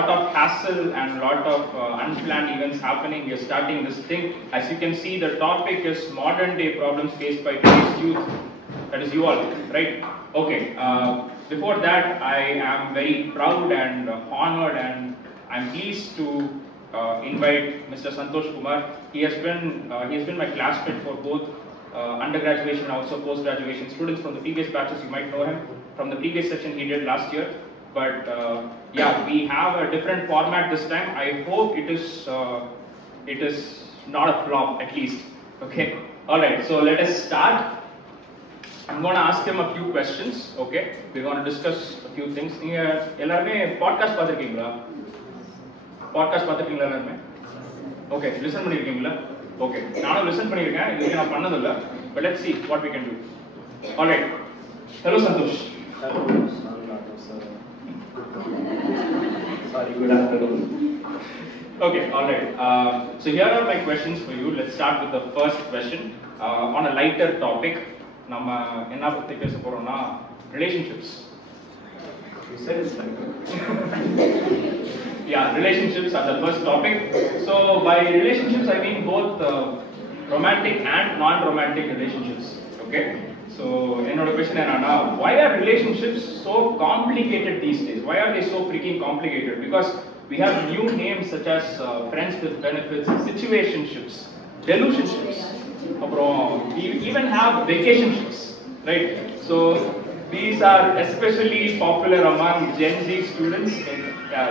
lot of hassle and a lot of unplanned events happening. We are starting this thing. As you can see, the topic is modern day problems faced by today's youth. That is you all, right? Okay. Before that, I am very proud and honored, and I'm pleased to invite Mr. Santosh Kumar. He has been my classmate for both undergraduation and also post-graduation students from the previous batches. You might know him from the previous session he did last year. But yeah, we have a different format this time. I hope it is not a flop, at least. Okay. All right. So let us start. I'm going to ask him a few questions. Okay. We're going to discuss a few things. நீங்க எல்லாரும் podcast பார்த்திருக்கீங்களா? Podcast பார்த்திருக்கீங்களா எல்லாரும்? Okay. Listen பண்ணிருக்கீங்களா? Okay. நானும் listen பண்ணிருக்கேன். இது நான் பண்ணது இல்ல. But let's see what we can do. All right. Hello Santosh. Hello. Sorry, good afternoon. Okay, all right. So here are my questions for you. Let's start with the first question. On a lighter topic, நம்ம என்ன பத்தி பேச போறோம்னா relationships. You said it's like Yeah, relationships are the first topic. So by relationships, I mean both romantic and non-romantic relationships. Okay. So, another question is, why are relationships so complicated these days? Why are they so freaking complicated? Because we have new names such as friends with benefits, situationships, delusionships, we even have vacationships, right? So, these are especially popular among Gen Z students,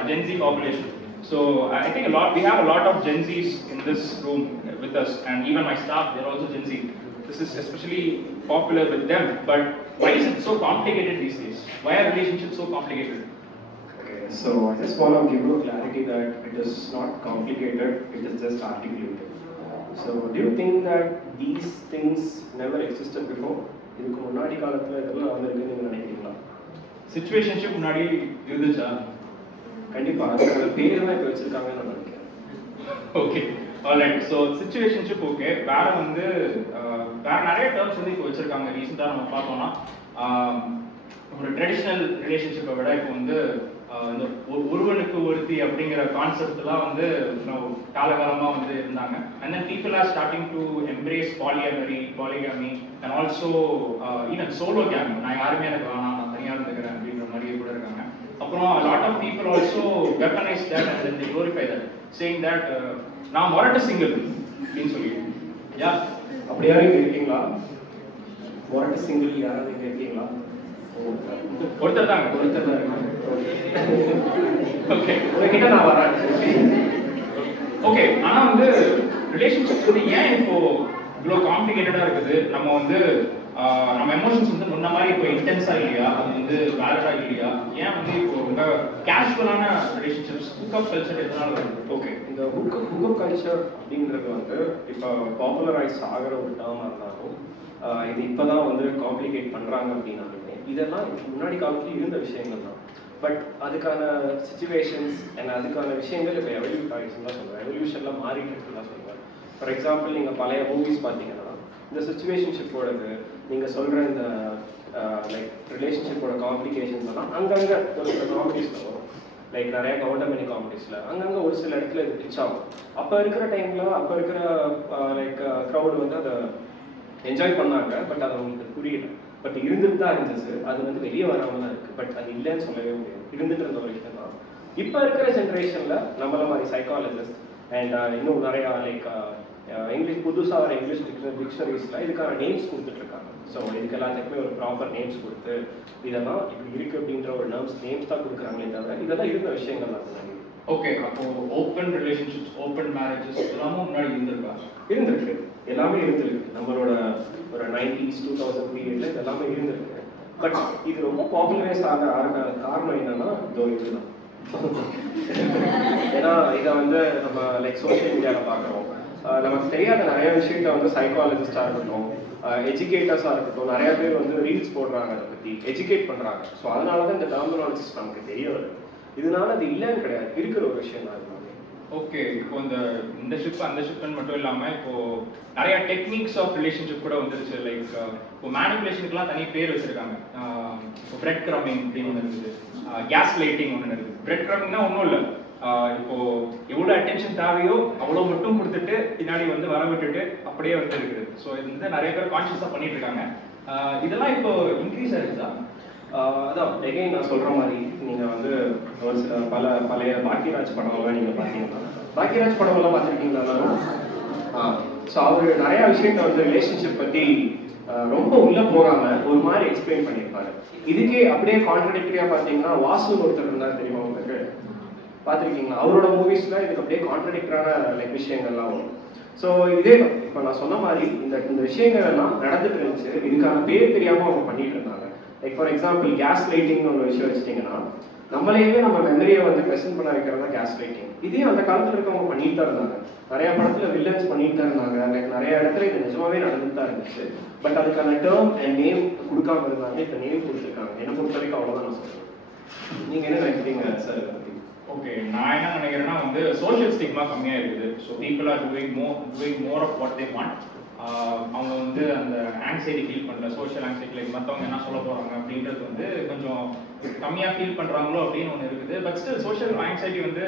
Gen Z population. So, I think we have a lot of Gen Zs in this room with us, and even my staff, they're also Gen Z. This is especially popular with them, but why is it so complicated these days? Why are relationships so complicated? Okay, so I just want to give you clarity that it is not complicated, it is just articulated. So do you think that these things never existed before? இதுக்கு முன்னாடி காலத்துல இதெல்லாம் வந்திருக்குன்னு நீங்க நினைக்கிறீங்களா? Situationship முன்னாடி இருந்துச்சா? கண்டிப்பா அதுக்கான பேர் தான் இப்ப வச்சிருக்காங்கன்னு நான் நினைக்கிறேன். Okay. Alright, so situationship okay. வேற நிறைய டேர்ம்ஸ் வந்து இப்போ வச்சிருக்காங்க. ரீசெண்டா நம்ம பார்த்தோம்னா ஒரு ட்ரெடிஷ்னல் ரிலேஷன்ஷிப்பை விட இப்போ வந்து இந்த ஒருவனுக்கு ஒருத்தி அப்படிங்கிற கான்செப்ட்லாம் வந்து காலகாலமாக வந்து இருந்தாங்க. And then people are starting to embrace polygamy and also even sologamy. நான் யாருமே எனக்கு வேணாம், நான் தனியாக இருந்துக்கிறேன் அப்படிங்கிற மாதிரியே கூட இருக்காங்க. அப்புறம் lot of people also weaponise that and then they glorify that saying that நான் மொரட்டு சிங்கிள் அப்படின்னு சொல்லி. யா, அப்படி யாரும் இருக்கீங்களா? மொரட்டு சிங்கிள் யாராவது இங்கே இருக்கீங்களா? ஒருத்தர் தான் இருக்காங்க. ஓகே, உங்ககிட்ட நான் வரேன். ஓகே, ஆனால் வந்து ரிலேஷன்ஷிப்ஸ் வந்து ஏன் இப்போ இவ்வளோ காம்ப்ளிகேட்டடாக இருக்குது? நம்ம எமோஷன்ஸ் வந்து முன்ன மாதிரி இப்போ இன்டென்ஸா இல்லையா, அது வந்து வேலிடா இல்லையா, ஏன் வந்து இப்போ ரொம்ப கேஷுவலான ரிலேஷன்ஷிப்ஸ் ஹுக்அப் கல்ச்சர் எதனால வருது? ஓகே, இந்த ஹுக்அப் கல்ச்சர் அப்படின்றது வந்து இப்போ பாப்புலரைஸ் ஆகிற ஒரு டேர்மாக இருந்தாலும் இது இப்போ தான் வந்து காம்ப்ளிகேட் பண்ணுறாங்க அப்படின்னாலுமே இதெல்லாம் முன்னாடி காலத்தில் இருந்த விஷயங்கள் தான். பட் அதுக்கான சிச்சுவேஷன்ஸ் அண்ட் அதுக்கான விஷயங்கள் இப்போ எவல்யூட் ஆகிடுச்சுன்னு தான் சொல்லுவேன். எவல்யூஷன்லாம் மாறிட்டு இருக்குன்னு தான் சொல்லுவேன். ஃபார் எக்ஸாம்பிள் நீங்கள் பழைய மூவிஸ் பார்த்தீங்கன்னா இந்த சிச்சுவேஷன்ஷிப்போடது நீங்கள் சொல்கிற இந்த லைக் ரிலேஷன்ஷிப்போட காம்ப்ளிகேஷன்ஸ் எல்லாம் அங்கங்கே ஒரு சில காமெடிஸில் வரும். லைக் நிறைய கவுண்டமணி காமெடிஸில் அங்கங்கே ஒரு சில இடத்துல இது பிச் ஆகும். அப்போ இருக்கிற டைமில் அப்போ இருக்கிற லைக் க்ரௌடு வந்து அதை என்ஜாய் பண்ணாங்க. பட் அது அவங்களுக்கு புரியல. பட் இருந்துட்டு தான் இருந்துச்சு. அது வந்து வெளியே வராமல் தான் இருக்குது. பட் அது இல்லைன்னு சொல்லவே முடியாது. இருந்துட்டு இருந்த ஒரு விஷயம் தான். இப்போ இருக்கிற ஜென்ரேஷனில் நம்மள மாதிரி சைக்காலஜிஸ்ட் அண்ட் இன்னும் நிறையா லைக் இங்கிலீஷ் புதுசாக வர இங்கிலீஷ் டிக்ஷனரிஸில் இதுக்கான நேம்ஸ் கொடுத்துட்ருக்காங்க. ஸோ இதுக்கு எல்லாத்துக்குமே ஒரு ப்ராப்பர் நேம்ஸ் கொடுத்து இதெல்லாம் இப்படி இருக்குது அப்படின்ற ஒரு நேம்ஸ் தான் கொடுக்குறாங்களே தவிர இதெல்லாம் இருந்த விஷயங்கள் தான் முன்னாடி. ஓகே, அப்போ ஓப்பன் ரிலேஷன்ஷிப்ஸ், ஓப்பன் மேரேஜஸ் எல்லாமும் முன்னாடி இருந்திருக்கு. எல்லாமே இருந்திருக்கு. நம்மளோட ஒரு 90s 2000 பீரியட்ல இது எல்லாமே இருந்திருக்கு. பட் இது ரொம்ப பாப்புலரைஸ் ஆக காரணம் என்னன்னா இதுதான். ஏன்னா இதை வந்து நம்ம லைக் சோஷியல் மீடியாவில் பார்க்குறோம். நமக்கு தெரியாத நிறைய விஷயத்த வந்து சைக்காலஜிஸ்டாக இருக்கட்டும், எஜுகேட்டர்ஸாக இருக்கட்டும், நிறைய பேர் வந்து ரீல்ஸ் போடுறாங்க, அதை பற்றி எஜுகேட் பண்ணுறாங்க. ஸோ அதனால தான் இந்த டெர்மினாலஜிஸ் நமக்கு தெரிய வருது. இதனால அது இல்லைன்னு கிடையாது, இருக்கிற ஒரு விஷயம் தான். ஓகே, இப்போ இந்த ஷிப் அந்த ஷிப்னு மட்டும் இல்லாமல் இப்போ நிறைய டெக்னிக்ஸ் ஆஃப் ரிலேஷன்ஷிப் கூட வந்துருச்சு. லைக் இப்போ மேனிபுலேஷனுக்குலாம் தனி பேர் வச்சிருக்காங்க. பிரெட் கிரம்பிங் அப்படின்னு ஒன்று இருக்குது, கேஸ் லைட்டிங் ஒன்று இருக்குது. பிரெட் கிரம்பிங்னா ஒன்றும் இல்லை, இப்போ எவ்வளோ அட்டென்ஷன் தேவையோ அவ்வளோ மட்டும் கொடுத்துட்டு பின்னாடி வந்து வர விட்டுட்டு அப்படியே வந்து இருக்குது. ஸோ இது வந்து நிறைய பேர் கான்ஷியஸாக பண்ணிட்டு இருக்காங்க. இதெல்லாம் இப்போ இன்க்ரீஸ் ஆகிடுச்சா? அதான் எகைன் நான் சொல்கிற மாதிரி நீங்கள் வந்து ஒரு சில பழைய பாக்கியராஜ் படம்லாம் நீங்கள் பார்த்தீங்கன்னா, பாக்கியராஜ் படம்லாம் பார்த்துருக்கீங்களா? ஸோ அவர் நிறையா விஷயத்த வந்து ரிலேஷன்ஷிப் பற்றி ரொம்ப உள்ளே போகாமல் ஒரு மாதிரி எக்ஸ்பிளைன் பண்ணியிருப்பாரு. இதுக்கே அப்படியே கான்ட்ரடிக்டரியாக பார்த்தீங்கன்னா வாசுன்னு ஒருத்தர் இருந்தார், தெரியுமா உங்களுக்கு? பார்த்துருக்கீங்களா? அவரோட மூவிஸில் இதுக்கு அப்படியே கான்ட்ரடிக்டரான லைக் விஷயங்கள்லாம் வரும். ஸோ இதே இப்போ நான் சொன்ன மாதிரி இந்த விஷயங்கள் எல்லாம் நடந்துட்டு இருந்துச்சு. இதுக்கான பேர் தெரியாமல் அவங்க பண்ணிட்டு இருந்தாங்க. லைக் ஃபார் எக்ஸாம்பிள் கேஸ் லைட்டிங்னு ஒரு விஷயம் வச்சுட்டிங்கன்னா, நம்மளையே நம்ம மெமரியை வந்து ப்ரெசென்ட் பண்ண வைக்கிறது தான் கேஸ் லைட்டிங். இதே அந்த காலத்தில் இருக்கவங்க பண்ணிட்டு தான் இருந்தாங்க. நிறைய படத்தில் வில்லன்ஸ் பண்ணிட்டு தான் இருந்தாங்க. லைக் நிறைய இடத்துல இது நிஜமாவே நடந்துட்டு தான் இருந்துச்சு. பட் அதுக்கான டேர்ம் அண்ட் நேம் கொடுக்காம இருந்தாங்க. இப்போ நேம் கொடுத்துருக்காங்க. என்னை பொறுத்த வரைக்கும் அவ்வளோதான் நான் சொல்லுவேன். நீங்கள் என்ன நினைக்கிறீங்க சார்? ஓகே, நான் என்ன நினைக்கிறேன்னா வந்து சோஷியல் ஸ்டிக்மா கம்மியாக இருக்குது. So people are doing more of what they want. அவங்க வந்து அந்த ஆங்ஸைட்டி ஃபீல் பண்ணல, சோஷியல் ஆங்ஸைட்டி, லைக் மற்றவங்க என்ன சொல்ல போகிறாங்க அப்படின்றது வந்து கொஞ்சம் கம்மியாக ஃபீல் பண்ணுறாங்களோ அப்படின்னு ஒன்று இருக்குது. பட் ஸ்டில் சோஷியல் ஆங்ஸைட்டி வந்து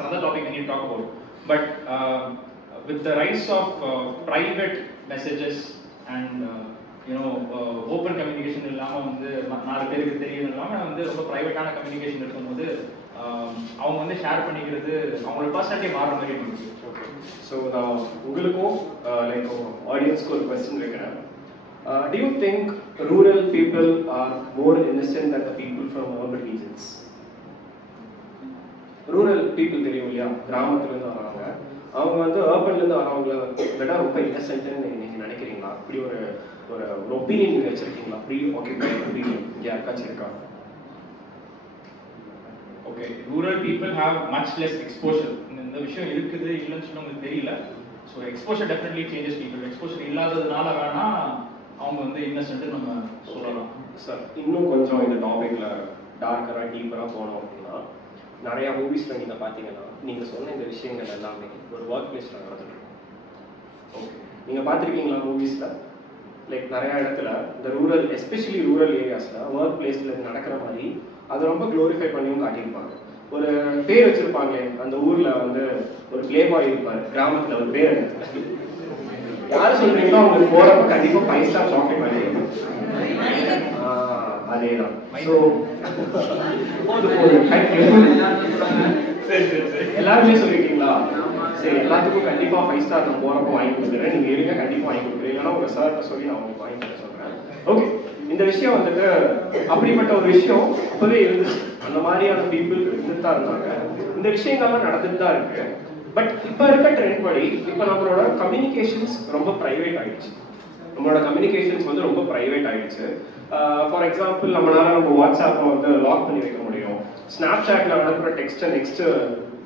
another topic we need to talk about. But with the rise of private messages and open communication இல்லாமல் வந்து 4 பேருக்கு தெரியும் இல்லாமல் வந்து ரொம்ப ப்ரைவேட்டான கம்யூனிகேஷன் இருக்கும்போது அவங்க வந்து ஷேர் பண்ணிக்கிறது அவங்களோட பர்சனாலிட்டி மாறுற மாதிரி இருக்கு. ஓகே, ஸோ நான் உங்களுக்கும் லைக் ஆடியன்ஸ்க்கு ஒரு கொஸ்டின் வைக்கிறேன். Do you think rural people are more innocent than the people from urban regions? Rural people தெரியும் இல்லையா, கிராமத்துலேருந்து வராங்க. அவங்க வந்து அர்பன்லேருந்து வரவங்கள விட ரொம்ப இன்னசென்ட்னு நீங்கள் நினைக்கிறீங்களா? அப்படி ஒரு ஒரு ஒப்பீனியன் நீங்கள் வச்சுருக்கீங்களா? அப்படி ஓகே ஒப்பீனியன் இங்கே யாருக்காச்சும் இருக்கா? Okay, rural people have much less exposure. இந்த விஷயம் இருக்குது இல்லைன்னு சொல்லி உங்களுக்கு தெரியல. So exposure definitely changes people. Exposure இல்லாததுனால வேணா அவங்க வந்து இன்னசென்ட்டு நம்ம சொல்லலாம். சார் இன்னும் கொஞ்சம் இந்த டாபிக்ல டார்க்கராக டீப்பராக போனோம் அப்படின்னா, நிறையா மூவிஸில் நீங்கள் பார்த்தீங்கன்னா நீங்கள் சொன்ன இந்த விஷயங்கள் எல்லாமே ஒரு ஒர்க் பிளேஸில் நடந்துட்டுருக்கும். ஓகே, நீங்கள் பார்த்துருக்கீங்களா மூவிஸில்? லைக் நிறையா இடத்துல இந்த ரூரல் எஸ்பெஷலி ரூரல் ஏரியாஸில் ஒர்க் பிளேஸில் நடக்கிற மாதிரி அதை ரொம்ப க்ளோரிஃபை பண்ணியும் காட்டியிருப்பாங்க. ஒரு பேர் வச்சுருப்பாங்களே, அந்த ஊரில் வந்து ஒரு பிளே பாய் இருப்பார் கிராமத்தில், ஒரு பேர் யார் சொல்கிறீங்களோ அவங்களுக்கு போகிறப்ப கண்டிப்பாக 5 ஸ்டார் சாக்லேட் வாங்கி அதே தான். ஸோ எல்லாருமே சொல்லியிருக்கீங்களா? சரி, எல்லாத்துக்கும் கண்டிப்பாக 5 ஸ்டார் நான் போகிறப்போ வாங்கி கொடுக்குறேன், நீங்கள் இருங்க கண்டிப்பாக வாங்கி கொடுக்குறேன், இல்லைன்னா உங்கள் சார்கிட்ட சொல்லி நான் உங்களுக்கு வாங்கி கொடுக்க சொல்கிறேன். ஓகே, இந்த விஷயம் வந்துட்டு அப்படிப்பட்ட ஒரு விஷயம் அப்போவே இருந்துச்சு. அந்த மாதிரியான பீப்புள் இருந்துட்டு தான் இருந்தாங்க. இந்த விஷயங்கள்லாம் நடந்துட்டு தான் இருக்கு. பட் இப்போ இருக்க ட்ரெண்ட் படி இப்போ நம்மளோட கம்யூனிகேஷன்ஸ் ரொம்ப ப்ரைவேட் ஆகிடுச்சு. நம்மளோட கம்யூனிகேஷன்ஸ் வந்து ரொம்ப ப்ரைவேட் ஆகிடுச்சு. ஃபார் எக்ஸாம்பிள், நம்ம வாட்ஸ்அப்பை வந்து லாக் பண்ணி வைக்க முடியும். ஸ்னாப்சாட்டில் அனுப்புகிற டெக்ஸ்ட்டை நெக்ஸ்ட்டு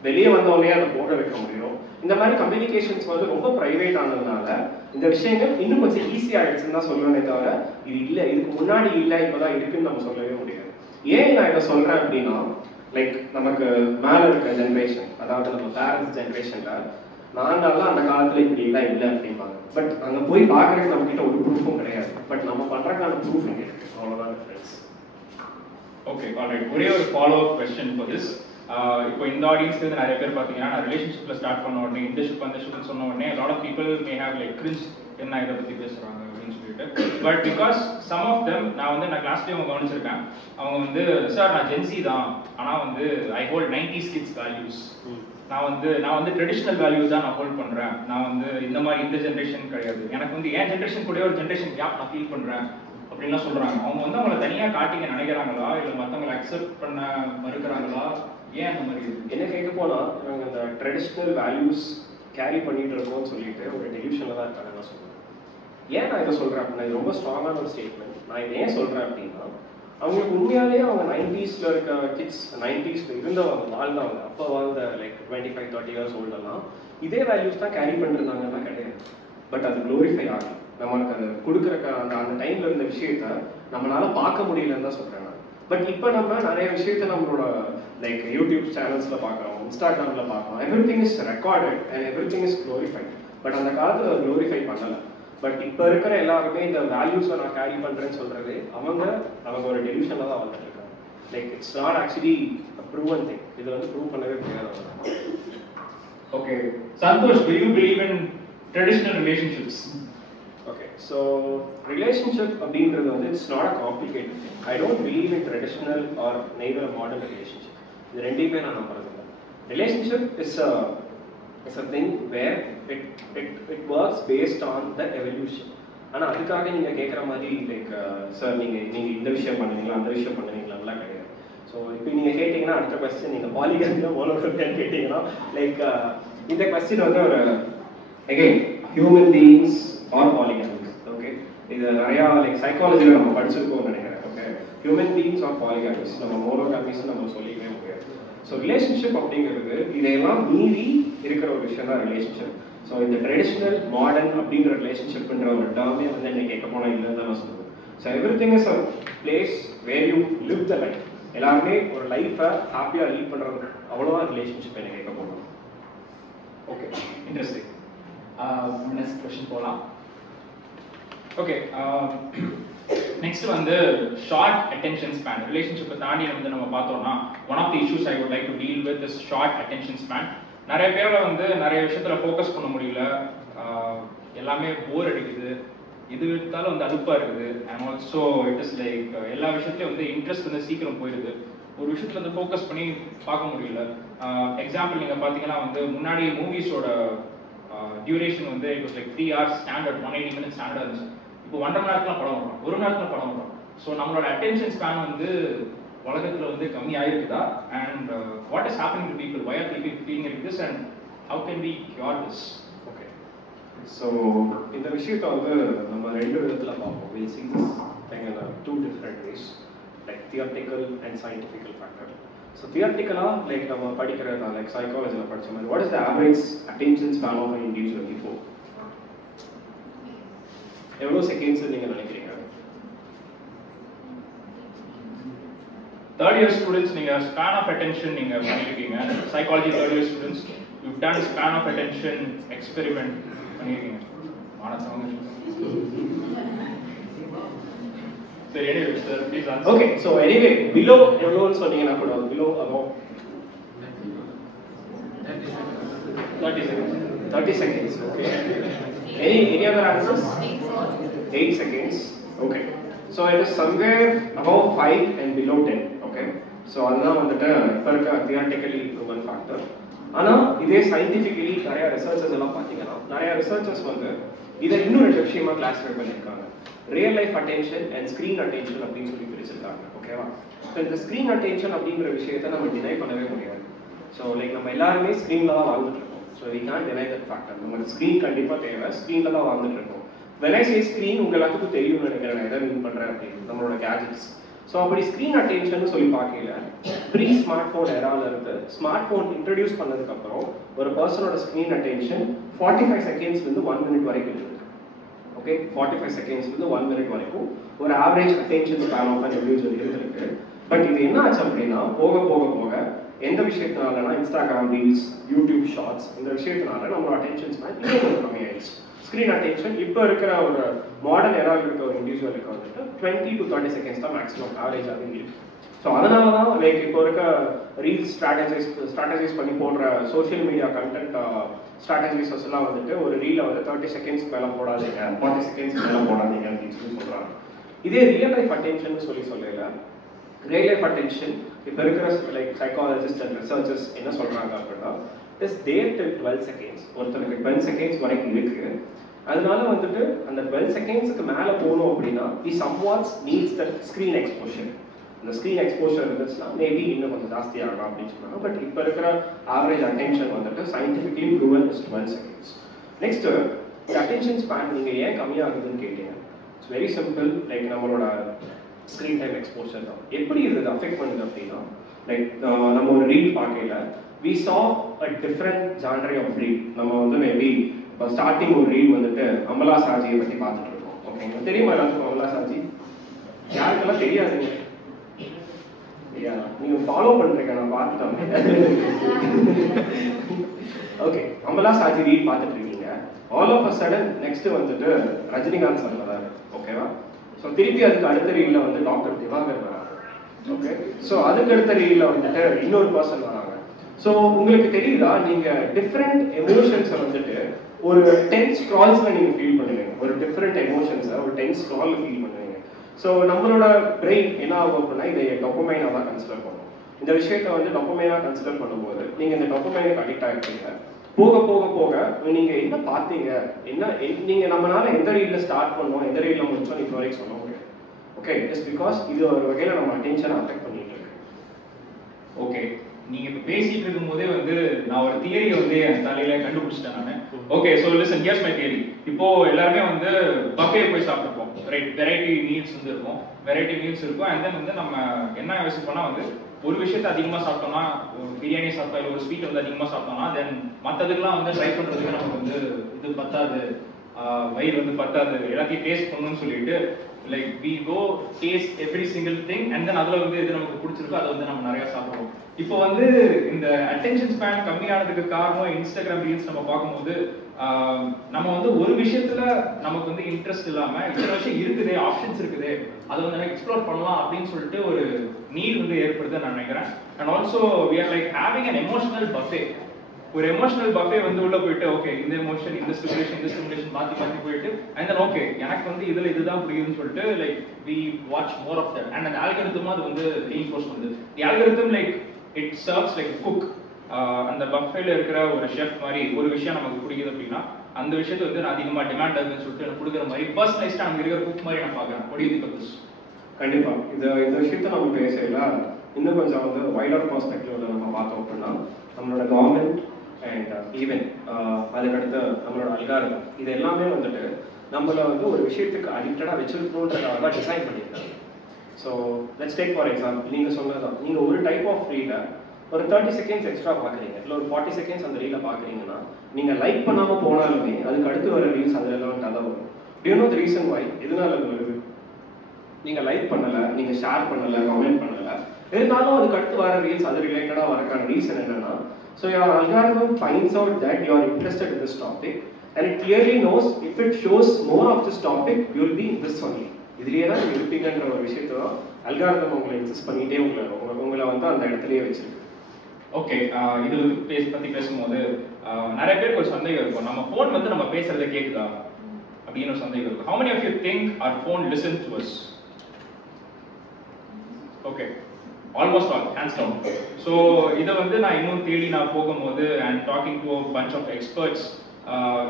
வெளியே வந்தவொடனே அதை போட வைக்க முடியும். இந்த மாதிரி கம்யூனிகேஷன்ஸ் வந்து ரொம்ப ப்ரைவேட் ஆனதுனால இந்த விஷயங்கள் இன்னும் கொஞ்சம் ஈஸி ஆகிடுச்சுன்னு தான் சொல்லுவேனே தவிர இது இல்லை, இதுக்கு முன்னாடி இல்லை, இப்போ தான் இருக்குன்னு நம்ம சொல்லவே முடியாது. ஏன் நான் இதை சொல்கிறேன் அப்படின்னா, லைக் நமக்கு மேலே இருக்க ஜென்ரேஷன், அதாவது நம்ம பேரண்ட்ஸ் ஜென்ரேஷனில் நாங்கள்லாம் அந்த காலத்தில் இப்படி எல்லாம் இல்லை அப்படிம்பாங்க. பட் அங்கே போய் பார்க்குறதுக்கு நம்மகிட்ட ஒரு ப்ரூஃபும் கிடையாது. பட் நம்ம பண்ணுறதுக்கான ப்ரூஃப் இங்கே இருக்குது. அவ்வளோதான் ஃப்ரெண்ட்ஸ். Okay, alright. ஒரே ஒரு follow up question for this. இப்போ இந்த ஆடியன்ஸ்க்கு வந்து நிறைய பேர் பார்த்தீங்கன்னா, நான் ரிலேஷன்ஷிப்பில் ஸ்டார்ட் பண்ண உடனே இன்டர்ன்ஷிப் வந்துச்சுன்னு சொன்ன உடனே lot of people may have like cringe, என்ன இதை பற்றி பேசுகிறாங்க அப்படின்னு சொல்லிட்டு. But because some of them நான் கிளாஸ்லேயே அவங்க கவனிச்சிருக்கேன். அவங்க வந்து சார் நான் ஜென்சி தான், ஆனால் வந்து ஐ ஹோல்ட் 90s கிட்ஸ் வேல்யூஸ். நான் வந்து ட்ரெடிஷ்னல் வேல்யூஸ் தான் நான் ஹோல்ட் பண்ணுறேன். நான் வந்து இந்த மாதிரி இந்த ஜென்ரேஷன் கிடையாது. எனக்கு வந்து என் ஜென்ரேஷன் கூட ஒரு ஜென்ரேஷன் கேப் நான் ஃபீல் பண்ணுறேன் அப்படின்லாம் சொல்கிறாங்க. அவங்க வந்து அவங்கள தனியாக காட்டிக்க நினைக்கிறாங்களா, இல்லை மற்றவங்களை அக்செப்ட் பண்ண மறுக்கிறாங்களா? ஏன் அந்த மாதிரி என்ன கேட்க போனால், இவங்க இந்த ட்ரெடிஷ்னல் வேல்யூஸ் கேரி பண்ணிட்டு இருக்கோம்னு சொல்லிட்டு ஒரு டெலிவிஷனில் தான் இருக்காங்க நான் சொல்லுவேன். ஏன் நான் இதை சொல்கிறேன் அப்படின்னா, இது ரொம்ப ஸ்ட்ராங்கான ஒரு ஸ்டேட்மெண்ட். நான் இதை ஏன் சொல்கிறேன் அப்படின்னா, அவங்களுக்கு உண்மையாலேயே அவங்க 90s இருக்க கிட்ஸ், 90s இருந்தவங்க வாழ்ந்தவங்க, அப்போ வாழ்ந்த லைக் 25-30 இயர்ஸ் ஓல்டெல்லாம் இதே வேல்யூஸ் தான் கேரி பண்ணிருந்தாங்கன்னா கிடையாது. பட் அது க்ளோரிஃபை ஆகும். நம்மளுக்கு அது கொடுக்குற அந்த டைமில் இருந்த விஷயத்த நம்மளால பார்க்க முடியலன்னு தான் சொல்கிறேன் நான். பட் இப்போ நம்ம நிறைய விஷயத்த நம்மளோட லைக் யூடியூப் சேனல்ஸில் பார்க்குறோம், இன்ஸ்டாகிராமில் பார்க்குறோம். Every thing is recorded and every thing is glorified. But அந்த காலத்தில் க்ளோரிஃபை பண்ணலை. பட் இப்போ இருக்கிற எல்லாருமே இந்த வேல்யூஸை நான் கேரி பண்ணுறேன்னு சொல்கிறது அவங்க ஒரு டெலிவிஷனில் தான் வந்துட்டு இருக்காங்க. Like it's not actually proven thing. இது வந்து ப்ரூவ் பண்ணவே முடியாது. Okay Santhosh, do you believe in traditional relationships? Okay, so relationship அப்படின்றது வந்து it's not a complicated thing. I don't believe in traditional or neither a modern relationship. இது ரெண்டையுமே நான் நம்புறது இல்லை. Relationship is a thing where it works based on the evolution. ஆனால் அதுக்காக நீங்கள் கேட்குற மாதிரி லைக் சார் நீங்கள் இந்த விஷயம் பண்ணுவீங்களா அந்த விஷயம் பண்ணுவீங்களாம்லாம் கிடையாது. ஸோ இப்போ நீங்கள் கேட்டிங்கன்னா அடுத்த கொஸ்டின் நீங்கள் பாலிகமியாக மோனோகமியான்னு கேட்டிங்கன்னா லைக் இந்த கொஸ்டின் வந்து ஒரு again human beings are polygamous. Okay, இது நிறையா லைக் சைக்காலஜியில் நம்ம படிச்சிருக்கோம்னு நினைக்கிறேன். Okay, human beings are polygamous, நம்ம மோனோகமிஸ் நம்ம சொல்லிக்கவே முடியாது. ஸோ ரிலேஷன்ஷிப் அப்படிங்கிறது இதையெல்லாம் மீறி இருக்கிற ஒரு விஷயம் தான் ரிலேஷன்ஷிப். ஸோ இந்த ட்ரெடிஷ்னல் மாடர்ன் அப்படின்ற ரிலேஷன்ஷிப்ன்ற ஒரு டேர்மே வந்து என்ன கேட்க போனால் இல்லைன்னு தான் நான் சொல்லுவேன். So everything is a place where you live the life. எல்லாருமே ஒரு லைஃப்பை ஹாப்பியாக லீட் பண்ணுறது, அவ்வளோதான் ரிலேஷன்ஷிப் என்ன கேட்க போகணும். Okay, interesting. நெக்ஸ்ட் கொஸ்டின் போகலாம். ஓகே, நெக்ஸ்ட் வந்து ஷார்ட் அட்டென்ஷன் ஸ்பேன். ரிலேஷன்ஷிப்பை தாண்டி வந்து நம்ம பார்த்தோம்னா one of the issues I would like to deal with is short attention span. நிறைய பேரை வந்து நிறைய விஷயத்துல ஃபோக்கஸ் பண்ண முடியல, எல்லாமே போர் அடிக்குது, எது எடுத்தாலும் வந்து அலுப்பாக இருக்குது. And also it is like எல்லா விஷயத்துலையும் வந்து இன்ட்ரெஸ்ட் வந்து சீக்கிரம் போயிடுது, ஒரு விஷயத்துல வந்து ஃபோக்கஸ் பண்ணி பார்க்க முடியல. எக்ஸாம்பிள் நீங்கள் பார்த்தீங்கன்னா வந்து முன்னாடி மூவிஸோட டியூரேஷன் வந்து it was like 3 hours standard, 180 minutes standard இருந்துச்சு. இப்போ 1.5 மணி நேரத்தில் படம் வரும், 1 மணி நேரத்தில் படம் வரும். ஸோ நம்மளோட அட்டென்ஷன் ஸ்பேன் வந்து உலகத்தில் வந்து கம்மி ஆயிருக்குதா? And what is happening to people, why are people feeling like this and how can we cure this? Okay, so இந்த விஷயத்தை வந்து நம்ம 2 விதத்தில் பார்ப்போம். We see this thing in 2 different ways, like theoretical and scientific factor. So தியரட்டிக்கலாக like நம்ம படிக்கிறதா like சைக்காலஜியில் படித்த மாதிரி what is the average attention span of an individual இப்போ எவ்வளோ செகண்ட்ஸ் நீங்கள் நினைக்கிறீங்க? தேர்ட் இயர் ஸ்டூடெண்ட்ஸ் நீங்கள் ஸ்பேன் ஆஃப் அட்டென்ஷன் நீங்கள் பண்ணியிருக்கீங்க. Psychology third year students you done span of attention experiment பண்ணியிருக்கீங்க. சரி, anyway sir please answer. Okay, so anyway below எவ்வளோன்னு சொன்னீங்கன்னா கூட below above 30 seconds. Okay, any other answers? 8 seconds. Okay, so it is somewhere above 5 and below 10. Okay, so அதுதான் வந்துட்டு இப்போ இருக்க theoretically proven factor. ஆனால் இதே சயின்டிஃபிக்கலி நிறையா ரிசர்ச்சர்ஸ் எல்லாம் பார்த்தீங்கன்னா நிறையா ரிசர்ச்சர்ஸ் வந்து இதை இன்னும் 2 விஷயமா கிளாஸிஃபை பண்ணியிருக்காங்க. Real life attention and screen attention அப்படின்னு சொல்லி பிரிச்சிருக்காங்க. ஓகேவா? ஸோ இந்த ஸ்க்ரீன் அட்டென்ஷன் அப்படிங்கிற விஷயத்தை நம்ம டினை பண்ணவே முடியாது. ஸோ லைக் நம்ம எல்லாருமே ஸ்க்ரீனில் தான் வாழ்ந்துட்டு இருக்கோம். So we can't deny that factor. நமக்கு ஸ்க்ரீன் கண்டிப்பாக தேவை, ஸ்க்ரீனில் தான் வாழ்ந்துட்டு இருக்கோம். when I say screen உங்க எல்லாத்துக்கும் தெரியும்னு நினைக்கிறேன் நான் எதை மீன் பண்ணுறேன் அப்படின்னு, நம்மளோட கேஜெட்ஸ். ஸோ அப்படி ஸ்க்ரீன் அட்டென்ஷன் சொல்லி பார்க்கல ப்ரீ ஸ்மார்ட் ஃபோன் எரால இருந்து ஸ்மார்ட் ஃபோன் இன்ட்ரடியூஸ் பண்ணதுக்கப்புறம் ஒரு பர்சனோட ஸ்க்ரீன் அட்டென்ஷன் 45 செகண்ட்ஸ்லேருந்து 1 minute வரைக்கும் இருக்கு. ஓகே, 45 செகண்ட்ஸ்லேருந்து 1 minute வரைக்கும் ஒரு average attention span of an individual இருந்திருக்கு. பட் இது என்ன ஆச்சு அப்படின்னா போக போக போக எந்த விஷயத்தினாலனா இன்ஸ்டாகிராம் ரீல்ஸ், யூடியூப் ஷார்ட்ஸ், இந்த விஷயத்தினால நம்மளோட அட்டென்ஷன் ஸ்பேன் இன்னும் கம்மியாயிடுச்சு. ஸ்க்ரீன் அட்டென்ஷன் இப்போ இருக்கிற ஒரு மாடர்ன் எராவில் இருக்கிற ஒரு இண்டிவிஜுவலுக்கு வந்துட்டு 20 to 30 செகண்ட்ஸ் தான் மேக்ஸிமம் ஆவரேஜாக இருக்கு. ஸோ அதனால தான் லைக் இப்போ இருக்க ரீல்ஸ் ஸ்ட்ராட்டஜைஸ் பண்ணி போடுற சோஷியல் மீடியா கண்டென்ட் ஸ்ட்ராட்டஜைசர்ஸ் எல்லாம் வந்துட்டு ஒரு ரீலை வந்து 30 செகண்ட்ஸ்க்கு மேலே போடாதீங்க, 40 செகண்ட்ஸ்க்கு மேலே போடாதீங்க அப்படின்னு சொல்லி சொல்கிறாங்க. இதே ரியல் லைஃப் அட்டென்ஷன் சொல்லல ரியல் லைஃப் அட்டென்ஷன் இப்போ இருக்கிற லைக் சைக்காலஜிஸ்ட் அண்ட் ரிசர்ச்சர்ஸ் என்ன சொல்கிறாங்க அப்படின்னா இஸ் தேர் டில் 12 செகண்ட்ஸ். ஒருத்தருக்கு 12 செகண்ட்ஸ் வரைக்கும் இருக்கு. அதனால வந்துட்டு அந்த 12 செகண்ட்ஸுக்கு மேலே போகணும் அப்படின்னா we somewhat needs the screen exposure. இந்த ஸ்க்ரீன் எக்ஸ்போஷர் இருந்துச்சுன்னா மேபி இன்னும் கொஞ்சம் ஜாஸ்தி ஆகலாம் அப்படின்னு சொன்னாங்க. பட் இப்போ இருக்கிற ஆவரேஜ் அட்டென்ஷன் வந்துட்டு scientifically proven is 12 seconds. Next attention span நீங்கள் ஏன் கம்மியாகுதுன்னு கேட்டீங்க. It's very simple. லைக் நம்மளோட ஸ்க்ரீன் டைம் எக்ஸ்போஷர் தான். எப்படி இது அஃபெக்ட் பண்ணுது அப்படின்னா லைக் நம்ம ஒரு ரீல் பார்க்கல we saw a different genre of reel. நம்ம வந்து மேபி இப்போ ஸ்டார்டிங் ஒரு ரீல் வந்துட்டு அமலா சாஜியை பற்றி பார்த்துட்டு இருக்கோம். ஓகேங்க, தெரியுமா எல்லாத்துக்கும் அமலா சாஜி? யாருக்கெல்லாம் தெரியாதுங்க? நீங்கள் ஃபாலோ பண்ணுறீங்க, நான் பார்த்துட்டேன். ஓகே, அமலா சாஜி ரீல் பார்த்துட்டு இருக்கீங்க. All of a sudden next வந்துட்டு ரஜினிகாந்த் சார் வராரு. ஓகேவா? ஸோ திருப்பி அதுக்கு அடுத்த ரீலில் வந்து டாக்டர் திவாகர் வராங்க. ஓகே, ஸோ அதுக்கு அடுத்த ரீலில் வந்துட்டு இன்னொரு பர்சன் வராங்க. ஸோ உங்களுக்கு தெரியுதா, நீங்கள் டிஃப்ரெண்ட் எமோஷன்ஸை வந்துட்டு ஒரு 10 ஸ்க்ரால்ஸில் நீங்கள் ஃபீல் பண்ணுவீங்க. ஒரு டிஃப்ரெண்ட் எமோஷன்ஸை ஒரு 10 ஸ்க்ராலில் ஃபீல் பண்ணுவீங்க. ஸோ நம்மளோட பிரெயின் என்ன ஆகும் அப்படின்னா இதை டொப்பமைனாக தான் கன்சிடர் பண்ணும். இந்த விஷயத்தை வந்து டொப்பமைனாக கன்சிடர் பண்ணும்போது நீங்கள் இந்த டொப்பமைனுக்கு அடிக்ட் ஆகிட்டீங்க. போக போக போக நீங்கள் என்ன பார்த்தீங்க, என்ன நீங்கள் நம்மளால எந்த ரீலில் ஸ்டார்ட் பண்ணோம் எந்த ரீலில் முடிச்சோம் இப்போ வரைக்கும் சொல்ல முடியாது. ஓகே, ஜஸ்ட் பிகாஸ் இது ஒரு வகையில் நம்ம அட்டென்ஷனை அஃபெக்ட் பண்ணிட்டு இருக்கு. ஓகே, நீங்க இப்ப பேசிட்டு இருக்கும் போதே வந்து நான் ஒரு தியரியை வந்து என் தலையில கண்டுபிடிச்சிட்டேன் நான். Okay, so listen, hears my theory. இப்போ எல்லாருமே வந்து பஃபே போய் சாப்பிட்டுருப்போம், ரைட்? வெரைட்டி மீல்ஸ் வந்து இருக்கும், வெரைட்டி மீல்ஸ் இருக்கும். அண்ட் தென் வந்து நம்ம என்ன யோசிப்போம்னா வந்து ஒரு விஷயத்தை அதிகமாக சாப்பிட்டோம்னா, ஒரு பிரியாணி சாப்பிட்டா இல்லை ஒரு ஸ்வீட் வந்து அதிகமாக சாப்பிட்டோம்னா தென் மற்றதுக்கெல்லாம் வந்து ட்ரை பண்ணுறதுக்கு நமக்கு வந்து இது பத்தாது, வயிறு வந்து பத்தாது, எல்லாத்தையும் டேஸ்ட் பண்ணணும்னு சொல்லிட்டு like we go taste every single thing and then அதில் வந்து எது நமக்கு பிடிச்சிருக்கோ அதை வந்து நம்ம நிறையா சாப்பிடுவோம். இப்போ வந்து இந்த அட்டென்ஷன் ஸ்பேன் கம்மியானதுக்கு காரணம் இன்ஸ்டாகிராம் ரீல்ஸ் நம்ம பார்க்கும்போது நம்ம வந்து ஒரு விஷயத்துல நமக்கு வந்து இன்ட்ரெஸ்ட் இல்லாம இத்தனை விஷயம் இருக்குது, ஆப்ஷன்ஸ் இருக்குது, அதை வந்து எக்ஸ்ப்ளோர் பண்ணலாம் அப்படின்னு சொல்லிட்டு ஒரு நீட் வந்து ஏற்படுது நான் நினைக்கிறேன். And also we are like having an emotional buffet. ஒரு எமோஷனல் பஃபே வந்து உள்ள போயிட்டு ஓகே இந்த எமோஷன் இந்த ஸ்டிமுலேஷன் மாற்றி மாற்றி போயிட்டு அண்ட் தென் ஓகே எனக்கு வந்து இதுல இதுதான் புரியுதுன்னு சொல்லிட்டு like we watch more of that. And அந்த ஆல்கரிதமும் அது வந்து ரீஇன்ஃபோர்ஸ் பண்ணுது. The algorithm like it serves like cook. அந்த பஃபேல இருக்கிற ஒரு ஷெஃப் மாதிரி ஒரு விஷயம் நமக்கு பிடிக்குது அப்படின்னா அந்த விஷயத்தை வந்து நான் அதிகமாக டிமாண்ட் ஆகுதுன்னு சொல்லிட்டு எனக்கு கொடுக்குற மாதிரி பர்சனலைஸ்டாக அங்கே இருக்கிற குக் மாதிரி நான் பார்க்குறேன். ஒடியுது கண்டிப்பா இந்த விஷயத்த நம்ம பேசல இன்னும் கொஞ்சம் வந்து வைடர் பெர்ஸ்பெக்டிவ்ல நம்ம பார்த்தோம் அப்படின்னா நம்மளோட கவர்மெண்ட் அண்ட் ஈவன் அதுக்கடுத்து நம்மளோட அல்காரிதம் இது எல்லாமே வந்துட்டு நம்மளை வந்து ஒரு விஷயத்துக்கு அடிக்டடாக வச்சிருக்கணுன்றதாக தான் டிசைன் பண்ணியிருக்காங்க. So let's take for example நீங்கள் சொன்னதான், நீங்கள் ஒரு டைப் ஆஃப் ரீலை ஒரு 30 செகண்ட்ஸ் எக்ஸ்ட்ரா பார்க்குறீங்க இல்லை ஒரு 40 செகண்ட்ஸ் அந்த ரீலை பார்க்குறீங்கன்னா நீங்கள் லைக் பண்ணாமல் போனாலுமே அதுக்கு அடுத்து வர ரீல்ஸ் அது ரெலவெண்ட்டாக தான் வரும். Do you know the reason why? எதனால அது வருது? நீங்கள் லைக் பண்ணலை, நீங்கள் ஷேர் பண்ணலை, கமெண்ட் பண்ணலை, இருந்தாலும் அதுக்கு அடுத்து வர ரீல்ஸ் அது ரிலேட்டடாக வரக்கான ரீசன் என்னன்னா, so your algorithm finds out that you are interested in this topic and it clearly knows if it shows more of this topic you will be in this only. இதுலேயே தான் நீங்கள் இருப்பீங்கன்ற ஒரு விஷயத்தை தான் அல்காரிதம் உங்களை insist பண்ணிகிட்டே உங்களை வந்து அந்த இடத்துலையே வச்சிருக்கு. ஓகே, இது வந்து பற்றி பேசும்போது நிறைய பேருக்கு ஒரு சந்தேகம் இருக்கும், நம்ம ஃபோன் வந்து நம்ம பேசுறதை கேட்குதா அப்படின்னு ஒரு சந்தேகம் இருக்கும். How many of you think our phone listens to us? Okay, almost all, hands down. So இதை வந்து நான் இன்னும் தேடி நான் போகும்போது and talking to a bunch of experts,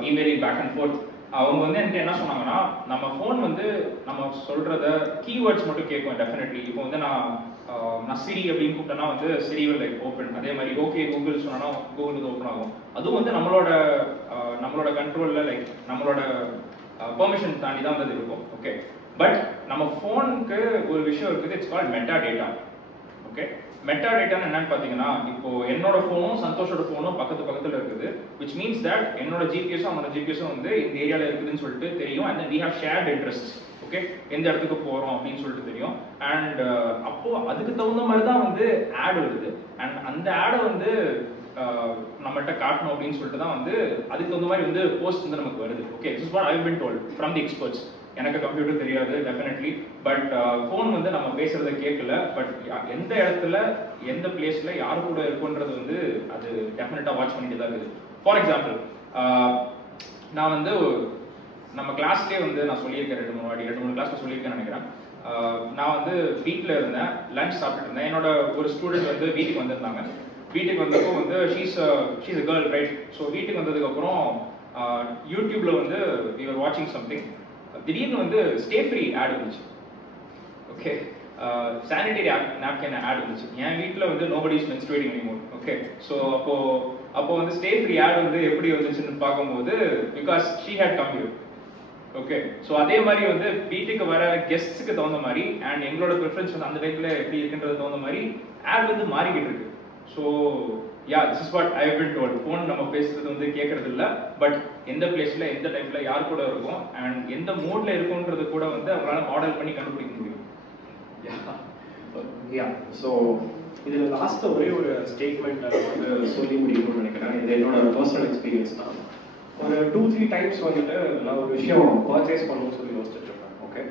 emailing back and forth, அவங்க வந்து என்கிட்ட என்ன சொன்னாங்கன்னா நம்ம ஃபோன் வந்து நம்ம சொல்றத கீவேர்ட்ஸ் மட்டும் கேட்கும் டெஃபினெட்லி. இப்போ வந்து நான் சிரி அப்படின்னு கூப்பிட்டேன்னா வந்து சிரி வில் லைக் ஓப்பன். அதே மாதிரி ஓகே கூகுள் சொன்னா கூகுள் வந்து ஓப்பன் ஆகும். அதுவும் வந்து நம்மளோட கண்ட்ரோலில் லைக் நம்மளோட பெர்மிஷன் தாண்டி தான் வந்து இருக்கும். ஓகே, பட் நம்ம ஃபோனுக்கு ஒரு விஷயம் இருக்குது, it's called metadata. Okay, மெட்டா டேட்டான்னு என்னன்னு பார்த்தீங்கன்னா இப்போ என்னோட ஃபோனும் சந்தோஷோட ஃபோனும் பக்கத்தில் இருக்குது, விச் மீன்ஸ் தட் என்னோட ஜிபிஎஸும் அவனோட ஜிபிஎஸும் வந்து இந்த ஏரியாவில் இருக்குதுன்னு சொல்லிட்டு தெரியும். And we have shared interest. Okay, எந்த இடத்துக்கு போகிறோம் அப்படின்னு சொல்லிட்டு தெரியும். அண்ட் அப்போ அதுக்கு தகுந்த மாதிரி தான் வந்து ஆட் வருது. அண்ட் அந்த ஆடை வந்து நம்மகிட்ட காட்டணும் அப்படின்னு சொல்லிட்டு தான் வந்து அதுக்கு தகுந்த மாதிரி வந்து போஸ்ட் வந்து நமக்கு வருது. Okay, this is what I have been told from the experts. எனக்கு கம்ப்யூட்டர் தெரியாது டெஃபினெட்லி, பட் ஃபோன் வந்து நம்ம பேசுறத கேட்கல, பட் எந்த இடத்துல எந்த பிளேஸ்ல யாரு கூட இருக்குன்றது வந்து அது டெஃபினட்டா வாட்ச் பண்ணிட்டு தான் இருக்குது. ஃபார் எக்ஸாம்பிள், நான் வந்து நம்ம கிளாஸ்லேயே வந்து நான் சொல்லியிருக்கேன் 2-3 கிளாஸ்ல சொல்லியிருக்கேன்னு நினைக்கிறேன். நான் வந்து வீட்டில் இருந்தேன், லஞ்ச் சாப்பிட்டு இருந்தேன். என்னோட ஒரு ஸ்டூடெண்ட் வந்து வீட்டுக்கு வந்திருந்தாங்க. வீட்டுக்கு வந்தப்போ வந்து she's a girl, right? So வீட்டுக்கு வந்ததுக்கப்புறம் யூடியூப்ல வந்து வி ஆர் வாட்சிங் சம்திங். திடீர்னு வந்து ஸ்டே ஃப்ரீ ஆட் வந்துச்சு. ஓகே, சானிடரி நாப்கின் ஆட் வந்துச்சு. என் வீட்டில் வந்து nobody is menstruating anymore. Okay, so அப்போ வந்து ஸ்டே ஃப்ரீ ஆட் வந்து எப்படி வந்துச்சுன்னு பார்க்கும்போது because she had come here. Okay, so அதே மாதிரி வந்து வீட்டுக்கு வர கெஸ்ட்ஸுக்கு தகுந்த மாதிரி அண்ட் எங்களோட ப்ரிஃபரன்ஸ் வந்து அந்த டைப்ல எப்படி இருக்குன்றது தகுந்த மாதிரி ஆட் வந்து மாறிக்கிட்டு இருக்கு. So yeah, this is what I have been told. Phone நம்ம பேசுறது வந்து கேட்கறது இல்லை, பட் எந்த பிளேஸ்ல எந்த டைம்ல யார் கூட இருக்கும் அண்ட் எந்த மோட்ல இருக்கும்ன்றது கூட வந்து அவங்களால மாடல் பண்ணி கண்டுபிடிக்க முடியும். யா, ஸோ இதில் லாஸ்ட்டாக ஒரே ஒரு ஸ்டேட்மெண்ட் வந்து சொல்லி முடிக்கணும்னு நினைக்கிறேன். இது என்னோட பர்சனல் எக்ஸ்பீரியன்ஸ் தான். ஒரு 2-3 டைம்ஸ் வந்துட்டு நான் ஒரு விஷயம் பர்ச்சேஸ் பண்ணணும்னு சொல்லி யோசிச்சுட்டு இருக்கேன். Okay,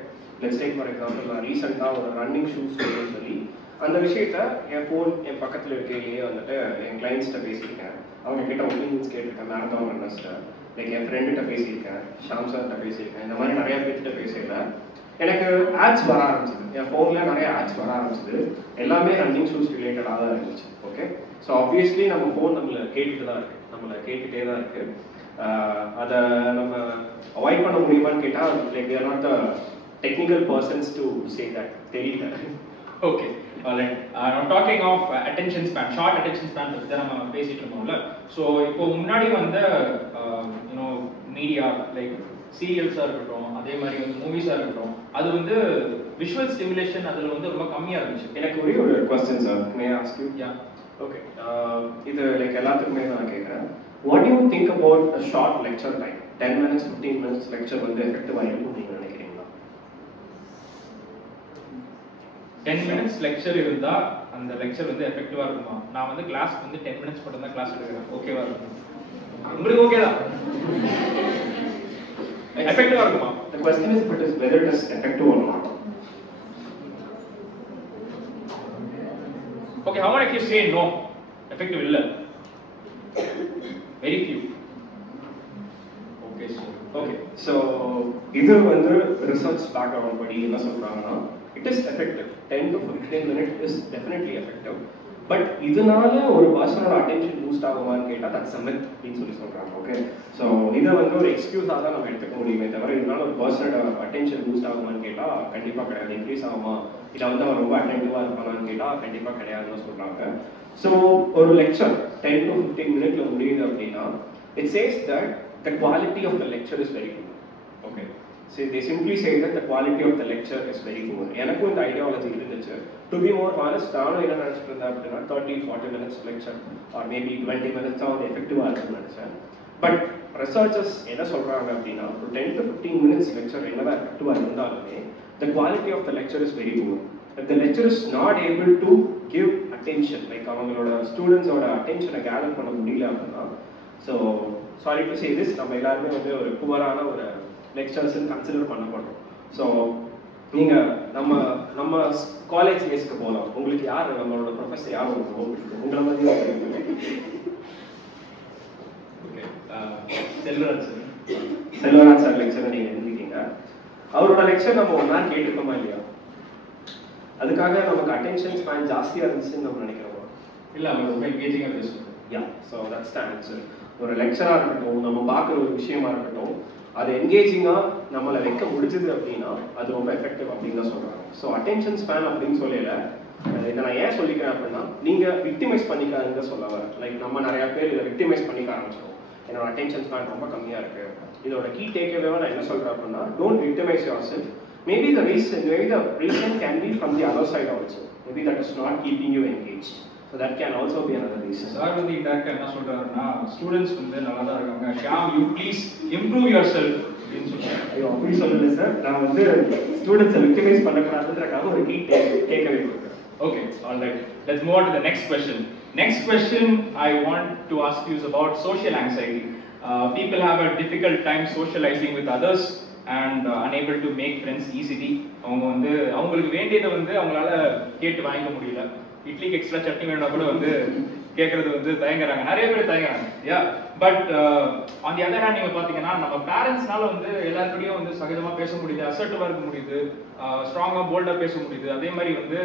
let's take for example, நான் ரீசெண்டாக ஒரு ரன்னிங் ஷூஸ் வேணும்னு சொல்லி அந்த விஷயத்த என் ஃபோன் என் பக்கத்தில் இருக்கையிலேயே வந்துட்டு என் கிளைண்ட்ஸ்கிட்ட பேசியிருக்கேன். அவங்க கிட்ட ஒப்பீனியன்ஸ் கேட்டிருக்கேன், மேரத்தான் ரன்னர்ஸ்கிட்ட, லைக் என் ஃப்ரெண்டுகிட்ட பேசியிருக்கேன், ஷாம் சார்கிட்ட பேசியிருக்கேன். இந்த மாதிரி நிறைய பேர்கிட்ட பேசியிருக்க எனக்கு ஆட்ஸ் வர ஆரம்பிச்சிது. என் ஃபோனில் நிறைய ஆட்ஸ் வர ஆரம்பிச்சிது. எல்லாமே ரன்னிங் ஷூஸ் ரிலேட்டடாக தான் இருந்துச்சு. ஓகே, ஸோ ஆப்வியஸ்லி நம்ம ஃபோன் நம்மளை கேட்டுட்டு தான் இருக்குது, நம்மளை கேட்டுகிட்டே தான் இருக்குது. அதை நம்ம அவாய்ட் பண்ண முடியுமான்னு கேட்டால் like we are not the technical persons to say that. தெரியல. Okay, alright. I'm talking of attention span, short attention span பத்தி நம்ம பேசிட்டு இருக்கோம்ல. ஸோ இப்போ முன்னாடி வந்து மீடியா லைக் சீரியல்ஸாக இருக்கட்டும், அதே மாதிரி வந்து மூவிஸாக இருக்கட்டும், அது வந்து விஷுவல் ஸ்டிமுலேஷன் அதில் வந்து ரொம்ப கம்மியாக இருந்துச்சு. எனக்கு ஒரே ஒரு question sir, May I ask you? Yeah. Okay, இது லைக் எல்லாத்துக்குமே நான் கேட்குறேன். What you think about a short lecture time? 10 minutes 15 minutes lecture வந்து எஃபெக்டிவாக இருக்கும் நீங்கள் நினைக்கிறீங்களா? 10 minutes லெக்சர் இருந்தால் அந்த லெக்சர் வந்து எஃபெக்டிவாக இருக்குமா? நான் வந்து கிளாஸ் வந்து 10 minutes மட்டும் தான் கிளாஸ் எடுக்கிறேன், ஓகேவா இருக்கும்? உங்களுக்கு ஓகே தான்? எஃபெக்டிவாக இருக்குமா? The question is whether it is effective or not. Okay, how many of you say no? Effective illa? Very few. Okay, so இது வந்து ரிசர்ச் பேக்ரவுண்ட் படி என்ன சொல்றாங்கன்னா it is effective. 10 to 15 minutes is definitely effective. But இதனால ஒரு பர்சனோட attention boost ஆகுமான்னு கேட்டால் that's a myth அப்படின்னு சொல்லி சொல்றாங்க. ஓகே, ஸோ இதை வந்து ஒரு எக்ஸ்கியூஸாக தான் நம்ம எடுத்துக்க முடியுமே தவிர இதனால ஒரு பர்சனோட அட்டென்ஷன் பூஸ்ட் ஆகுமான்னு கேட்டால் கண்டிப்பாக கிடையாது. இன்க்ரீஸ் ஆகுமா, இல்லை வந்து அவன் ரொம்ப அட்டென்டிவாக இருப்பானான்னு கேட்டால் கண்டிப்பாக கிடையாதுன்னு சொல்றாங்க. ஸோ ஒரு லெக்சர் 10 to 15 minutes முடியுது அப்படின்னா it says that the quality of the lecture is very good. Okay, so they simply say that the quality of the lecture is very good. எனக்கும் இந்த ஐடியாலஜி இருந்துச்சு. To be more honest, நானும் என்ன நினைச்சிட்டு இருந்தேன் அப்படின்னா 30-40 minutes lecture or maybe 20 minutes தான் வந்து எஃபெக்டிவாக இருக்குன்னு நினைச்சேன். பட் ரிசர்ச்சர்ஸ் என்ன சொல்றாங்க அப்படின்னா ஒரு 10 to 15 minutes lecture என்னதான் எஃபெக்டிவாக இருந்தாலுமே the quality of the lecture is very good. If the lecturer is not able to give attention, like அவங்களோட ஸ்டூடெண்ட்ஸோட அட்டென்ஷனை கேதர் பண்ண முடியல அப்படின்னா, so sorry to say this, நம்ம எல்லாருமே வந்து ஒரு புவரான ஒரு லெக்சர்ஸ்ன்னு கன்சிடர் பண்ணப்படுறோம். ஸோ நீங்கள் நம்ம காலேஜ் டேஸ்க்கு போகலாம். உங்களுக்கு யார் நம்மளோட ப்ரொஃபஸர் யார் உங்களுக்கு உங்களை மாதிரி? ஓகே, செல்வராஜ் சார் லெக்சர் நீங்கள் எழுதிட்டீங்க. அவரோட லெக்சர் நம்ம ஒரு நாள் கேட்டுக்கோமா இல்லையா? அதுக்காக நமக்கு அட்டென்ஷன் ஸ்பேன் ஜாஸ்தியாக இருந்துச்சுன்னு நம்ம நினைக்கிறோம். இல்லை, அவங்க ரொம்ப என்கேஜிங்காக பேசுவாங்க. யா, ஸோ தட்ஸ் த ஆன்சர். ஒரு லெக்சராக இருக்கட்டும், நம்ம பார்க்குற ஒரு விஷயமா இருக்கட்டும், அது என்கேஜிங்காக நம்மளை வைக்க முடிஞ்சது அப்படின்னா அது ரொம்ப எஃபெக்டிவ் அப்படின்னு தான் சொல்கிறாங்க. ஸோ அட்டென்ஷன் ஸ்பேன் அப்படின்னு சொல்லல, இதை நான் ஏன் சொல்லிக்கிறேன் அப்படின்னா நீங்கள் விக்டிமைஸ் பண்ணிக்காதுன்னு சொல்ல வரேன். லைக் நம்ம நிறையா பேர் இதை விக்டிமைஸ் பண்ணிக்க ஆரம்பிச்சிடும். என்னோட அட்டென்ஷன் ஸ்பேன் ரொம்ப கம்மியாக இருக்குது. இதோட கீ டேக்அவேவா நான் என்ன சொல்கிறேன் அப்படின்னா, don't victimise your self. Maybe the reason can be from the other side also. Maybe that is not keeping you engaged. So that can also be another reason. Sir வந்து இன்டெரக்டாக என்ன சொல்றாருன்னா, ஸ்டூடெண்ட்ஸ் வந்து நல்லா தான் இருக்காங்க, Shyam you please improve your self அப்படின்னு சொல்றாங்க. ஐயோ, அப்படி சொல்லலை சார். நான் வந்து ஸ்டூடெண்ட்ஸை விக்டிமைஸ் பண்ணக்கூடாதுன்றதுக்காக ஒரு கீ டேக்அவே கொடுக்குறேன். Okay, all right. Let's move on to the next question. Next question I want to ask you is about social anxiety. People have a difficult time socializing with others and unable to make friends easily. அவங்க வந்து அவங்களுக்கு வேண்டியதை வந்து அவங்களால கேட்டு வாங்க முடியல. இட்லிக்கு எக்ஸ்ட்ரா சட்னி வேணும்னா கூட வந்து கேட்கறது வந்து தயங்குறாங்க, நிறைய பேர் தயங்குறாங்க. Yeah, but on the other hand நீங்கள் பார்த்தீங்கன்னா நம்ம பேரண்ட்ஸ்னால வந்து எல்லாருக்கூடையும் வந்து சகஜமாக பேச முடியுது, அசர்ட்டிவாக இருக்க முடியுது, ஸ்ட்ராங்காக போல்டாக பேச முடியுது. அதே மாதிரி வந்து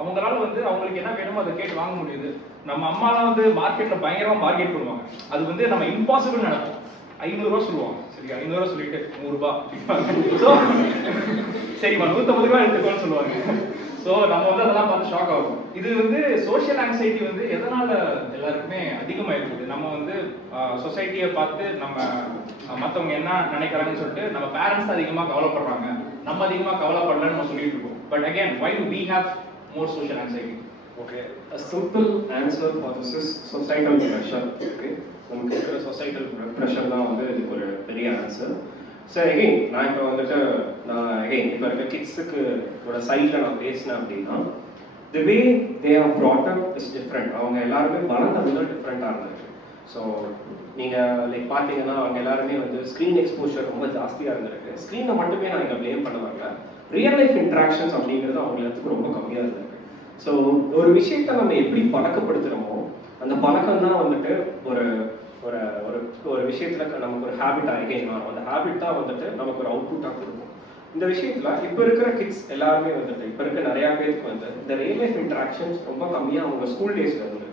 அவங்களால வந்து அவங்களுக்கு என்ன வேணுமோ அதை கேட்டு வாங்க முடியுது. நம்ம அம்மாலாம் வந்து மார்க்கெட்டில் பயங்கரமாக மார்க்கெட் பண்ணுவாங்க. அது வந்து நம்ம இம்பாசிபிள் நடக்கும். 500 ரூபா சொல்லுவாங்க, சரியா? 500 ரூபா சொல்லிட்டு 100 ரூபாய் ஸோ சரிம்மா 150 ரூபா எடுத்துக்கோன்னு சொல்லுவாங்க. ஸோ நம்ம வந்து அதெல்லாம் பார்த்து ஷாக் ஆகும். இது வந்து சோஷியல் ஆங்ஸைட்டி வந்து எதனால எல்லாருக்குமே அதிகமாக இருக்குது? நம்ம வந்து சொசைட்டியை பார்த்து நம்ம மற்றவங்க என்ன நினைக்கிறாங்கன்னு சொல்லிட்டு நம்ம பேரண்ட்ஸ் அதிகமாக கவலைப்படுறாங்க, நம்ம அதிகமாக கவலைப்படலன்னு நம்ம சொல்லிட்டு இருக்கோம். But again, why do we have more social anxiety? Okay, a simple answer for this is societal pressure. Okay, நமக்கு இருக்கிற சொசைட்டல் ப்ரெஷர் தான் வந்து இதுக்கு ஒரு பெரிய ஆன்சர். சார் எகெயின் நான் இப்போ வந்துட்டு இப்போ இருக்க கிட்ஸுக்கு ஒரு சைடில் நான் பேசினேன் அப்படின்னா, the way they are brought up is different. அவங்க எல்லாருமே வளர்ந்த விதம் டிஃப்ரெண்ட்டாக இருந்திருக்கு. ஸோ நீங்கள் லைக் பார்த்தீங்கன்னா அவங்க எல்லாருமே வந்து ஸ்க்ரீன் எக்ஸ்போஷர் ரொம்ப ஜாஸ்தியாக இருந்திருக்கு. ஸ்க்ரீனை மட்டுமே நான் இங்கே ப்ளேம் பண்ண வரல, ரியல் லைஃப் இன்ட்ராக்ஷன்ஸ் அப்படிங்கிறது அவங்களுக்கு ரொம்ப கம்மியாக இருந்திருக்கு. ஸோ ஒரு விஷயத்தை நம்ம எப்படி பழக்கப்படுத்துகிறோமோ அந்த பழக்கம் தான் வந்துட்டு ஒரு ஒரு ஒரு ஒரு விஷயத்தில் நமக்கு ஒரு ஹேபிட் ஆகிக்கேன் மாறும். அந்த ஹேபிட் தான் வந்துட்டு நமக்கு ஒரு அவுட்புட்டாக கொடுக்கும். இந்த விஷயத்தில் இப்போ இருக்கிற கிட்ஸ் எல்லாருமே வந்துட்டு இப்போ இருக்க நிறையா பேருக்கு வந்து இந்த ரியல் லைஃப் இன்ட்ராக்ஷன்ஸ் ரொம்ப கம்மியாக அவங்க ஸ்கூல் டேஸில் இருந்து.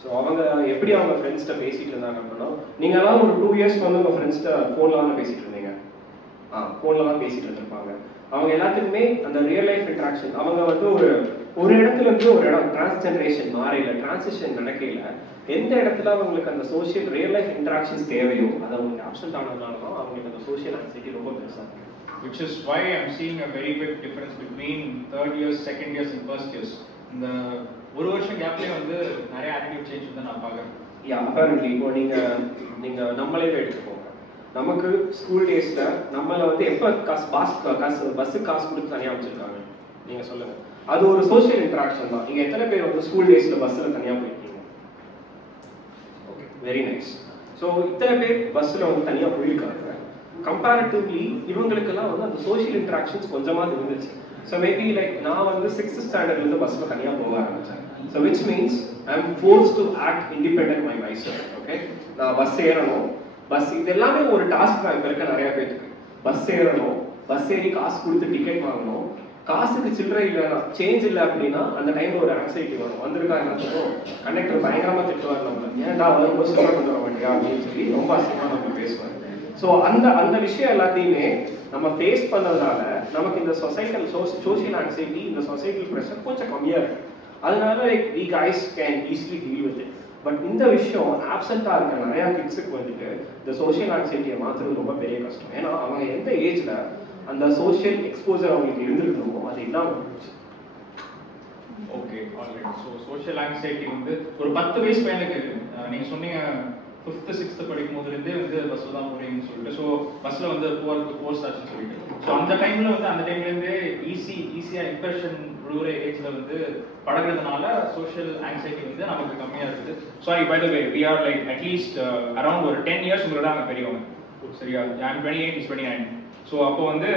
ஸோ அவங்க எப்படி அவங்க ஃப்ரெண்ட்ஸ்கிட்ட பேசிகிட்டு இருந்தாங்க அப்படின்னா, நீங்கள் எல்லாம் ஒரு 2 இயர்ஸ் வந்து உங்கள் ஃப்ரெண்ட்ஸ்கிட்ட ஃபோனில் தான் பேசிகிட்டு இருந்தீங்க. ஃபோனில் தான் பேசிகிட்டு இருந்திருப்பாங்க. அவங்க எல்லாத்துக்குமே அந்த ரியல் லைஃப் இன்ட்ராக்ஷன் அவங்க வந்து ஒரு இடத்துல இருந்து ஒரு இடம் டிரான்ஸ்ஜெனரேஷன் மாறையில டிரான்சிஷன் நடக்கையில எந்த இடத்துல அவங்களுக்கு அந்த சோஷியல் ரியல் லைஃப் இன்ட்ராக்ஷன்ஸ் தேவையோ அது அவங்களுக்கு ஆப்சென்ட் ஆனதுனால தான் அவங்களுக்கு அந்த சோஷியல் ஆன்சைட்டி ரொம்ப பெருசாக இருக்கு. Which is why I'm seeing a very big difference between third years, second years and first years. இந்த ஒரு வருஷம் கேப்லேயே வந்து நிறைய ஆட்டிடியூட் சேஞ்ச் வந்து நான் பார்க்குறேன். அப்பேரண்ட்லி இப்போ நீங்கள் நம்மளே எடுத்துக்கோங்க. நமக்கு ஸ்கூல் டேஸில் நம்மளை வந்து எப்போ பஸ்ஸுக்கு காசு கொடுத்து தனியாக வச்சுருக்காங்க நீங்கள் சொல்லுங்கள். அது ஒரு சோஷியல் இன்ட்ராக்ஷன் தான். நீங்கள் எத்தனை பேர் வந்து ஸ்கூல் டேஸில் பஸ்ஸில் தனியாக போயிருக்கீங்க? Okay, very nice. ஸோ இத்தனை பேர் பஸ்ஸில் வந்து தனியாக போயிருக்காங்க. கம்பேரிட்டிவ்லி இவங்களுக்கெல்லாம் வந்து அந்த சோஷியல் இன்ட்ராக்ஷன்ஸ் கொஞ்சமாக இருந்துச்சு. ஸோ மேபி லைக் நான் வந்து 6th ஸ்டாண்டர்ட்லேருந்து பஸ்ஸில் தனியாக போக ஆரம்பித்தேன். So which means I am force to act independent my myself. Okay, நான் பஸ் ஏறணும், பஸ் இது எல்லாமே ஒரு டாஸ்க் தான் இப்போ இருக்க நிறையா பேருக்கு. பஸ் ஏறணும், பஸ் ஏறி காசு கொடுத்து டிக்கெட் வாங்கணும், காசுக்கு சில்லறை இல்லைனா சேஞ்ச் இல்லை அப்படின்னா அந்த டைமில் ஒரு ஆன்சைட்டி வரும். வந்திருக்கா என்ன சொல்லுவோம், கண்டக்டர் பயங்கரமாக திட்டுவார் நம்ம, ஏன்டா வரும்போது சில்லறை கொண்டு வர மாட்டியா அப்படின்னு சொல்லி ரொம்ப அசிங்கமாக நம்ம பேசுவார். ஸோ அந்த விஷயம் எல்லாத்தையுமே நம்ம ஃபேஸ் பண்ணதுனால நமக்கு இந்த சோஷியல் ஆன்சைட்டி, இந்த சொசைட்டல் ப்ரெஷர் கொஞ்சம் கம்மியாக இருக்குது. அதனால we guys can easily deal with it. But இந்த விஷயம் ஆப்சென்ட்டாக இருக்க நிறையா கிட்ஸுக்கு வந்துட்டு இந்த சோஷியல் ஆன்சைட்டியை மாற்றுறது ரொம்ப பெரிய கஷ்டம். ஏன்னா அவங்க எந்த ஏஜில் அந்த சோஷியல் எக்ஸ்போசர் அவங்களுக்கு இருந்துருக்கணுமோ அது இல்லாமல் இருந்துச்சு. Okay, alright. So social anxiety வந்து ஒரு 10 வயசு பையனுக்கு நீங்கள் சொன்னீங்க 5th 6th படிக்கும் போதுலேருந்தே வந்து பஸ்ஸில் தான் போகிறீங்கன்னு சொல்லிட்டு, ஸோ பஸ்ஸில் வந்து போகிறதுக்கு ஃபோர்ஸ் ஆச்சுன்னு சொல்லிட்டு, ஸோ அந்த டைமில் வந்து அந்த டைம்லேருந்தே ஈஸியாக இம்ப்ரெஷன் விழுகிற ஏஜில் வந்து பழகிறதுனால சோஷியல் ஆங்ஸைட்டி வந்து நமக்கு கம்மியாக இருக்குது. Sorry, by the way we are like at least around ஒரு 10 இயர்ஸ் உங்களோட நாங்கள் பெரியவங்க. சரியா, ஐம் 28, இஸ் 29. ஸோ அப்போ வந்து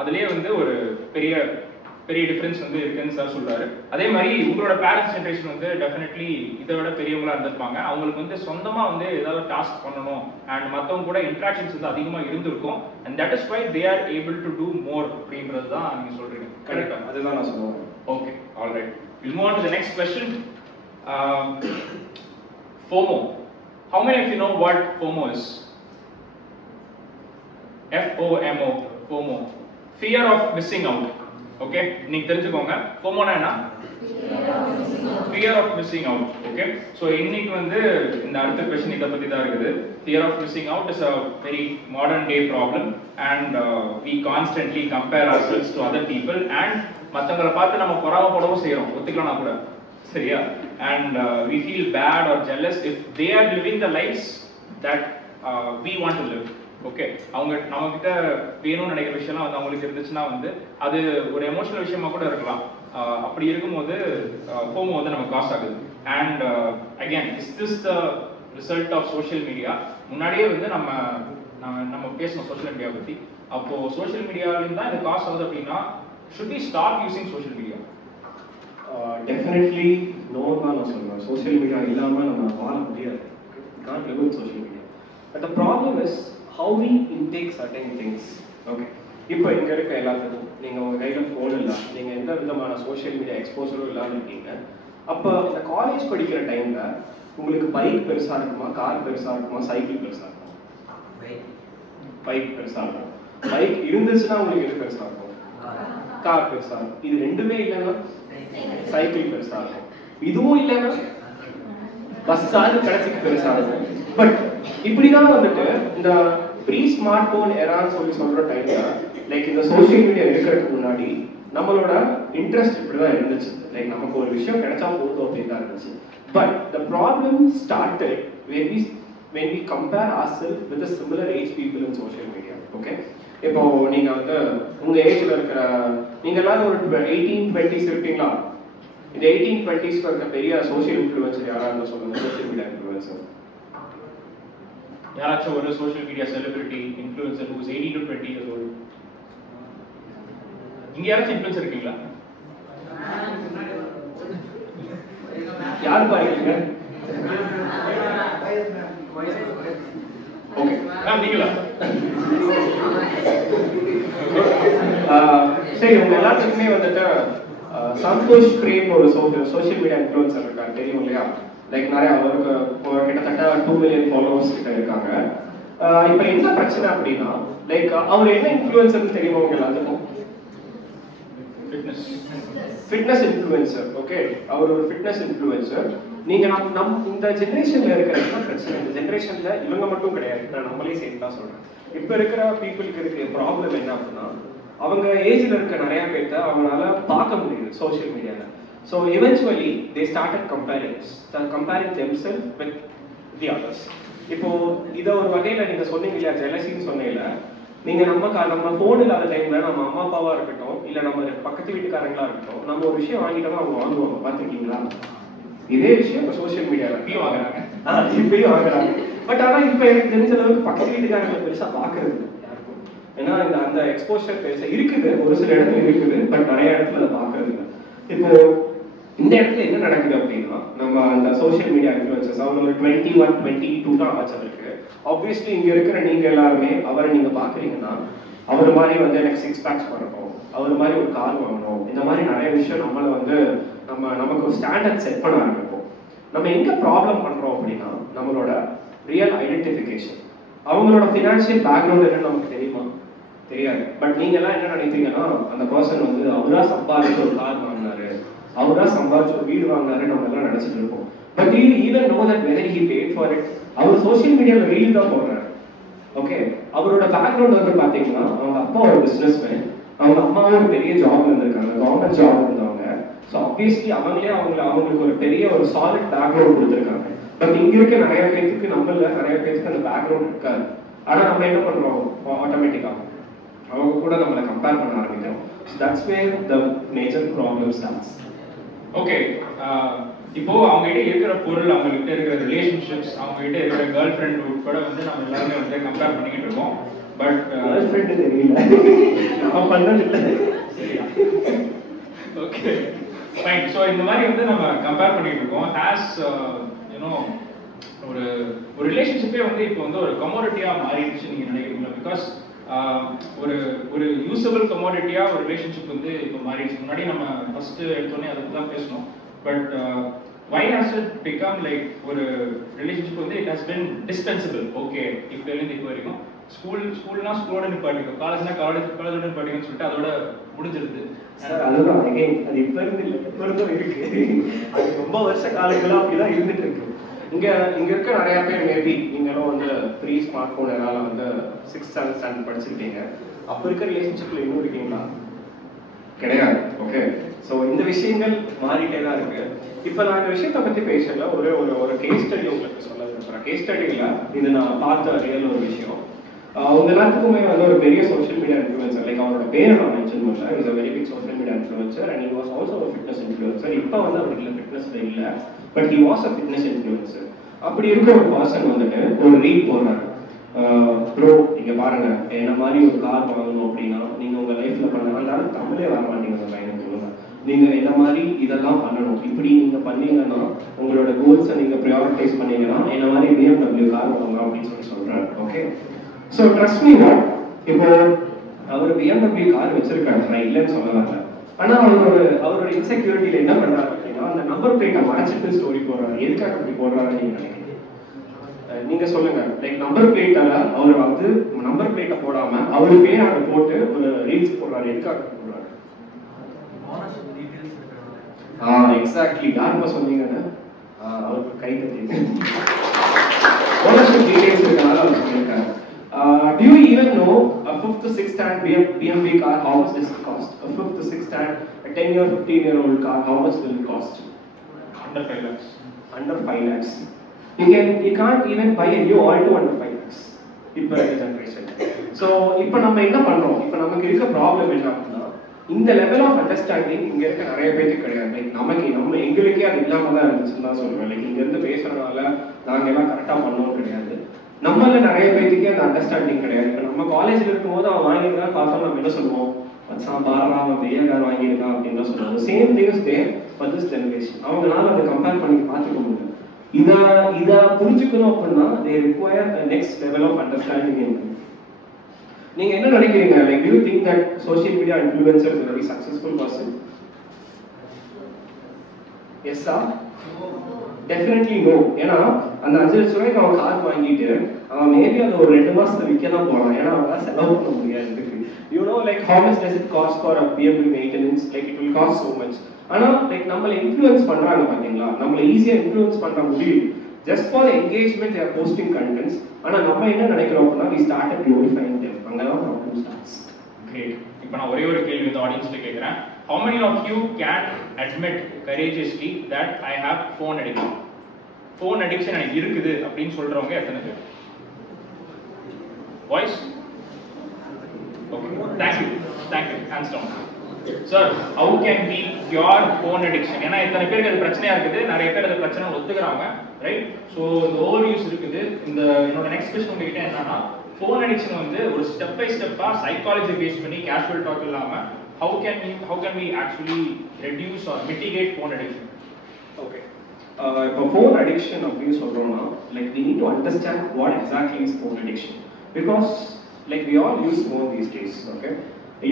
அதுலேயே வந்து ஒரு பெரிய டிஃப்ரென்ஸ் வந்து இருக்குன்னு சார் சொல்றாரு. அதே மாதிரி உங்களோட பேரண்ட்ஸ் ஜென்ரேஷன் வந்து டெஃபினெட்லி இதை விட பெரியவங்களா இருந்திருப்பாங்க. அவங்களுக்கு வந்து சொந்தமா வந்து ஏதாவது டாஸ்க் பண்ணணும் அண்ட் மற்றவங்க கூட இன்ட்ராக்ஷன்ஸ் வந்து அதிகமாக இருந்திருக்கும். And that is why they are able to do more அப்படின்றது தான் நீங்க சொல்றீங்க. கரெக்டா? அதுதான் நான் சொல்லுவேன். Okay, alright. We'll move on to the next question. FOMO. How many of you know what FOMO is? FOMO. FOMO. Fear of missing out. Okay, நீங்க தெரிஞ்சுக்கோங்க FOMOனா என்ன? Fear of missing out. Okay, so இன்னைக்கு வந்து இந்த அடுத்த question இதை பற்றி தான் இருக்குது. Fear of missing out is a very modern day problem and we constantly compare ourselves to other people and மற்றவங்களை பார்த்து நம்ம பொறாமப்படவும் செய்கிறோம், ஒத்துக்கலாம்னா கூட. சரியா? And we feel bad or jealous if they are living the lives that we want to live. Okay, அவங்க நம்மகிட்ட வேணும்னு நினைக்கிற விஷயம்லாம் வந்து அவங்களுக்கு இருந்துச்சுன்னா வந்து அது ஒரு எமோஷனல் விஷயமா கூட இருக்கலாம். அப்படி இருக்கும்போது FOMO வந்து நமக்கு காசு ஆகுது. And again is this the result of social media? முன்னாடியே வந்து நம்ம பேசணும் சோஷியல் மீடியா பற்றி. அப்போ சோஷியல் மீடியாவிலும் தான் இது காசு ஆகுது அப்படின்னா should we stop using social media? Definitely no தான் நான் சொல்லுவேன். சோஷியல் மீடியா இல்லாமல் நம்ம வாழ முடியாது. Can't live with social media. But the problem is how we intake certain things. Okay, இப்போ இங்கே இருக்க எல்லாத்துக்கும் நீங்கள் உங்கள் கையில் ஃபோன் இல்லை, நீங்கள் எந்த விதமான சோஷியல் மீடியா எக்ஸ்போசரும் இல்லாமல் இருக்கீங்க. அப்போ இந்த காலேஜ் படிக்கிற டைமில் உங்களுக்கு பைக் பெருசாக இருக்குமா, கார் பெருசாக இருக்குமா, சைக்கிள் பெருசாக இருக்குமா? பைக் பெருசாக இருக்கும். பைக் இருந்துச்சுன்னா உங்களுக்கு எது பெருசாக இருக்கும்? கார் பெருசாக இருக்கும். இது ரெண்டுமே இல்லைன்னா சைக்கிள் பெருசாக இருக்கும். இதுவும் இல்லைன்னா பஸ்ஸாவது கடைசிக்கு பெருசாக இருக்கும். பட் இப்படிதான் வந்துட்டு இந்த ப்ரீ ஸ்மார்ட் போன் எரான்னு சொல்ற டைம்ல லைக் இந்த சோஷியல் மீடியா இருக்கிறதுக்கு முன்னாடி நம்மளோட இன்ட்ரெஸ்ட் இப்படிதான் இருந்துச்சு. லைக் நமக்கு ஒரு விஷயம் கிடைச்சா போதும் அப்படின்னு தான் இருந்துச்சு. But the problem started when we compare ourselves with the similar age people in social media. Okay, இப்போ நீங்க வந்து உங்க ஏஜ்ல இருக்கிற நீங்க எல்லாரும் ஒரு 18-20s இருப்பீங்களா? இந்த 18-20s இருக்க பெரிய சோஷியல் இன்ஃப்ளூயன்சர் யாரா இருந்தா சொல்லுங்க. சோஷியல் மீடியா இன்ஃப்ளூயன்சர் யாராச்சும் ஒரு social media celebrity influencer who is 18 to 20 years old. இங்க யாராச்சும் இன்ஃப்ளூயன்சர் இருக்கீங்களா? யார் பாருங்க? ஓகே மேம் நீங்களா? சரி, உங்க எல்லாத்துக்குமே வந்துட்டு சந்தோஷ் பிரேம் ஒரு சோஷியல் மீடியா இன்ஃப்ளூயன்சர் இருக்காரு, தெரியும் இல்லையா? லைக் நிறைய அவருக்கு கிட்டத்தட்ட 2 மில்லியன் ஃபாலோவர்ஸ் கிட்ட இருக்காங்க. இப்போ என்ன பிரச்சனை அப்படின்னா, லைக் அவர் என்ன இன்ஃப்ளூயன்சர்னு தெரியுமா உங்க எல்லாத்துக்கும்? Fitness influencer. ஓகே, அவர் ஒரு ஃபிட்னஸ் இன்ஃப்ளூயன்சர். நீங்க இந்த ஜெனரேஷன்ல இருக்கிற என்ன பிரச்சனை, இந்த ஜெனரேஷன்ல இவங்க மட்டும் கிடையாது, நான் நம்மளே சேர்த்து தான் சொல்றேன். இப்போ இருக்கிற பீப்புளுக்கு இருக்கிற ப்ராப்ளம் என்ன அப்படின்னா, அவங்க ஏஜ்ல இருக்க நிறைய பேர்த்த அவங்களால பார்க்க முடியுது சோஷியல் மீடியால. So eventually they started comparing themself with the others. இப்போ இதை ஒரு வகையில நீங்க சொன்னீங்க இல்லையா, ஜெலசின்னு சொன்னீங்கல்ல, நீங்க நம்ம ஃபோன் இல்லாத டைம்ல நம்ம அம்மா அப்பாவா இருக்கட்டும், இல்ல நம்ம பக்கத்து வீட்டுக்காரங்களா இருக்கட்டும், நம்ம ஒரு விஷயம் வாங்கிட்டோம்னா அவங்க வாங்குவாங்க, பார்த்துருக்கீங்களா? இதே விஷயம் இப்போ சோஷியல் மீடியாவில் இப்பயும் வாங்குறாங்க. இப்பயும் வாங்குறாங்க. பட் ஆனால் இப்போ எனக்கு தெரிஞ்ச அளவுக்கு பக்கத்து வீட்டுக்காரங்களை பெருசாக பார்க்கறது யாருக்கும். ஏன்னா அந்த எக்ஸ்போஷர் பெருசாக இருக்குது, ஒரு சில இடத்துல இருக்குது, பட் நிறைய இடத்துல அதை பார்க்கறது இல்லை. இப்போ இந்த இடத்துல என்ன நடக்குது அப்படின்னா, நம்ம அந்த சோஷியல் மீடியா இன்ஃப்ளூயன்சர்ஸ் அவங்க ஒரு 21, 22 தான் ஆச்சவருக்கு. ஆப்வியஸ்லி இங்க இருக்கிற நீங்க எல்லாருமே அவரை நீங்க பாக்குறீங்கன்னா, அவர் மாதிரி வந்து எனக்கு 6 பேக்ஸ் வரணும், அவர் மாதிரி ஒரு கார் வாங்கணும், இந்த மாதிரி நிறைய விஷயம் நம்மள வந்து நமக்கு ஒரு ஸ்டாண்டர்ட் செட் பண்ண ஆரம்பிப்போம். நம்ம எங்க ப்ராப்ளம் பண்றோம் அப்படின்னா, நம்மளோட ரியல் ஐடென்டிஃபிகேஷன். அவங்களோட ஃபினான்ஷியல் பேக்ரவுண்ட் என்னன்னு நமக்கு தெரியுமா? தெரியாது. பட் நீங்க எல்லாம் என்ன நினைப்பீங்கன்னா, அந்த பர்சன் வந்து அவரா சம்பாதிச்சு ஒரு கார் வாங்கினாரு, அவரா சம்பாதிச்சு ஒரு வீடு வாங்கினாரு நம்ம எல்லாம் நினைச்சிட்டு இருப்போம். But you even know that whether he paid for it. அவர் சோஷியல் மீடியாவில் ரீல் தான் போடுறாரு. ஓகே, அவரோட பேக்ரவுண்ட் வந்து பாத்தீங்கன்னா, அவங்க அப்பா ஒரு பிசினஸ்மேன், அவங்க அம்மாவும் ஒரு பெரிய ஜாப் இருந்திருக்காங்க, கவர்மெண்ட் ஜாப் இருந்தவங்க. ஸோ ஆப்வியஸ்லி அவங்களுக்கு ஒரு பெரிய ஒரு சாலிட் பேக்ரவுண்ட் கொடுத்துருக்காங்க. பட் இங்க இருக்க நிறைய பேருக்கு நம்மள நிறைய பேருக்கு அந்த பேக்ரவுண்ட் இருக்காது. ஆனா நம்ம என்ன பண்றோம், ஆட்டோமேட்டிக்கா அவங்க கூட நம்மளை கம்பேர் பண்ண ஆரம்பிக்கிறோம். That's where the major problem starts. Okay, இப்போ அவங்க கிட்ட இருக்கிற பொருள், அவங்க கிட்ட இருக்கிற ரிலேஷன்ஷிப்ஸ், அவங்க கிட்ட இருக்கிற கேர்ள் ஃப்ரெண்ட் கூட வந்து நம்ம எல்லாருமே வந்து கம்பேர் பண்ணிக்கிட்டு இருக்கோம். பட் கேர்ள் ஃப்ரெண்ட் தெரியல, நான் பண்ணதில்லை. Okay fine. ஸோ இந்த மாதிரி வந்து நம்ம கம்பேர் பண்ணிட்டு இருக்கோம். ஹேஸ் யூனோ ஒரு ரிலேஷன்ஷிப்பே வந்து இப்போ வந்து ஒரு கமோடிட்டியாக மாறிடுச்சு நீங்க நினைக்கிறீங்களா? பிகாஸ் ஒரு யூசபிள் கமோடிட்டியா ஒரு ரிலேஷன்ஷிப் வந்து இப்போ மாறிடுச்சு. முன்னாடி நம்ம ஃபர்ஸ்ட் எடுத்தோடனே அதை தான் பேசணும். But why has it become like ஒரு ரிலேஷன்ஷிப் வந்து it has been dispensable? Okay, இப்போ இருந்து இப்போ வரைக்கும் ஸ்கூல்னா ஸ்கூலோட நிப்பாட்டிங்க, காலேஜ்னா காலேஜோட நிப்பாட்டிங்கன்னு சொல்லிட்டு அதோட முடிஞ்சிருது. அதுதான் அது இப்போ இருந்து இல்லை, இப்போ இருந்தும் இருக்கு. அது ரொம்ப வருஷ காலங்களா அப்படிதான் இருந்துட்டு இருக்கு. இங்க இருக்க நிறைய பேர் மேபி நீங்களும் வந்து ப்ரீ ஸ்மார்ட் போன் என்னால வந்து 6th ஸ்டாண்டர்ட் படிச்சிருக்கீங்க. அப்போ இருக்க ரிலேஷன்ஷிப்ல இன்னும் இருக்கீங்களா? கிடையாது. ஓகே, ஸோ இந்த விஷயங்கள் மாறிட்டே தான் இருக்கு. இப்போ நான் இந்த விஷயத்தை பத்தி பேசல, ஒரு கேஸ் ஸ்டடி உங்களுக்கு சொல்ல விரும்புறேன். கேஸ் ஸ்டடியில இது நான் பார்த்த ரியல் ஒரு விஷயம். அவங்க எல்லாத்துக்குமே வந்து ஒரு பெரிய சோஷியல் மீடியா இன்ஃப்ளூயன்சர், லைக் அவரோட பேரை நான் மென்ஷன் பண்ணல, is a very big social media influencer and he was also ஒரு ஃபிட்னஸ் இன்ஃப்ளூயன்சர். இப்போ வந்து அவருக்கு ஃபிட்னஸ்ல இல்லை, but he was a fitness influencer. அப்படி இருக்க ஒரு பர்சன் வந்துட்டு ஒரு ரீல் போடுறாரு, ப்ரோ நீங்க பாருங்க, என்ன மாதிரி ஒரு கார் வாங்கணும் அப்படின்னா நீங்க உங்க லைஃப்ல பண்ண, எல்லாரும் தமிழே வர மாட்டீங்க பையனுக்கு, நீங்க என்ன மாதிரி இதெல்லாம் பண்ணணும், இப்படி நீங்க பண்ணீங்கன்னா உங்களோட கோல்ஸை நீங்க ப்ரையாரிட்டைஸ் பண்ணீங்கன்னா என்ன மாதிரி BMW கார் வாங்கலாம் அப்படின்னு சொல்றாரு. Okay, so trust me not, இப்போ அவர் BMW கார் வச்சிருக்காரு, நான் இல்லைன்னு சொல்ல வரல. ஆனா அவரோட இன்செக்யூரிட்டியில என்ன பண்றாரு அப்படின்னா, அந்த நம்பர் பிளேட்டை மறைச்சிட்டு ஸ்டோரி போடுறாரு. எதுக்காக அப்படி போடுறாருன்னு நீங்க நினைக்கிறீங்க? நீங்க சொல்லுங்க. லைக் நம்பர் பிளேட்டால அவர் வந்து நம்பர் பிளேட்டை போடாம அவரு பேர் அதை போட்டு ஒரு ரீல்ஸ் போடுறாரு. எதுக்காக போடுறாரு? எக்ஸாக்ட்லி, யாருப்பா சொன்னீங்கன்னு அவருக்கு கை தட்டி ஓனர்ஷிப் டீடைல்ஸ் இருக்கனால அவர் சொல்லியிருக்காங்க. Do you even know a 5th to 6th hand BMW car, how much does it cost? A 5th to 6th hand, a 10-year, 15-year-old car, how much will it cost? Under 5 lakhs. Under 5 lakhs. You can't even buy a new Alto under 5 lakhs. இப்போ இருக்க generation. So இப்போ நம்ம என்ன பண்றோம்? இப்போ நமக்கு இருக்க problem என்ன அப்படின்னா, இந்த லெவல் ஆஃப் அண்டர்ஸ்டாண்டிங் இங்க இருக்க நிறைய பேருக்கு கிடையாது. லைக் நம்ம எங்களுக்கே அது இல்லாம தான் இருந்துச்சுன்னு தான் சொல்லுவேன். லைக் இங்க இருந்து பேசுறதுனால நாங்க எல்லாம் கரெக்டா பண்ணோம் கிடையாது. நம்மள நிறைய பேருக்கே அந்த அண்டர்ஸ்டாண்டிங் கிடையாது. இப்போ நம்ம காலேஜ்ல இருக்கும்போது அவன் வாங்கியிருக்கான் பார்த்தா நம்ம என்ன சொல்லுவோம், மச்சான் பாரா அவன் பெரிய கார் வாங்கியிருக்கான் அப்படின்னு தான் சொல்லுவோம். Same things there for this generation. அவங்களால அதை கம்பேர் பண்ணி பார்த்துக்க முடியும். இதை புரிஞ்சுக்கணும் அப்படின்னா they require a next level of understanding in life. நீங்க என்ன நினைக்கிறீங்க? Like do you think that social media influencer is a very successful person? Yes sir? Definitely no. ஏன்னா அந்த 5 லட்சம் ரூபாய்க்கு அவன் கார் வாங்கிட்டு அவன் மேபி அதை ஒரு 2 மாசத்துல விற்க தான் போறான். ஏன்னா அவன் செலவு பண்ண முடியாது. You know like how much does it cost for a BMW maintenance? Like it will cost so much. ஆனா லைக் நம்மள இன்ஃப்ளூயன்ஸ் பண்றாங்க பாத்தீங்களா, நம்மள ஈஸியா இன்ஃப்ளூயன்ஸ் பண்ண முடியும் just for the engagement they are posting contents. ஆனா நம்ம என்ன நினைக்கிறோம் அப்படின்னா we started glorifying them. அங்கதான் problem starts. Great. இப்போ நான் ஒரே ஒரு கேள்வி இந்த ஆடியன்ஸ்ல கேக்குறேன். How many of you can admit courageously that I have phone addiction? Phone addiction எனக்கு இருக்குது அப்படின்னு சொல்றவங்க எத்தனை பேர்? Voice? Okay. Thank you. Hands down. Sir, how can we cure phone addiction? ஏன்னா இத்தனை பேருக்கு அது பிரச்சனையா இருக்குது, நிறைய பேர் அது பிரச்சனை ஒத்துக்கிறாங்க, ரைட்? ஸோ இந்த ஓவர்வியூஸ் இருக்குது. இந்த என்னோட நெக்ஸ்ட் கொஸ்டின் உங்ககிட்ட என்னன்னா, ஃபோன் அடிக்ஷன் வந்து ஒரு ஸ்டெப் பை ஸ்டெப்பா சைக்காலஜி பேஸ் பண்ணி கேஷுவல் டாக் இல்லாம how can we actually reduce or mitigate phone addiction? Okay. இப்போ phone addiction அப்படின்னு சொல்றோம்னா like we need to understand what exactly is phone addiction, because like we all use phone these days. Okay,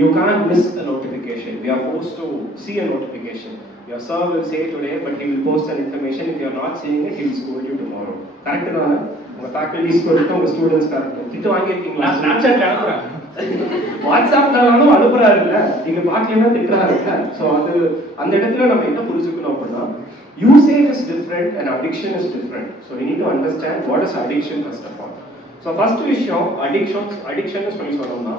you can't miss a notification. We are forced to see a notification. Your sir will say today but he will post an information. If you are not seeing it, he will scold you tomorrow. Correct தான? உங்க faculty சொல்லிட்டு உங்க students correct திட்டு வாங்கி இருக்கீங்களா? ஸ்னாப்சாட்ல அனுப்புறேன், வாட்ஸ்அப்னாலும் அனுப்புறாருல்ல, நீங்க பாக்கலன்னா திட்டுறாருல்ல. So அது அந்த இடத்துல நம்ம என்ன புரிஞ்சுக்கணும் அப்படின்னா usage is different and addiction is different. So we need to understand what is addiction first of all. So first விஷயம் addiction சொல்லி சொன்னோம்னா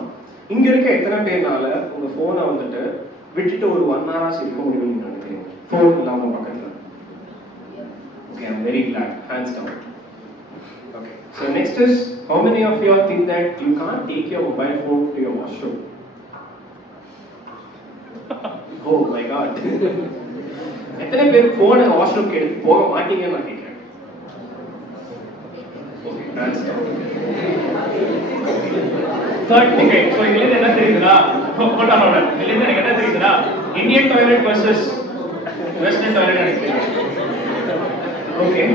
இங்க இருக்க எத்தனை பேர்னால உங்க போனை வந்துட்டு விட்டுட்டு ஒரு 1 hour இருக்க முடியும்னு நினைக்கிறீங்க போன் இல்லாம பக்கத்துல? Okay, I'm very glad. Hands down. Okay. So next is, how many of you all think that you can't take your mobile phone to your washroom? Oh my God. எத்தனை பேர் போனை வாஷ்ரூம்க்கு எடுத்து போக மாட்டீங்கன்னு நான் கேட்கிறேன். Okay, hands down. Third, okay, so இதுல இருந்து என்ன தெரியுதுன்னா, இதுல இருந்து எனக்கு என்ன தெரியுதுன்னா, Indian toilet versus western toilet எனக்கு தெரியும். Okay.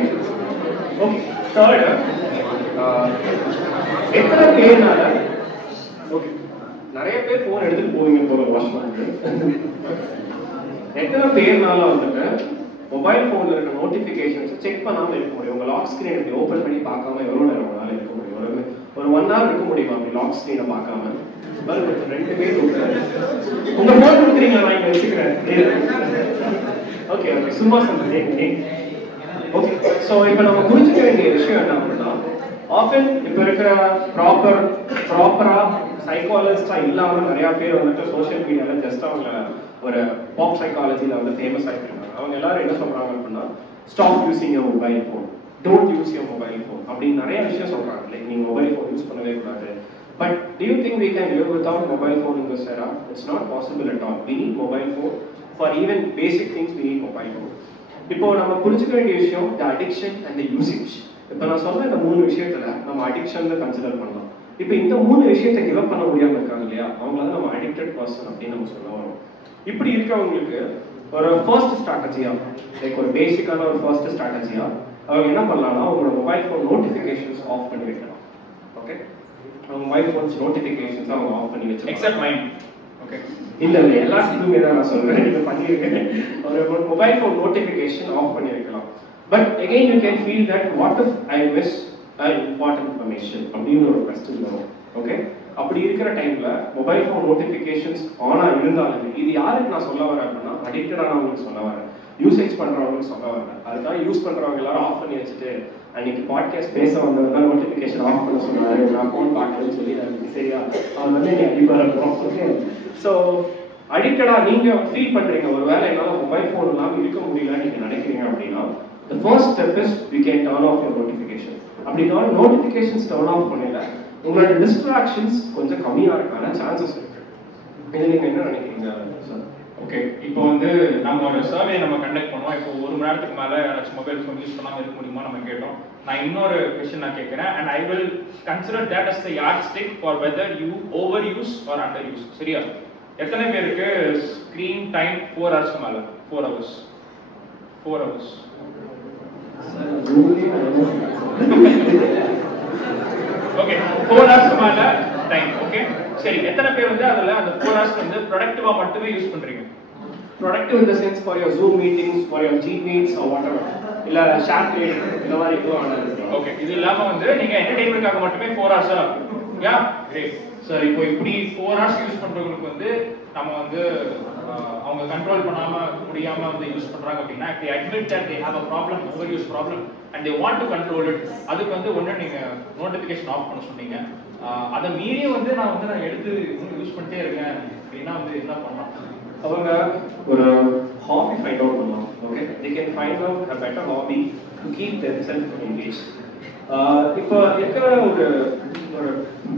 Third, எத்தனை பேர்னால ஓகே நிறைய பேர் போன் எடுத்துட்டு போவீங்க போல வாஷ்ரூம்க்கு. எத்தனை பேர்னால வந்துட்டு மொபைல் போன்ல இருக்க நோட்டிபிகேஷன்ஸ் செக் பண்ணாம இருக்க முடியும்? உங்க லாக் ஸ்கிரீன் எப்படி ஓபன் பண்ணி பார்க்காம எவ்வளவு நேரம் உங்களால இருக்க முடியும்? ஒரு 1 hour இருக்க முடியுமா அப்படி லாக் ஸ்கிரீனை பார்க்காம? பாருங்க 2 பேர் உங்க போன் கொடுக்குறீங்களா? நான் இங்க வச்சுக்கிறேன். ஓகே சும்மா சொல்றேன். ஓகே, ஸோ இப்போ நம்ம புரிஞ்சுக்க வேண்டிய விஷயம் என்ன அப்படின்னா, ஆஃபன் இப்போ இருக்கிற ப்ராப்பரா சைக்காலஜிஸ்டா இல்லாம நிறைய பேர் வந்துட்டு சோஷியல் மீடியால ஜஸ்ட் அவங்க ஒரு பாப் சைக்காலஜில வந்து ஃபேமஸ் ஆகிருக்காங்க. அவங்க எல்லாரும் என்ன சொல்றாங்க அப்படின்னா, stop using your mobile phone, don't use your mobile phone அப்படின்னு நிறைய விஷயம் சொல்றாங்க. லைக் நீங்க மொபைல் ஃபோன் யூஸ் பண்ணவே கூடாது. But do you think we can live without mobile phone in this era? It's not possible at all. We need mobile phone for even basic things. We need mobile phone. இப்போ நம்ம புரிஞ்சுக்க வேண்டிய விஷயம் the addiction and the usage. இப்போ நான் சொன்ன இந்த 3 விஷயத்துல நம்ம அடிக்ஷன் கன்சிடர் பண்ணலாம். இப்போ இந்த 3 விஷயத்தை கிவ் அப் பண்ண முடியாம இருக்காங்க இல்லையா, அவங்கள தான் நம்ம அடிக்டட் பர்சன் அப்படின்னு நம்ம சொல்ல வரோம். இப்படி இருக்கவங்களுக்கு ஒரு ஃபர்ஸ்ட் ஸ்ட்ராட்டஜியா, லைக் ஒரு பேசிக்கான ஒரு ஃபர்ஸ்ட் ஸ்ட்ராட்டஜியா அவங்க என்ன பண்ணலாம்னா, அவங்களோட மொபைல் ஃபோன் நோட்டிஃபிகேஷன்ஸ் ஆஃப் பண்ணி வைக்கலாம். ஓகே, மொபைல் ஃபோன்ஸ் நோட்டிஃபிகேஷன்ஸ் அவங்க ஆஃப் பண்ணி வச்சு எக்ஸப்ட் மைண்ட். ஓகே, இல்ல எல்லாத்துக்குமே தான் நான் சொல்றேன், நீங்க பண்ணிருக்கேன். ஒரு மொபைல் ஃபோன் நோட்டிஃபிகேஷன் ஆஃப் பண்ணி வைக்கலாம். But again you can feel that what if I miss important information அப்படின்னு ஒரு கொஸ்டின் வரும். ஓகே, அப்படி இருக்கிற டைம்ல மொபைல் ஃபோன் நோட்டிஃபிகேஷன்ஸ் ஆனா இருந்தாலும், இது யாருக்கு நான் சொல்ல வரேன் அப்படின்னா அடிக்டடானவங்களுக்கு சொல்ல வரேன், யூசேஜ் பண்றவங்களுக்கு சொல்ல வரேன். அதுக்காக யூஸ் பண்றவங்க எல்லாரும் ஆஃப் பண்ணி வச்சுட்டு அன்னைக்கு பாட்காஸ்ட் பேச வந்தவங்க நோட்டிஃபிகேஷன் ஆஃப் பண்ண சொன்னாரு, நான் ஃபோன் பார்க்கலன்னு சொல்லி அது சரியா அவன் வந்து நீ அடிப்பாக இருக்கிறோம். ஓகே, ஸோ அடிக்டடா நீங்க ஃபீல் பண்றீங்க, ஒரு வேலை என்னால் மொபைல் ஃபோன் இல்லாமல் இருக்க முடியலன்னு நீங்க நினைக்கிறீங்க அப்படின்னா, the first step is we can turn off your notification. அப்படி நோட்டிஃபிகேஷன்ஸ் டர்ன் ஆஃப் பண்ணல உங்களோட டிஸ்ட்ராக்ஷன்ஸ் கொஞ்சம் கம்மியாக இருக்கான சான்சஸ் இருக்கு. இது நீங்கள் என்ன நினைக்கிறீங்க சார்? ஓகே, இப்போ வந்து நம்ம ஒரு சர்வே நம்ம கண்டக்ட் பண்ணுவோம். இப்போ 1 மணி நேரத்துக்கு மேலே யாராச்சும் மொபைல் ஃபோன் யூஸ் பண்ணாமல் இருக்க முடியுமா நம்ம கேட்டோம். நான் இன்னொரு கொஸ்டின் நான் கேட்குறேன், and I will consider that as the yardstick for whether you overuse or underuse. சரியா? எத்தனை பேருக்கு ஸ்க்ரீன் டைம் 4 ஹவர்ஸ்க்கு மேலே? 4 ஹவர்ஸ். 4 ஹவர்ஸ். ஓகே, 4 ஹவர்ஸ்க்கு மேலே டைம். ஓகே, சரி. எத்தனை பேர் வந்து அதில் அந்த 4 ஹவர்ஸ் வந்து ப்ரொடக்டிவாக மட்டுமே யூஸ் பண்ணுறீங்க? Productive in the sense for your Zoom meetings, for your G meets or whatever. இல்ல ஷேர் கிரியேட் இந்த மாதிரி எதுவும் ஆனது. ஓகே, இது இல்லாம வந்து நீங்க என்டர்டெயின்மென்ட்காக மட்டுமே 4 ஹவர்ஸா? யா, கிரேட் சார். இப்போ இப்படி 4 ஹவர்ஸ் யூஸ் பண்றவங்களுக்கு வந்து நம்ம வந்து அவங்க கண்ட்ரோல் பண்ணாம முடியாம வந்து யூஸ் பண்றாங்க அப்படின்னா, they admit that they have a problem, overuse problem, and they want to control it. அதுக்கு வந்து ஒண்ணு நீங்க நோட்டிபிகேஷன் ஆஃப் பண்ண சொன்னீங்க. அதை மீறி வந்து நான் எடுத்து யூஸ் பண்ணிட்டே இருக்கேன் அப்படின்னா வந்து என்ன பண்ணலாம்? அவங்க ஒரு ஹாபி ஃபைண்ட் அவுட் பண்ணலாம். Okay, they can find out a better hobby to keep themselves engaged. இப்போ இருக்கிற ஒரு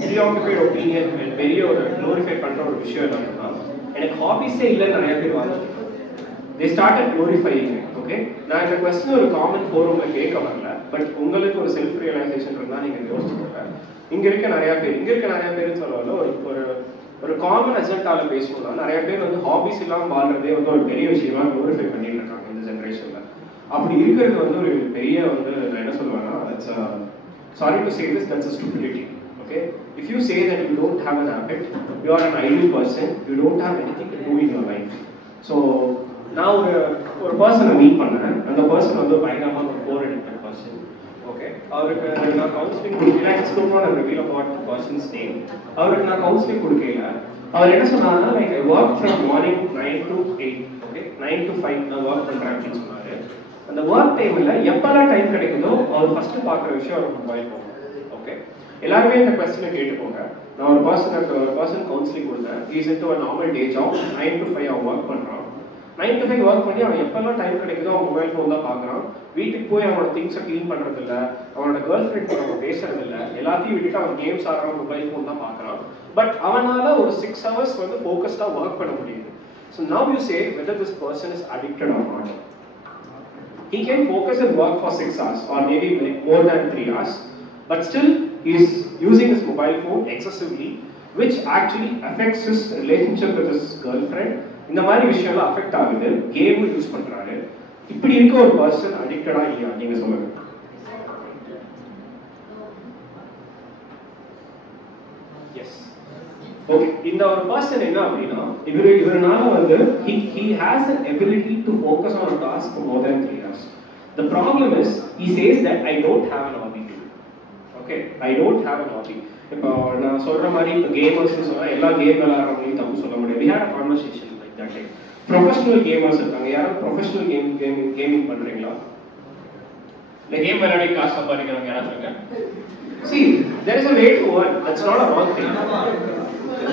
preoccupied opinion பெரிய ஒரு glorify பண்ற ஒரு விஷயம் என்னன்னா, எனக்கு ஹாபிஸே இல்லைன்னு நிறைய பேர் வாங்க. they started glorifying it. Okay, நான் இந்த கொஸ்டின் ஒரு காமன் ஃபோரம்ல கேட்க வரல, பட் உங்களுக்கு ஒரு செல்ஃப் ரியலைசேஷன் இருந்தா நீங்க யோசிச்சுக்கோங்க. இங்க இருக்க நிறைய பேர் சொல்லல, ஒரு காமன் அஜெண்டால பேசணும்னா நிறைய பேர் வந்து ஹாபிஸ் இல்லாமல் வாழ்றதே வந்து ஒரு பெரிய விஷயமா குளோரிஃபை பண்ணிட்டு இருக்காங்க இந்த ஜென்ரேஷன்ல. அப்படி இருக்கிறது வந்து ஒரு பெரிய வந்து நான் என்ன சொல்லுவேன்னா, sorry to say this, that's a stupidity. Okay, if you say that you don't have an habit, you are an idle person, you don't have anything to do in your life. So நான் ஒரு பர்சனை meet பண்ணேன். அந்த person வந்து பயங்கரமா ஒரு 4 addicted person. Okay, அவருக்கு நான் கவுன்சிலிங் கொடுக்கல. I don't want to reveal about the person's name. அவருக்கு நான் கவுன்சிலிங் கொடுக்கல. அவர் என்ன சொன்னாங்கன்னா, like I work from morning 9 to 8. Okay, 9 to 5 நான் ஒர்க் பண்றேன் அப்படின்னு சொன்னாரு. அந்த ஒர்க் டைம்ல எப்பெல்லாம் டைம் கிடைக்குதோ அவர் ஃபர்ஸ்ட் பார்க்குற விஷயம் ஒரு மொபைல் ஃபோன். ஓகே, எல்லாருமே இந்த கொஸ்டினை கேட்டுக்கோங்க. நான் ஒரு பர்சன் கவுன்சிலிங் கொடுத்தேன். Is into a normal day job, 9 to 5 அவன் ஒர்க் பண்றான். 9 to 5 ஒர்க் பண்ணி அவன் எப்பெல்லாம் டைம் கிடைக்குதோ அவன் மொபைல் ஃபோன் தான் பார்க்குறான். வீட்டுக்கு போய் அவனோட திங்ஸை க்ளீன் பண்ணுறது இல்லை, அவனோட கேர்ள் ஃப்ரெண்ட் கூட அவன் பேசுறது இல்லை, எல்லாத்தையும் விட்டுட்டு அவன் கேம்ஸ் ஆடுறான், மொபைல் ஃபோன் தான் பார்க்குறான். பட் அவனால ஒரு 6 hours வந்து ஃபோக்கஸ்டாக ஒர்க் பண்ண முடியுது. So now you say whether this person is addicted or not. He can focus and work for 6 hours or maybe more than 3 hours, but still he is using his mobile phone excessively, which actually affects his relationship with his girlfriend. இந்த மாதிரி விஷயம்லாம் affect ஆகுது. Game use பண்றாரு. இப்படி இருக்க ஒரு person அடிக்டடா இல்லையா நீங்க சொல்லுங்க. எஸ். ஓகே, இந்த ஒரு பர்சன் என்ன அப்படின்னா, இவரால வந்து he has an ability to focus on a task for more than 3 hours. The problem is he says that I don't have an hobby. Okay, I don't have an hobby. இப்போ நான் சொல்ற மாதிரி இப்போ கேமர்ஸ்னு சொன்னா எல்லா கேம் விளையாடுறவங்களையும் தப்பு சொல்ல முடியாது. We had a conversation like that. Professional gamers இருக்காங்க. யாரும் ப்ரொஃபஷனல் கேமிங் பண்றீங்களா? இந்த கேம் விளையாடி காசு சம்பாதிக்கிறவங்க யாராவது இருக்காங்க? See, there is a way to earn. That's not a wrong thing.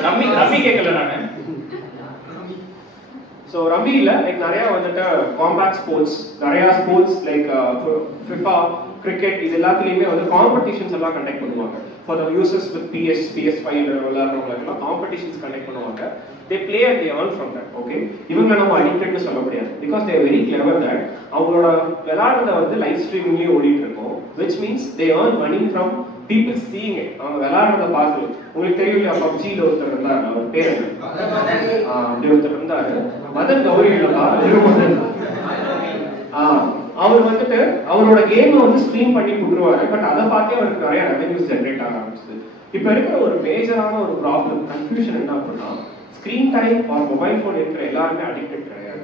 Rummy கேட்கல நானு. ஸோ ரம்மியில் லைக் நிறையா வந்துட்டு காம்பேக்ட் ஸ்போர்ட்ஸ், நிறையா ஸ்போர்ட்ஸ் லைக் ஃபிஃபா, கிரிக்கெட், இது எல்லாத்துலேயுமே வந்து காம்படிஷன்ஸ் எல்லாம் கண்டக்ட் பண்ணுவாங்க. For the users with PS5 விளையாடுறவங்களுக்குலாம் காம்படிஷன்ஸ் கண்டக்ட் பண்ணுவாங்க. they play and they earn from that. Okay, இவங்க நம்ம அடிக்டட்னு சொல்ல முடியாது. because they are very clever that அவங்களோட விளையாடுறத வந்து லைவ் ஸ்ட்ரீமிங்லேயே ஓடிட்டு இருக்கும், which means they earn money from people seeing it. அவங்க விளையாடுறத பார்த்து, உங்களுக்கு தெரியும் இல்லையா, பப்ஜியில் ஒருத்தர் இருந்தார், அவர் பேர் அப்படி ஒருத்தர் இருந்தார், மதன் கௌரி திருமதன். அவர் வந்துட்டு அவரோட கேமை வந்து ஸ்ட்ரீம் பண்ணி கொடுத்துருவாரு. பட் அதை பார்த்தே அவருக்கு நிறைய ரெவென்யூஸ் ஜென்ரேட் ஆக ஆரம்பிச்சது. இப்போ இருக்கிற ஒரு மேஜரான ஒரு ப்ராப்ளம், கன்ஃபியூஷன் என்ன அப்படின்னா, screen time or mobile phone இருக்கிற எல்லாருமே அடிக்டட் கிடையாது.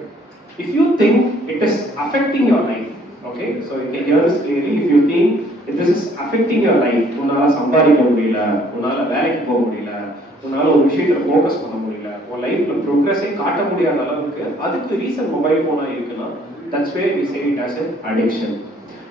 If you think it is affecting your life, okay, so you can hear this clearly. If you think this is affecting your life, உன்னால சம்பாதிக்க முடியல, உன்னால வேலைக்கு போக முடியல, உன்னால ஒரு விஷயத்துல ஃபோக்கஸ் பண்ண முடியல, உன் லைஃப்ல ப்ரோக்ரஸே காட்ட முடியாத அளவுக்கு அதுக்கு ரீசன் மொபைல் ஃபோனா இருக்குன்னா, that's where we say it as an addiction.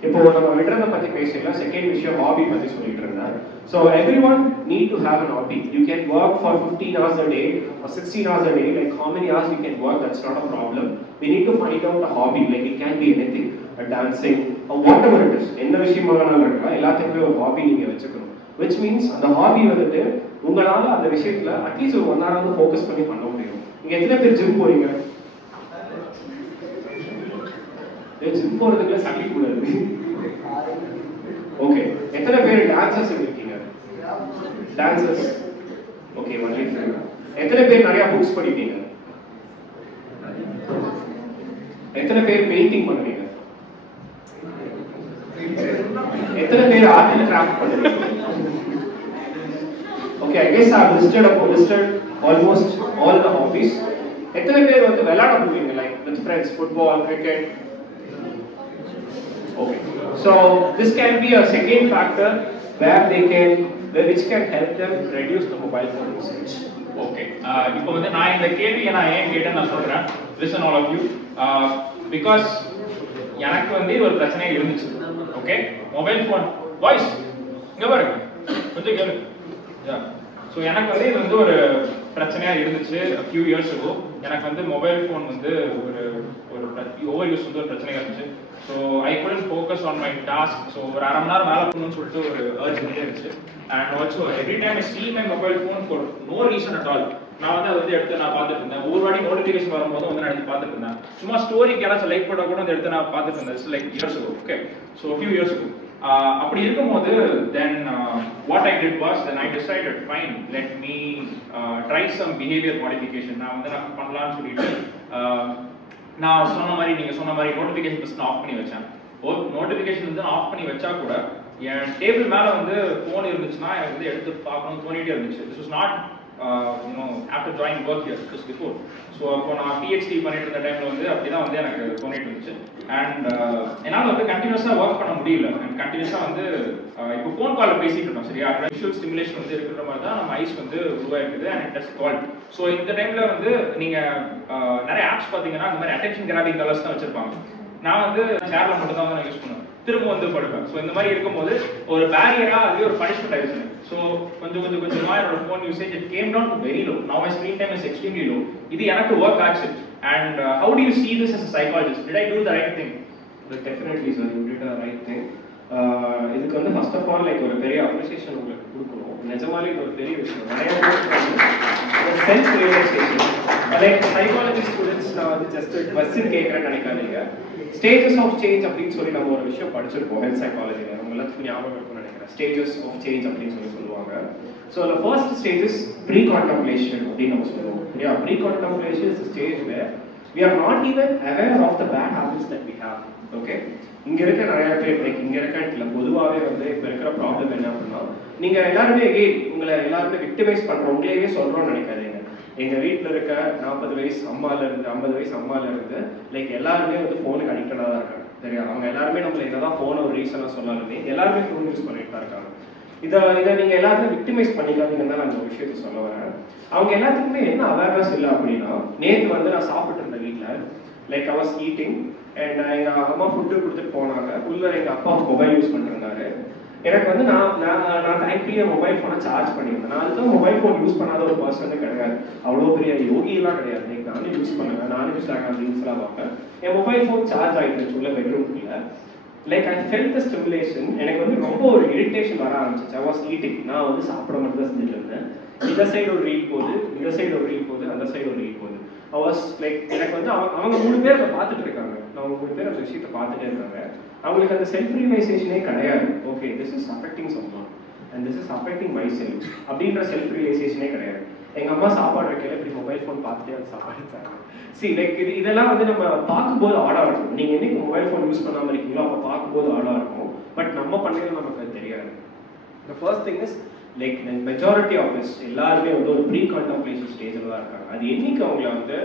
இப்போ நம்ம விடுறத பத்தி பேசல, செகண்ட் விஷயம் ஹாபி பத்தி சொல்லிட்டு இருந்தேன். So everyone need to have an hobby. You can work for 15 hours a day or 16 hours a day. Like how many hours you can work, that's not a problem. We need to find out a hobby. Like it can be anything, a dancing or whatever it is. என்ன விஷயமானாலும் இருக்கலாம், எல்லாத்துக்குமே ஒரு hobby நீங்க வச்சுக்கணும். Which means அந்த hobby வந்துட்டு உங்களால அந்த விஷயத்துல அட்லீஸ்ட் ஒரு 1 hour ஃபோக்கஸ் பண்ணி பண்ண முடியும். இங்க எத்தனை பேர் ஜிம் போறீங்க? ஜிம் போறதுக்குள்ள சளி கூடாது. ஓகே, எத்தனை பேர் டான்சர்ஸ் இருக்கீங்க? டான்சர்ஸ். Okay, only friend. எத்தனை பேர் நிறைய புக்ஸ் படிப்பீங்க? எத்தனை பேர் பெயிண்டிங் பண்ணுவீங்க? எத்தனை பேர் ஆர்ட் அண்ட் கிராஃப்ட் பண்ணுவீங்க? Okay, I guess I have listed almost all the hobbies. எத்தனை பேர் வந்து விளையாட போவீங்க, like with friends, football, cricket? Okay, so this can be a second factor which can help them reduce the mobile phone usage. Okay, இப்போ வந்து நான் இந்த கேள்வியை நான் ஏன் கேட்டேன்னு நான் சொல்றேன். Listen all of you, because எனக்கு வந்து ஒரு பிரச்சனை இருந்துச்சு. ஓகே, மொபைல் ஃபோன் வாய்ஸ் இங்க பாருங்க, கொஞ்சம் கேளு. ஸோ எனக்கு வந்து இது வந்து ஒரு பிரச்சனையா இருந்துச்சு a few years ago. எனக்கு வந்து மொபைல் ஃபோன் வந்து ஒரு ஓவர் யூஸ் வந்து ஒரு பிரச்சனையா இருந்துச்சு. So I couldn't focus on my task. So ஒரு அரை மணி நேரம் வேலை பண்ணணும்னு சொல்லிட்டு ஒரு urge இருந்துச்சு. And also every time I see my mobile phone for no reason at all. நான் வந்து அதை வந்து எடுத்து நான் பார்த்துட்டு இருந்தேன். ஒரு வாட்டி நோட்டிஃபிகேஷன் வரும்போது வந்து நான் எடுத்து பார்த்துட்டு இருந்தேன். சும்மா ஸ்டோரிக்கு யாராச்சும் லைக் போட்டால் கூட வந்து எடுத்து நான் பார்த்துட்டு இருந்தேன். Like years ago. Okay, so few years ago. அப்படி இருக்கும்போது then what I did was then I decided fine, let me try some behavior modification. நான் வந்து நான் பண்ணலாம்னு சொல்லிட்டு நான் சொன்ன மாதிரி நீங்க சொன்ன மாதிரி நோட்டிஃபிகேஷன் ஃபர்ஸ்ட் ஆஃப் பண்ணி வச்சேன். நோட்டிஃபிகேஷன் வந்து ஆஃப் பண்ணி வச்சா கூட என் டேபிள் மேல வந்து ஃபோன் இருந்துச்சுன்னா எனக்கு வந்து எடுத்து பார்க்கணும் தோணிட்டே இருந்துச்சு. This was not after joining work here just before. So அப்போ நான் PhD பண்ணிட்டு இருந்த டைம்ல வந்து அப்படிதான் வந்து எனக்கு தோணிட்டு இருந்துச்சு. அண்ட் என்னால் வந்து கண்டினியூஸாக ஒர்க் பண்ண முடியல. அண்ட் கண்டினியூஸாக வந்து இப்போ ஃபோன் காலில் பேசிட்டு இருக்கோம் சரியா, விஷுவல் ஸ்டிமுலேஷன் வந்து இருக்கிற மாதிரி தான் நம்ம ஐஸ் வந்து உருவாயிருக்குது. And it has called. So இந்த டைம்ல வந்து நீங்க நிறைய ஆப்ஸ் பார்த்தீங்கன்னா இந்த மாதிரி அட்டென்ஷன் கிராபிங் கலர்ஸ் தான் வச்சிருப்பாங்க. நான் வந்து சேர்ல மட்டும் தான் நான் யூஸ் பண்ணுவேன், திரும்ப வந்து படுப்பேன். ஸோ இந்த மாதிரி இருக்கும்போது ஒரு பேரியரா அதுவே ஒரு பனிஷ்மெண்ட் ஆயிடுச்சு. ஸோ கொஞ்சமா என்னோட phone usage it came down to very low. Now my screen time is extremely low. இது எனக்கு ஒர்க் ஆச்சு. And how do you see this as a psychologist? Did I do the right thing? Definitely sir, you did the right thing. இதுக்கு வந்து first of all like ஒரு பெரிய appreciation உங்களுக்கு கொடுக்கணும். நிஜமாலே இது ஒரு பெரிய விஷயம். நிறைய self realization. Like psychology students நான் வந்து ஜஸ்ட் கொஸ்டின் கேட்குறேன்னு நினைக்காதீங்க. ஸ்டேஜஸ் ஆஃப் சேஞ்ச் அப்படின்னு சொல்லி நம்ம ஒரு விஷயம் படிச்சிருப்போம் ஹெல்த் சைக்காலஜியில். உங்க எல்லாத்துக்கும் ஞாபகம் இருக்கும்னு நினைக்கிறேன். ஸ்டேஜஸ் ஆஃப் சேஞ்ச் அப்படின்னு சொல்லுவாங்க. So the first stage is pre-contemplation அப்படின்னு நம்ம சொல்லுவோம். Yeah, pre-contemplation is the stage where we are not even aware of the bad habits that we have. Okay, இங்க இருக்க நிறைய பேர் லைக் இங்க இருக்க பொதுவாகவே வந்து இப்போ இருக்கிற ப்ராப்ளம் என்ன அப்படின்னா, நீங்க எல்லாருமே உங்களை எல்லாருமே விக்டிமைஸ் பண்றோம், உங்களையே சொல்றோம்னு நினைக்காதீங்க. எங்க வீட்டில் இருக்க 40 வயசு அம்மால இருந்து 50 வயசு அம்மால இருந்து லைக் எல்லாருமே வந்து ஃபோனுக்கு அடிக்டடாக தான் இருக்காங்க சரியா. அவங்க எல்லாருமே நம்மள என்னதான் ஃபோனை ஒரு ரீசனாக சொன்னாலுமே எல்லாருமே ஃபோன் யூஸ் பண்ணிட்டு தான் இருக்காங்க. இதை நீங்க எல்லாருமே விக்டிமைஸ் பண்ணிக்காதீங்கன்னு தான் நான் இந்த விஷயத்தை சொல்ல வரேன். அவங்க எல்லாத்துக்குமே என்ன அவேர்னஸ் இல்லை அப்படின்னா, நேற்று வந்து நான் சாப்பிட்டு இருந்தேன் வீட்டில், like I was eating and எங்க அம்மா ஃபுட்டு கொடுத்துட்டு போனாங்க. உள்ள எங்க அப்பா மொபைல் யூஸ் பண்ணிருந்தாரு. எனக்கு வந்து நான் டைம்லயே மொபைல் ஃபோனை சார்ஜ் பண்ணியிருந்தேன். நான் அதுதான் மொபைல் ஃபோன் யூஸ் பண்ணாத ஒரு பர்சன் கிடையாது, அவ்வளோ பெரிய யோகியெல்லாம் கிடையாது. லைக் நானும் யூஸ் பண்ணுவேன், நானும் இன்ஸ்டாகிராம் ரீல்ஸ்லாம் பார்ப்பேன். என் மொபைல் ஃபோன் சார்ஜ் ஆகிட்டு உள்ள பெட்ரூம்குள்ள. Like I felt the stimulation. எனக்கு வந்து ரொம்ப ஒரு இரிட்டேஷன் வர ஆரம்பிச்சிச்சு. ஐ வாஸ் ஈட்டிங், நான் வந்து சாப்பிட மட்டும் தான் செஞ்சுட்டு இருந்தேன். இந்த சைடு ஒரு ரீல் போகுது, இந்த சைடு ஒரு ரீல் போகுது, அந்த சைடு ஒரு ரீல் போகுது. ஐ வாஸ் லைக் எனக்கு வந்து அவங்க 3 பேர் அதை பார்த்துட்டு இருக்காங்க. அவங்க 3 பேர் அந்த விஷயத்தை பார்த்துட்டே இருக்காங்க. அவங்களுக்கு அந்த செல்ஃப் ரியலைசேஷனே கிடையாது. Okay, this is affecting someone and this is affecting my self அப்படின்ற செல்ஃப் ரியலைசேஷனே கிடையாது. எங்க அம்மா சாப்பாடு வைக்கல, இப்படி மொபைல் ஃபோன் பார்த்துட்டே அது சாப்பாடு தராங்க. லைக் இதெல்லாம் வந்து நம்ம பார்க்கும்போது ஆடா இருக்கும். நீங்க என்னைக்கு மொபைல் ஃபோன் யூஸ் பண்ணாம இருக்கீங்களோ அப்போ பார்க்கும்போது ஆடா இருக்கும். பட் நம்ம பண்ணது நமக்கு அது தெரியாது. The first thing is like majority of is எல்லாருமே வந்து ஒரு ப்ரீ கான்டம்ப்ளேஷன் ஸ்டேஜில் தான் இருக்காங்க. அது என்னைக்கு அவங்கள வந்து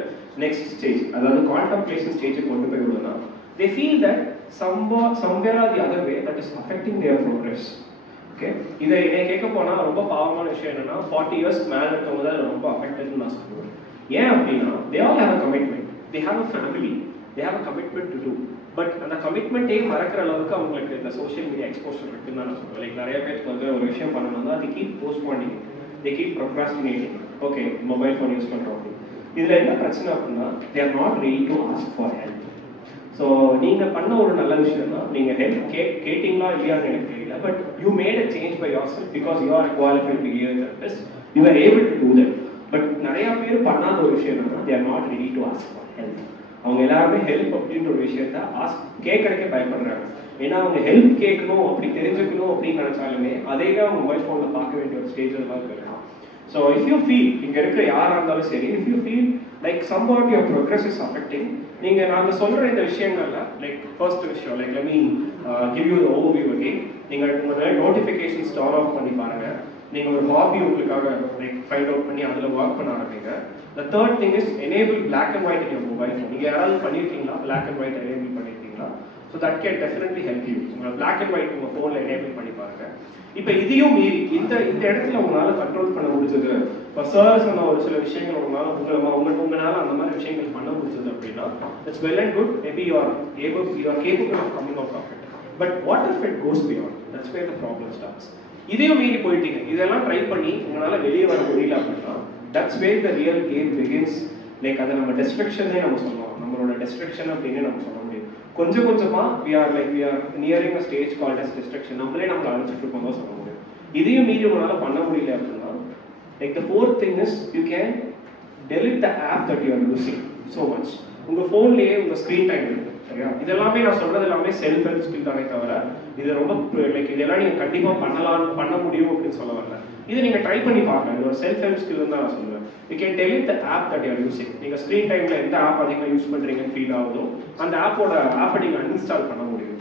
நெக்ஸ்ட் ஸ்டேஜ் அதாவது கான்டம்ப்ளேஷன் ஸ்டேஜுக்கு கொண்டு போய் விடுனா, they feel that somewhere or the other way that is affecting their progress. Okay, இதை கேட்க போனால் ரொம்ப பாவமான விஷயம் என்னன்னா 40 years மேலே இருக்கவங்க தான் ரொம்ப அஃபெக்டட்னு நான் சொல்லுவேன். ஏன் அப்படின்னா they all have a commitment, they have a family, they have a commitment to do. But அந்த கமிட்மெண்ட்டே மறக்கிற அளவுக்கு அவங்களுக்கு இந்த சோஷியல் மீடியா எக்ஸ்போஷர் இருக்குன்னு தான் நான் சொல்லுவேன். லைக் நிறைய பேருக்கு வந்து ஒரு விஷயம் பண்ணணும்னா they keep postponing, they keep procrastinating. Okay, mobile phone use பண்ணுறோம். இதில் என்ன பிரச்சனை அப்படின்னா they are not ready to ask for help. So நீங்கள் பண்ண ஒரு நல்ல விஷயம் தான், நீங்கள் ஹெல்ப் கேட்டிங்களா இல்லையான்னு எனக்கு தெரியல. But you made a change by yourself because you are qualified to give therapist, you are able to do that. பட் நிறைய பேர் பண்ணாத ஒரு விஷயம் என்னன்னா they are not ready to ask for help. அவங்க எல்லாருமே ஹெல்ப் அப்படின்ற ஒரு விஷயத்த கேட்கறதுக்கே பயப்படுறாங்க. ஏன்னா அவங்க ஹெல்ப் கேட்கணும் அப்படி தெரிஞ்சுக்கணும் அப்படின்னு நினைச்சாலுமே அதே தான் அவங்க மொபைல் ஃபோனில் பார்க்க வேண்டிய ஒரு ஸ்டேஜில் தான் இருக்காங்க. ஸோ இஃப் யூ ஃபீல் இங்கே இருக்கிற யாராக இருந்தாலும் சரி, if you feel like somewhat your progress is affecting, நீங்கள் நாங்கள் சொல்கிற இந்த விஷயங்கள்ல லைக் ஃபர்ஸ்ட் விஷயம் like let me give you the overview again. நீங்கள் உங்களோட நோட்டிஃபிகேஷன்ஸ் டர்ன் ஆஃப் பண்ணி பாருங்கள். நீங்கள் ஒரு ஹாபி உங்களுக்காக லைக் ஃபைண்ட் அவுட் பண்ணி அதில் ஒர்க் பண்ண ஆரம்பிங்க. The third thing is enable black and white in your mobile phone. நீங்கள் யாராவது பண்ணியிருக்கீங்களா black and white enable பண்ணியிருக்கீங்களா? So that can definitely help you. உங்களை black and white உங்கள் ஃபோனில் enable பண்ணி பாருங்க. இப்போ இதையும் மீறி இந்த இடத்துல உங்களால் கண்ட்ரோல் பண்ண முடிஞ்சது, இப்போ சார் சொன்ன ஒரு சில விஷயங்கள் உங்களால் அந்த மாதிரி விஷயங்கள் பண்ண முடிஞ்சது அப்படின்னா it's well and good. Maybe you are capable of coming out of it. But what if it goes beyond? That's where the problem starts. இதையும் மீறி போயிட்டீங்க, இதெல்லாம் ட்ரை பண்ணி உங்களால் வெளியே வர முடியல அப்படின்னா that's where the real game begins. Like அதை நம்ம டெஸ்ட்ரக்ஷனே நம்ம சொல்லலாம், நம்மளோட டெஸ்ட்ரக்ஷன் அப்படின்னு நம்ம சொல்ல முடியும். கொஞ்சம் கொஞ்சமாக we are nearing a stage called as destruction. நம்மளே நம்மளை அழைச்சிட்டு இருக்கோம் தான் சொல்ல முடியும். இதையும் மீறி உங்களால் பண்ண முடியல அப்படின்னா like the fourth thing is you can delete the app that you are using so much. உங்கள் ஃபோன்லேயே உங்கள் ஸ்க்ரீன் டைம் இருக்குது சரியா? இதெல்லாமே நான் சொல்கிறது எல்லாமே செல்ஃப் ஹெல்ப் ஸ்கில் தானே தவிர இது ரொம்ப லைக் இதெல்லாம் நீங்கள் கண்டிப்பாக பண்ண முடியும் அப்படின்னு சொல்ல வரல. இதை நீங்கள் ட்ரை பண்ணி பாருங்க. இது ஒரு செல்ஃப் ஹெல்ப் ஸ்கில் தான் நான் சொல்லுவேன். You can delete the app that you are using. நீங்கள் ஸ்க்ரீன் டைமில் எந்த ஆப் அதிகமாக யூஸ் பண்ணுறீங்கன்னு ஃபீல் ஆகுதோ அந்த ஆப்பை நீங்கள் அன்இன்ஸ்டால் பண்ண முடியும்.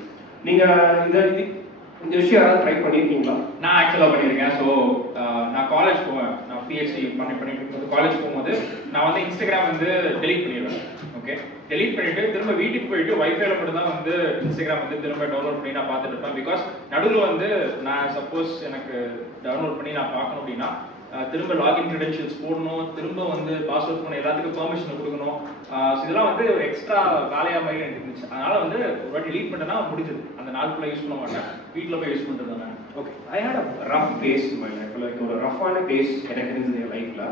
நீங்கள் இந்த விஷயம் யாராவது ட்ரை பண்ணியிருக்கீங்களா? நான் ஆக்சுவலாக பண்ணியிருக்கேன். ஸோ நான் காலேஜ் போவேன், நான் பிஹெச்டி பண்ணிட்டு இருக்கும்போது காலேஜ் போகும்போது நான் வந்து இன்ஸ்டாகிராம் வந்து டெலீட் பண்ணிடுவேன். ஓகே, டெலீட் பண்ணிட்டு திரும்ப வீட்டுக்கு போயிட்டு வைஃபைல மட்டும் தான் வந்து இன்ஸ்டாகிராம் வந்து திரும்ப டவுன்லோட் பண்ணி நான் பார்த்துட்டு இருப்பேன். பிகாஸ் நடுவில் வந்து நான் சப்போஸ் எனக்கு டவுன்லோட் பண்ணி நான் பார்க்கணும் அப்படின்னா திரும்ப லாகின் கிரெடென்ஷியல்ஸ் போடணும், திரும்ப வந்து பாஸ்வேர்ட் போடணும், எல்லாத்துக்கும் பெர்மிஷன் கொடுக்கணும். இதெல்லாம் வந்து ஒரு எக்ஸ்ட்ரா வேலையாக மாதிரி எனக்கு இருந்துச்சு. அதனால வந்து ஒரு வாட்டி டெலீட் பண்ணிட்டேன்னா முடிஞ்சது, அந்த நாள் ஃபுல்லாக யூஸ் பண்ண மாட்டேன், வீட்டில் போய் யூஸ் பண்ணுறது நான். Okay, I had a rough phase my life. Like ஒரு ரஃப்பான பேஸ் எனக்கு இருந்தது என் லைஃப்பில்.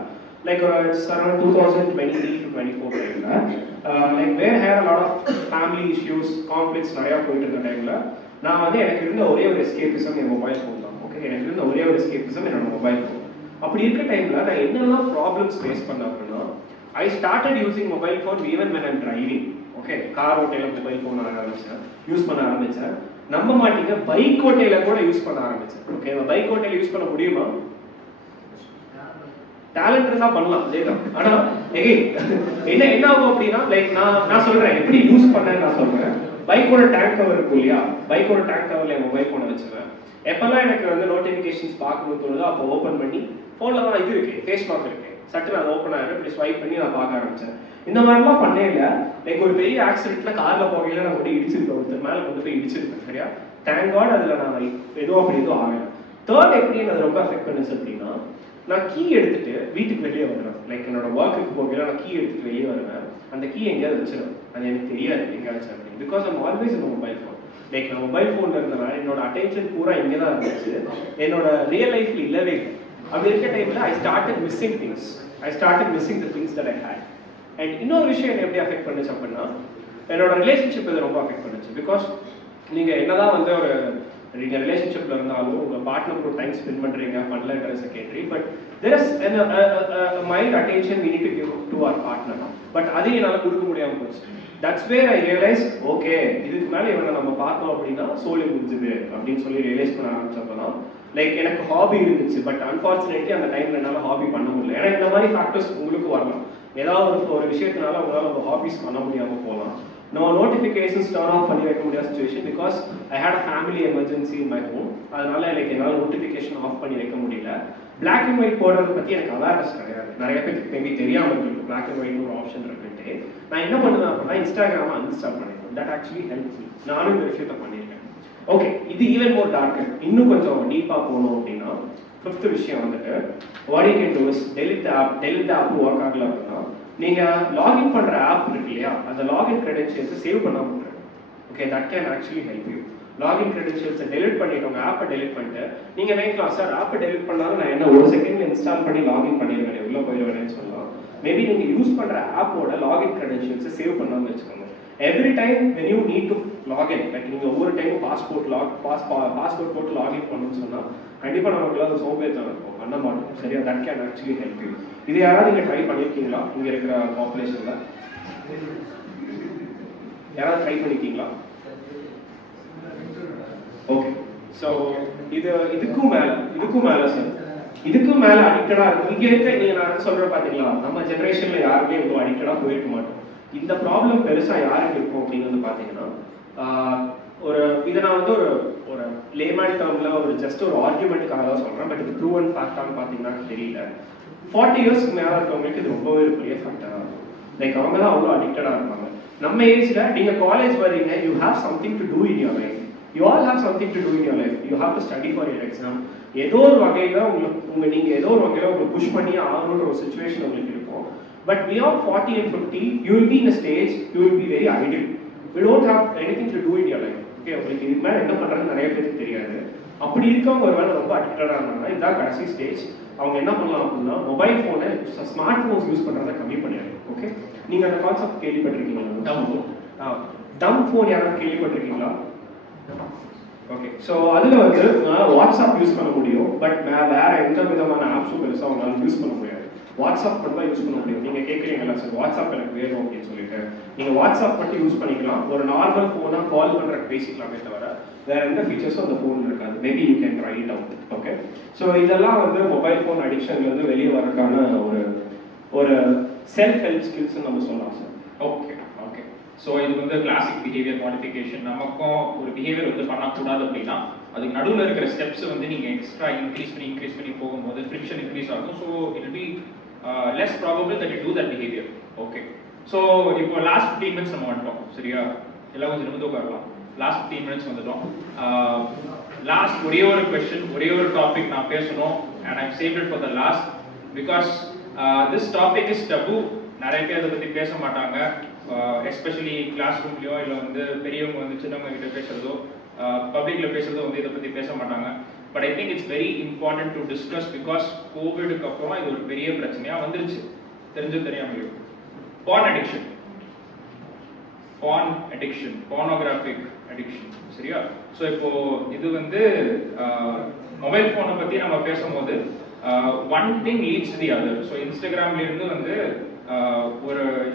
லைக் இட்ஸ் அரௌண்ட் 2023 to 24 டைமில் like where had a lot of family issues conflicts நிறையா போயிட்டு இருந்த டைமில் நான் வந்து எனக்கு இருந்த ஒரே ஒரு எஸ்கேபிசம் என் மொபைல் ஃபோன் தான். ஓகே, எனக்கு இருந்த ஒரே ஒரு எஸ்கேபிசம் என்னோட மொபைல் ஃபோன். அப்படி இருக்க டைமில் நான் என்னெல்லாம் ப்ராப்ளம்ஸ் ஃபேஸ் பண்ணேன் அப்படின்னா I started using mobile phone even when I'm driving. Okay, car ஓட்டையில் மொபைல் ஃபோன் யூஸ் பண்ண ஆரம்பித்தேன். நம்ப மாட்டீங்க, பைக் ஓட்டையில் கூட யூஸ் பண்ண ஆரம்பித்தேன். ஓகே, பைக் ஓட்டையில் யூஸ் பண்ண முடியுமா? டேலண்ட் இருந்தால் பண்ணலாம், அதேதான். ஆனால் என்ன ஆகும் அப்படின்னா லைக் நான் சொல்கிறேன் எப்படி யூஸ் பண்ணேன்னு நான் சொல்கிறேன். பைக்கோட டேங்க் கவர் இருக்கும் இல்லையா, பைக்கோட டேங்க் கவரில் என் மொபைல் ஃபோனை வச்சுருவேன். எப்போல்லாம் எனக்கு வந்து நோட்டிஃபிகேஷன்ஸ் பார்க்கணும்னு தோணுதோ அப்போ ஓப்பன் பண்ணி ஃபோனில் தான் இது இருக்குது, ஃபேஸ்புக் இருக்குது, சட்டு நான் ஓப்பன் ஆகிடும், இப்படி ஸ்வைப் பண்ணி நான் பார்க்க ஆரம்பித்தேன். இந்த மாதிரிலாம் பண்ணையில லைக் ஒரு பெரிய ஆக்சிடென்ட்டில் காரில் போகையில் நான் கொண்டு இடிச்சிருப்பேன், ஒருத்தர் மேலே கொண்டு போய் இடிச்சிருப்பேன் சரியா. தேங்க் காட் அதில் நான் எதுவும் அப்படி எதுவும் ஆகலை. தேர்ட் எப்படி அது ரொம்ப அஃபெக்ட் பண்ணுச்சு அப்படின்னா நான் கீ எடுத்துட்டு வீட்டுக்கு வெளியே வருவேன். லைக் என்னோட ஒர்க்குக்கு போகையில நான் கீ எடுத்துட்டு வெளியே வருவேன். அந்த கீ எங்கேயாவது வச்சிடும், அது எனக்கு தெரியாது எங்கே வச்சேன் அப்படின்னு. பிகாஸ் ஐம் ஆல்வேஸ் இந்த மொபைல் ஃபோன். லைக் நான் மொபைல் ஃபோனில் இருந்தனால என்னோட அட்டென்ஷன் பூரா இங்கே தான் இருந்துச்சு, என்னோட ரியல் லைஃப்ல இல்லவே இல்லை. அப்படி இருக்க டைமில் I started missing things. I started missing the things that I had. And இன்னொரு விஷயம் என்ன எப்படி அஃபெக்ட் பண்ணுச்சு அப்படின்னா என்னோட ரிலேஷன்ஷிப் இது ரொம்ப அஃபெக்ட் பண்ணுச்சு. பிகாஸ் நீங்கள் என்னதான் வந்து ஒரு நீங்கள் ரிலேஷன்ஷிப்பில் இருந்தாலும் உங்கள் பார்ட்னர் கூட டைம் ஸ்பெண்ட் பண்ணுறீங்க, பண்ணலன்ற secondary. But there is a mild attention we need to give to our partner. But அதையும் என்னால் கொடுக்க முடியாமல் போச்சு. That's where I realise okay இதுக்கு மேலே இவனை நம்ம பார்த்தோம் அப்படின்னா சோலி முடிஞ்சுது அப்படின்னு சொல்லி ரியலைஸ் பண்ண ஆரம்பிச்சப்போ தான் லைக் எனக்கு ஹாபி இருந்துச்சு. பட் அன்ஃபார்ச்சுனேட்லி அந்த டைமில் என்னால் ஹாபி பண்ண முடியல. ஏன்னா இந்த மாதிரி ஃபேக்டர்ஸ் உங்களுக்கு வரலாம். ஏதாவது ஒரு விஷயத்தினால உங்களால் உங்கள் ஹாபிஸ் பண்ண முடியாமல் போகலாம். நான் நோட்டிஃபிகேஷன்ஸ் டர்ன் ஆஃப் பண்ணி வைக்க முடியாத situation because I had a family emergency in my home. அதனால லைக் என்னால் நோட்டிஃபிகேஷன் ஆஃப் பண்ணி வைக்க முடியல. பிளாக் அண்ட் ஒயிட் போடுறதை பற்றி எனக்கு அவேர்னஸ் கிடையாது. நிறைய பேருக்கு மேபி தெரியாமல் இருக்கு பிளாக் அண்ட் ஒயிட்னு ஒரு ஆப்ஷன் இருக்குன்ட்டு. நான் என்ன பண்ணுவேன் அப்படின்னா இன்ஸ்டாகிராமை அன்இன்ஸ்டால் பண்ணிடுவேன். That actually help me. நானும் இந்த விஷயத்த பண்ணியிருக்கேன். ஓகே, இது ஈவன் மோர் டார்க்கர். இன்னும் கொஞ்சம் டீப்பாக போகணும் அப்படின்னா ஃபிஃப்த் விஷயம் வந்துட்டு what you can do is delete the app. Delete the app work ஆகல அப்படின்னா நீங்கள் லாகின் பண்ணுற ஆப் இருக்கு இல்லையா, அந்த லாகின் கிரெடென்ஷியல்ஸை சேவ் பண்ணாமல் விட்டுருங்க. Okay, that can actually help you. Login கிரெடென்ஷியல்ஸை டெலிட் பண்ணிட்டு உங்கள் ஆப்பை டெலிட் பண்ணிட்டு நீங்கள் நினைக்கலாம் சார் ஆப்பை டெலிட் பண்ணாலும் நான் என்ன ஒரு செகண்ட் இன்ஸ்டால் பண்ணி லாகின் பண்ணிடுவேன் உள்ளே போயிடுவேன்னு சொல்லலாம். மேபி நீங்கள் யூஸ் பண்ணுற ஆப்போட லாகின் கிரெடென்ஷியல்ஸை சேவ் பண்ணாமல் வச்சுக்கோங்க. Every time when you need to log in, like நீங்க ஒவ்வொரு டைம் பாஸ்போர்ட் போட்டு லாகின் பண்ணணும்னு சொன்னா கண்டிப்பா நமக்கு அது சோம்பேறித்தனம் இருக்கும், பண்ண மாட்டோம். சரியா? That can actually help you. இது யாராவது நீங்க ட்ரை பண்ணிருக்கீங்களா? இங்க இருக்கிற பாப்புலேஷன்ல யாராவது ட்ரை பண்ணிருக்கீங்களா? ஓகே. ஸோ இதுக்கும் மேல சார், இதுக்கும் மேல அடிக்டடா இருக்கும். இங்க இருக்க நீங்க நான் சொல்றேன் பாத்தீங்களா, நம்ம ஜெனரேஷன்ல யாருமே இவ்வளவு அடிக்டடா போயிருக்க மாட்டோம். இந்த ப்ராப்ளம் பெருசா யாருக்கு இருக்கும் அப்படின்னு வந்து பாத்தீங்கன்னா, இதை நான் வந்து ஒரு லேமேன் டேர்ம்ல ஜஸ்ட் ஒரு ஆர்குமெண்ட்டுக்காக தான் சொல்றேன். பட் இது ப்ரூவன் ஃபேக்டான்னு பாத்தீங்கன்னா தெரியல. 40 இயர்ஸ்க்கு மேல இருக்கவங்களுக்கு இது ரொம்பவே ஒரு பெரிய ஃபேக்டரா இருக்கும். லைக் அவங்க தான் அவ்வளோ அடிக்டடா இருப்பாங்க. நம்ம ஏஜ்ல நீங்க காலேஜ் வரீங்க, you have something to do in your life. You all have something to do in your life. You have to study for your exam. ஏதோ ஒரு வகையில நீங்க ஏதோ ஒரு வகையில உங்களை புஷ் பண்ணி ஆகணுன்ற ஒரு சுச்சுவேஷன் உங்களுக்கு இருக்கும். But beyond 40 and 50, you will be in a stage, you will be very idle. You don't have anything to do in your life. Okay, உங்களுக்கு இதுக்கு மேலே என்ன பண்ணுறதுன்னு நிறைய பேருக்கு தெரியாது. அப்படி இருக்கவங்க ஒரு வேலை ரொம்ப அடிக்டடாக இருந்தாங்கன்னா இதான் கடைசி ஸ்டேஜ். அவங்க என்ன பண்ணலாம் அப்படின்னா மொபைல் ஃபோனை, ஸ்மார்ட் ஃபோன்ஸ் யூஸ் பண்ணுறதை கம்மி பண்ணிடுங்க. ஓகே, நீங்கள் அந்த கான்செப்ட் கேள்விப்பட்டிருக்கீங்களா? டம் ஃபோன். டம் ஃபோன் யாராவது கேள்விப்பட்டிருக்கீங்களா? ஓகே, ஸோ அதில் வாட்ஸ்அப் யூஸ் பண்ண முடியும். பட் வேற எந்த விதமான ஆப்ஸும் பெருசாக அவங்களால யூஸ் பண்ண முடியாது. வாட்ஸ்அப் மட்டும் தான் யூஸ் பண்ண முடியும். நீங்கள் கேட்குறீங்களா சார் வாட்ஸ்அப் எனக்கு வேணும் அப்படின்னு சொல்லிட்டு, நீங்கள் வாட்ஸ்அப் மட்டும் யூஸ் பண்ணிக்கலாம். ஒரு நார்மல் ஃபோனாக கால் பண்ணுறதுக்கு பேசிக்கலாமே தவிர வேற எந்த ஃபீச்சர்ஸும் அந்த ஃபோனில் இருக்காது. Maybe you can try it out. Okay, so இதெல்லாம் மொபைல் ஃபோன் அடிக்ஷன்லேருந்து வெளியே வரதுக்கான ஒரு செல்ஃப் ஹெல்ப் ஸ்கில்ஸ்ன்னு நம்ம சொல்லலாம் சார். Okay okay. ஸோ இது கிளாசிக் பிஹேவியர் மாடிஃபிகேஷன். நமக்கும் ஒரு பிஹேவியர் பண்ணக்கூடாது அப்படின்னா அதுக்கு நடுவில் இருக்கிற ஸ்டெப்ஸ் நீங்கள் எக்ஸ்ட்ரா இன்க்ரீஸ் பண்ணி போகும்போது ஃப்ரிக்ஷன் இன்க்ரீஸ் ஆகும். So it will be less probable that you do that behavior. Okay, so இப்போ last 15 minutes நம்ம வந்துட்டோம். சரியா? எல்லாம் கொஞ்சம் நிமிந்து உட்காரலாம். last 15 minutes வந்துட்டோம். last ஒரே ஒரு question, ஒரே ஒரு டாபிக் நான் பேசணும், and I've saved it for the last because this topic is taboo. நிறைய பேர் அதை பற்றி பேச மாட்டாங்க. எஸ்பெஷலி கிளாஸ் ரூம்லையோ இல்லை பெரியவங்க சின்னவங்க கிட்ட பேசுறதோ பப்ளிக்ல பேசுறதோ இதை பற்றி பேச மாட்டாங்க. But I think it's very important to discuss because கோவிடுக்கு அப்புறம் இது ஒரு பெரிய பிரச்சனையா வந்துருச்சு. தெரியாமலையோ porn addiction, pornographic addiction. சரியா? ஸோ இப்போ இது மொபைல் ஃபோனை பற்றி நம்ம பேசும்போது one thing leads to the other. So இன்ஸ்டாகிராம்ல இருந்து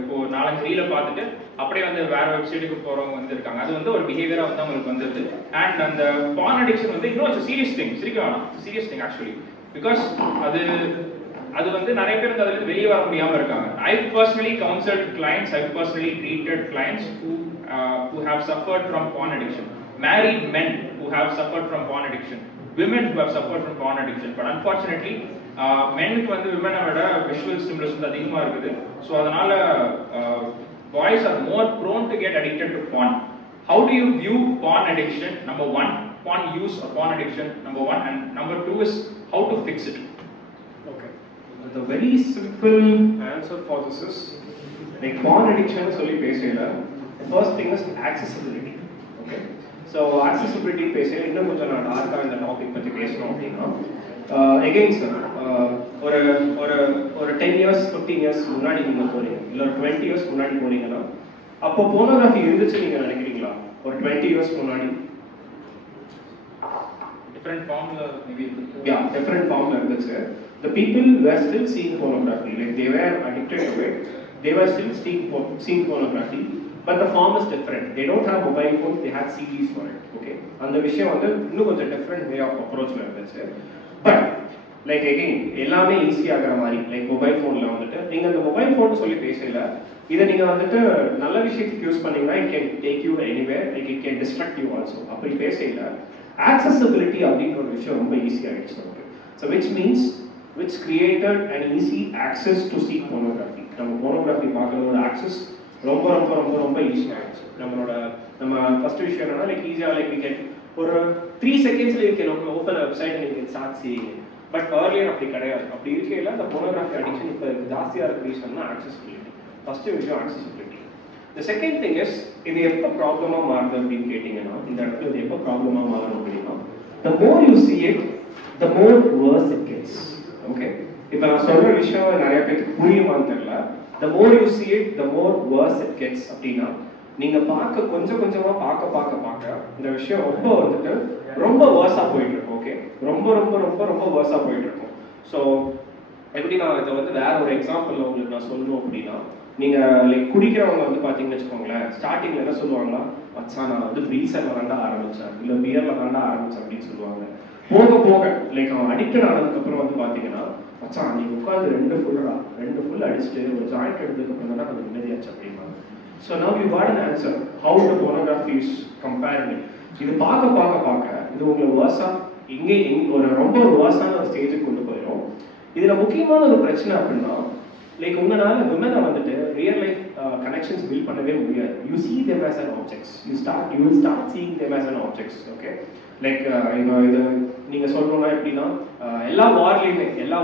இப்போ 4-5 ரீலை பார்த்துட்டு அப்படியே வேற வெப்சைட்டுக்கு போறவங்க இருக்காங்க. அது ஒரு பிஹேவியரா அவங்களுக்கு வந்துருது. அண்ட் அந்த பான் அடிக்ஷன் இன்னும் சீரியஸ் திங். சிரிக்க வேணாம், சீரியஸ் திங் ஆக்சுவலி. பிகாஸ் அது நிறைய பேருக்கு அதுல இருந்து வெளியே வர முடியாம இருக்காங்க. I personally counselled clients, I personally treated clients who have suffered from porn addiction, married men who have suffered from porn addiction, women who have suffered from porn addiction. But unfortunately மென்னுக்கு விமனை விட visual stimulus அதிகமாக இருக்குது. So அதனால boys are more prone to get addicted to porn. How do you view porn addiction? Number 1, porn use or porn addiction, number 1, and number 2 is how to fix it. Okay, the very simple answer for this is like porn addiction solli pesela, the first thing is accessibility. Okay, so accessibility pesela இன்னும் கொஞ்சம் நான் டார்க்கா இந்த topic பத்தி பேசணும் அப்படின்னா again sir, ஒரு 10 years 15 years முன்னாடி நீங்க போறீங்க, இல்ல 20 years முன்னாடி போறீங்கன்னா அப்போ போனோகிராஃபி இருந்துச்சு நீங்க நினைக்கிறீங்களா? ஒரு 20 years முன்னாடி different formula maybe. Yeah, different formula இருந்துச்சு. The people were still seeing pornography, like they were addicted to it. They were still seeing pornography, but the form is different. They don't have mobile phones, they had CDs for it. Okay, அந்த விஷயம் இன்னும் கொஞ்சம் different way of approachல இருந்துச்சு. But like again எல்லாமே easy ஆகிற மாதிரி like mobile ஃபோனில் நீங்கள் அந்த மொபைல் ஃபோன் சொல்லி பேசல, இதை நீங்கள் நல்ல விஷயத்துக்கு யூஸ் பண்ணீங்கன்னா it can take you anywhere, like it can distract you also. அப்படி பேசல ஆக்சசபிலிட்டி அப்படின்ற ஒரு விஷயம் ரொம்ப ஈஸி ஆகிடுச்சு நமக்கு. So which means which created and easy access to see pornography. நம்ம போனோகிராஃபி பார்க்குறதோட ஆக்சஸ் ரொம்ப ரொம்ப ரொம்ப ரொம்ப ஈஸி ஆகிடுச்சு. நம்ம ஃபர்ஸ்ட் விஷயம் என்னன்னா லைக் ஈஸியாக லைக் வி கேன் ஒரு 3 seconds you can open a website and you can start seeing it. But earlier அப்படி கிடையாது. அப்படி இருக்கையில அந்த pornography addiction இப்போ ஜாஸ்தியா இருக்க ரீசன்னா accessibility. ஃபர்ஸ்ட் விஷயம் accessibility. The second thing is இது எப்போ ப்ராப்ளமா மாறுது அப்படின்னு கேட்டீங்கன்னா இந்த இடத்துல இது எப்போ ப்ராப்ளமா மாறும் அப்படின்னா the more you see it the more worse it gets. Okay, இப்போ நான் சொல்ற விஷயம் நிறைய பேருக்கு புரியுமான்னு தெரியல. The more you see it the more worse it gets அப்படின்னா நீங்க கொஞ்சம் கொஞ்சமா பார்க்க இந்த விஷயம் ரொம்ப வந்துட்டு ரொம்ப வேர்ஸா போயிட்டு இருக்கும். ஓகே, ரொம்ப ரொம்ப ரொம்ப ரொம்ப வேர்ஸா போயிட்டு இருக்கும். ஸோ எப்படி நான் இதை வந்து வேற ஒரு எக்ஸாம்பிள் உங்களுக்கு நான் சொல்லணும் அப்படின்னா, நீங்க லைக் குடிக்கிறவங்க வந்து பாத்தீங்கன்னு வச்சுக்கோங்களேன், ஸ்டார்டிங்ல என்ன சொல்லுவாங்கன்னா, மச்சான் நான் வந்து பிரீசர்ல தாண்டா ஆரம்பிச்சேன், இல்ல பியர்ல தாண்டா ஆரம்பிச்சேன் அப்படின்னு சொல்லுவாங்க. போக போக லைக் அவன் அடிக்டட் ஆனதுக்கு அப்புறம் வந்து பாத்தீங்கன்னா, மச்சான் நீ உட்காந்து 2 ஃபுல் அடிச்சுட்டு ஒரு ஜாயிண்ட் எடுத்ததுக்கு அப்புறம் தானே கொஞ்சம் நிம்மதியாச்சு அப்படின்னா. So now you got an answer how the pornography is comparing it. இது பார்க்க இது உங்களை வேர்ஸா ஒரு ரொம்ப ஒரு வேர்ஸான ஒரு ஸ்டேஜுக்கு கொண்டு போயிடும். இதுல முக்கியமான ஒரு பிரச்சனை அப்படின்னா, லைக் உங்களால விமனை வந்துட்டு ரியல் லைஃப் கனெக்ஷன்ஸ் பில்ட் பண்ணவே முடியாது. You see them as an objects. You will start seeing them as an objects. Okay, like இது நீங்க சொல்லணும்னா எப்படின்னா, எல்லா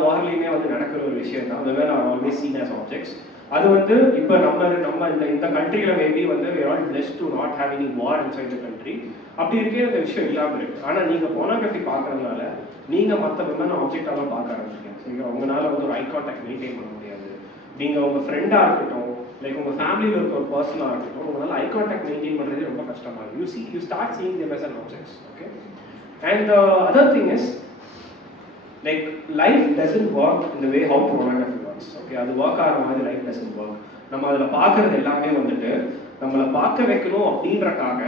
வார்லையுமே வந்து நடக்கிற ஒரு விஷயம் தான் women are always seen as objects. அது வந்து இப்போ நம்ம இந்த கண்ட்ரியில மேபி வந்து we are all blessed to not have any war inside the country. அப்படி இருக்கே அந்த விஷயம் இல்லாமல் இருக்கு. ஆனா நீங்க pornography பார்க்கறதுனால நீங்க மற்ற விமன் ஆப்ஜெக்டாக பார்க்க ஆரம்பிச்சீங்க. சரிங்களா, உங்களால வந்து ஒரு ஐ கான்டாக்ட் மெயின்டைன் பண்ண முடியாது. நீங்க உங்க ஃப்ரெண்டா இருக்கட்டும், லைக் உங்க ஃபேமிலியில் இருக்க ஒரு பர்சனா இருக்கட்டும், உங்களால ஐ கான்டாக்ட் மெயின்டைன் பண்றது ரொம்ப கஷ்டமா இருக்கு. You start seeing them as an objects. Okay, and the other thing is like life doesn't work in the way how pornography works. Okay, அது work ஆகிற மாதிரி life doesn't work. நம்ம அதில் பார்க்கறது எல்லாமே வந்துட்டு நம்மளை பார்க்க வைக்கணும் அப்படின்றக்காக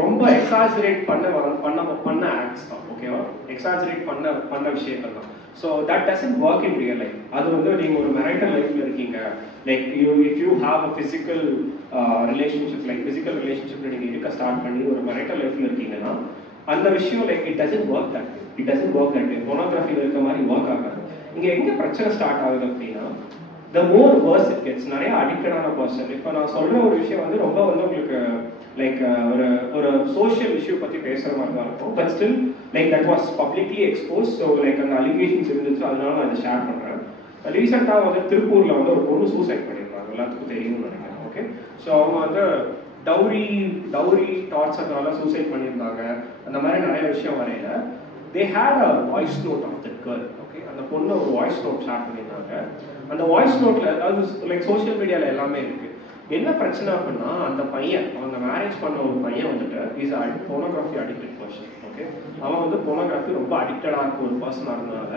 ரொம்ப எக்ஸாஜரேட் பண்ண ஆக்ட்ஸ் தான். ஓகேவா, எக்ஸாஜரேட் பண்ண விஷயங்கள் தான். So that doesn't work in real life. அது வந்து நீங்கள் ஒரு மெரைட்டல் லைஃப்ல இருக்கீங்க, like if you have a physical ரிலேஷன்ஷிப்ல நீங்கள் இருக்க ஸ்டார்ட் பண்ணி ஒரு மெரைட்டல் லைஃப்ல இருக்கீங்கன்னா அந்த விஷயம் like it doesn't work that way. போனோகிராஃபியில் இருக்க மாதிரி ஒர்க் ஆகாது. இங்கே எங்கே பிரச்சனை ஸ்டார்ட் ஆகுது அப்படின்னா, the more worse it gets. நிறைய அடிக்டடான பர்சன். இப்போ நான் சொல்ற ஒரு விஷயம் வந்து ரொம்ப வந்து உங்களுக்கு லைக் ஒரு சோஷியல் இஷ்யூ பத்தி பேசுற மாதிரி தான் இருக்கும். But still like that was publicly expose. So like அந்த அலிகேஷன்ஸ் இருந்துச்சு, அதனால நான் அதை ஷேர் பண்றேன். ரீசெண்டாக வந்து திருப்பூர்ல வந்து ஒரு பொண்ணு சூசைட் பண்ணியிருந்தாங்க, எல்லாத்துக்கும் தெரியும்னு நினைக்கிறேன். ஓகே, ஸோ அவங்க வந்து டவுரி டார்ச்சர்னால சூசைட் பண்ணியிருந்தாங்க. அந்த மாதிரி நிறைய விஷயம் வரையில they had a voice note of that girl. Okay, அந்த பொண்ணு ஒரு வாய்ஸ் நோட் ஷேர் பண்ணியிருந்தாங்க. அந்த வாய்ஸ் நோட்ல அது லைக் சோஷியல் மீடியால எல்லாமே இருக்கு. என்ன பிரச்சனை அப்படின்னா, அந்த பையன் அவங்க மேரேஜ் பண்ண ஒரு பையன் வந்துட்டு is pornography addicted person. Okay, அவன் வந்து போனோகிராஃபி ரொம்ப அடிக்டடா இருக்க ஒரு பர்சன் இருந்தனால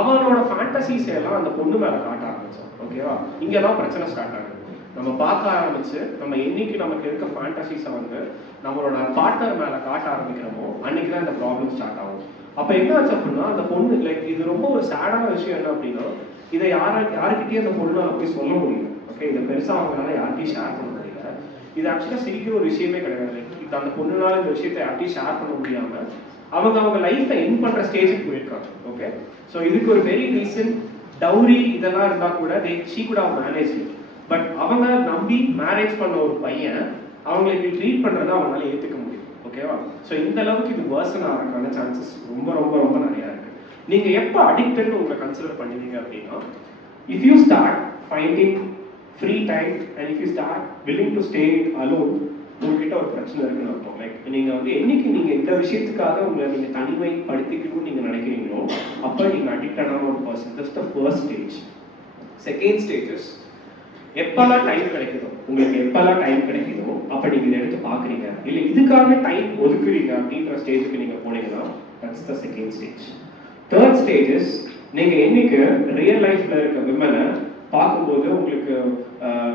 அவனோட ஃபேண்டசிஸ் எல்லாம் அந்த பொண்ணு மேல காட்ட ஆரம்பிச்சான். ஓகேவா, இங்கதான் பிரச்சனை ஸ்டார்ட் ஆகுது. நம்ம பார்க்க ஆரம்பிச்சு நம்ம என்னைக்கு நமக்கு இருக்க ஃபேண்டசிஸை வந்து நம்மளோட பார்ட்னர் மேல காட்ட ஆரம்பிக்கிறோமோ அன்னைக்கு தான் இந்த ப்ராப்ளம் ஸ்டார்ட் ஆகும். அப்ப என்ன ஆச்சு அப்படின்னா, அந்த பொண்ணு லைக் இது ரொம்ப ஒரு சேடான விஷயம் என்ன அப்படின்னா, இதை யாருக்கிட்டே அந்த பொண்ணால போய் சொல்ல முடியும். ஓகே, இதை பெருசா அவங்களால யார்கிட்டையும் ஷேர் பண்ண முடியல. இது ஆக்சுவலா சிரிக்கிற ஒரு விஷயமே கிடையாது. லைக் இது அந்த பொண்ணுனால இந்த விஷயத்தை யார்கிட்டையும் ஷேர் பண்ண முடியாம அவங்க லைஃப்பை என் பண்ற ஸ்டேஜுக்கு போயிருக்காங்க. ஓகே, ஸோ இதுக்கு ஒரு வெரி ரீசன் டவுரி இதெல்லாம் இருந்தா கூட she could have managed it. But அவங்க நம்பி மேரேஜ் பண்ண ஒரு பையன் அவங்களை இப்படி ட்ரீட் பண்றதை அவங்களால ஏத்துக்க முடியும். ஓகேவா, ஸோ இந்த அளவுக்கு இது வேர்சன் ஆகிறதுக்கான சான்சஸ் ரொம்ப ரொம்ப ரொம்ப நிறையா இருக்கு. நீங்க எப்போ அடிக்டட்னு உங்களை கன்சிடர் பண்ணுவீங்க அப்படின்னா, if you start finding free time and if you start willing to stay alone, உங்ககிட்ட ஒரு பிரச்சனை இருக்குன்னு அர்த்தம். லைக் நீங்க வந்து என்னைக்கு நீங்க இந்த விஷயத்துக்காக உங்களை நீங்க தனிமைப்படுத்திக்கணும்னு நீங்க நினைக்கிறீங்களோ அப்போ நீங்க அடிக்டடான ஒரு person. That's the first stage. Second stages எப்பெல்லாம் டைம் கிடைக்குதோ, உங்களுக்கு எப்பெல்லாம் டைம் கிடைக்குதோ அப்ப நீங்க இதை எடுத்து பாக்குறீங்க, இல்ல இதுக்காக டைம் ஒதுக்குறீங்க அப்படின்ற ஸ்டேஜுக்கு நீங்க போனீங்கன்னா that's the second stage. Third stages நீங்க என்னைக்கு ரியல் லைஃப்ல இருக்க விமனை பார்க்கும்போது உங்களுக்கு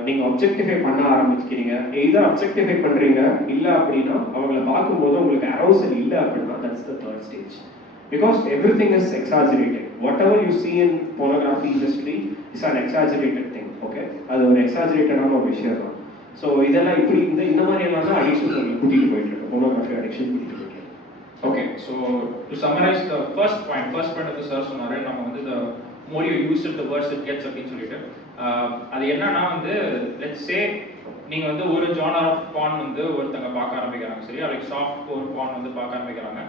நீங்க அப்ஜெக்டிஃபை பண்ண ஆரம்பிக்கிறீங்க. எய்தர் அப்ஜெக்டிஃபை பண்றீங்க, இல்ல அப்படின்னா அவங்களை பார்க்கும்போது உங்களுக்கு அரௌசல் இல்லை அப்படின்னா that's the third stage. Because everything is exaggerated. Whatever you see in pornography industry is an exaggerated thing. Okay, அது ஒரு எக்ஸாஜரேட்டடான ஒரு விஷயம் தான். ஸோ இதெல்லாம் இப்படி இந்த மாதிரி எல்லாம் தான் அடிக்ஷன்ஸ் கூட்டிட்டு போயிட்டு இருக்கு, போனோகிராஃபி அடிக்ஷன் கூட்டிட்டு போயிட்டு இருக்கு. Okay, so to summarise the first point வந்து சார் சொன்னாரு, நம்ம வந்து the more you use it the worse it gets அப்படின்னு சொல்லிட்டு. அது என்னன்னா வந்து லெட்ஸ் சே நீங்க வந்து ஒரு ஜானர் ஆஃப் பான் வந்து ஒருத்தங்க பார்க்க ஆரம்பிக்கிறாங்க, சரியா, லைக் சாஃப்ட் கோர் பான் வந்து பார்க்க ஆரம்பிக்கிறாங்க.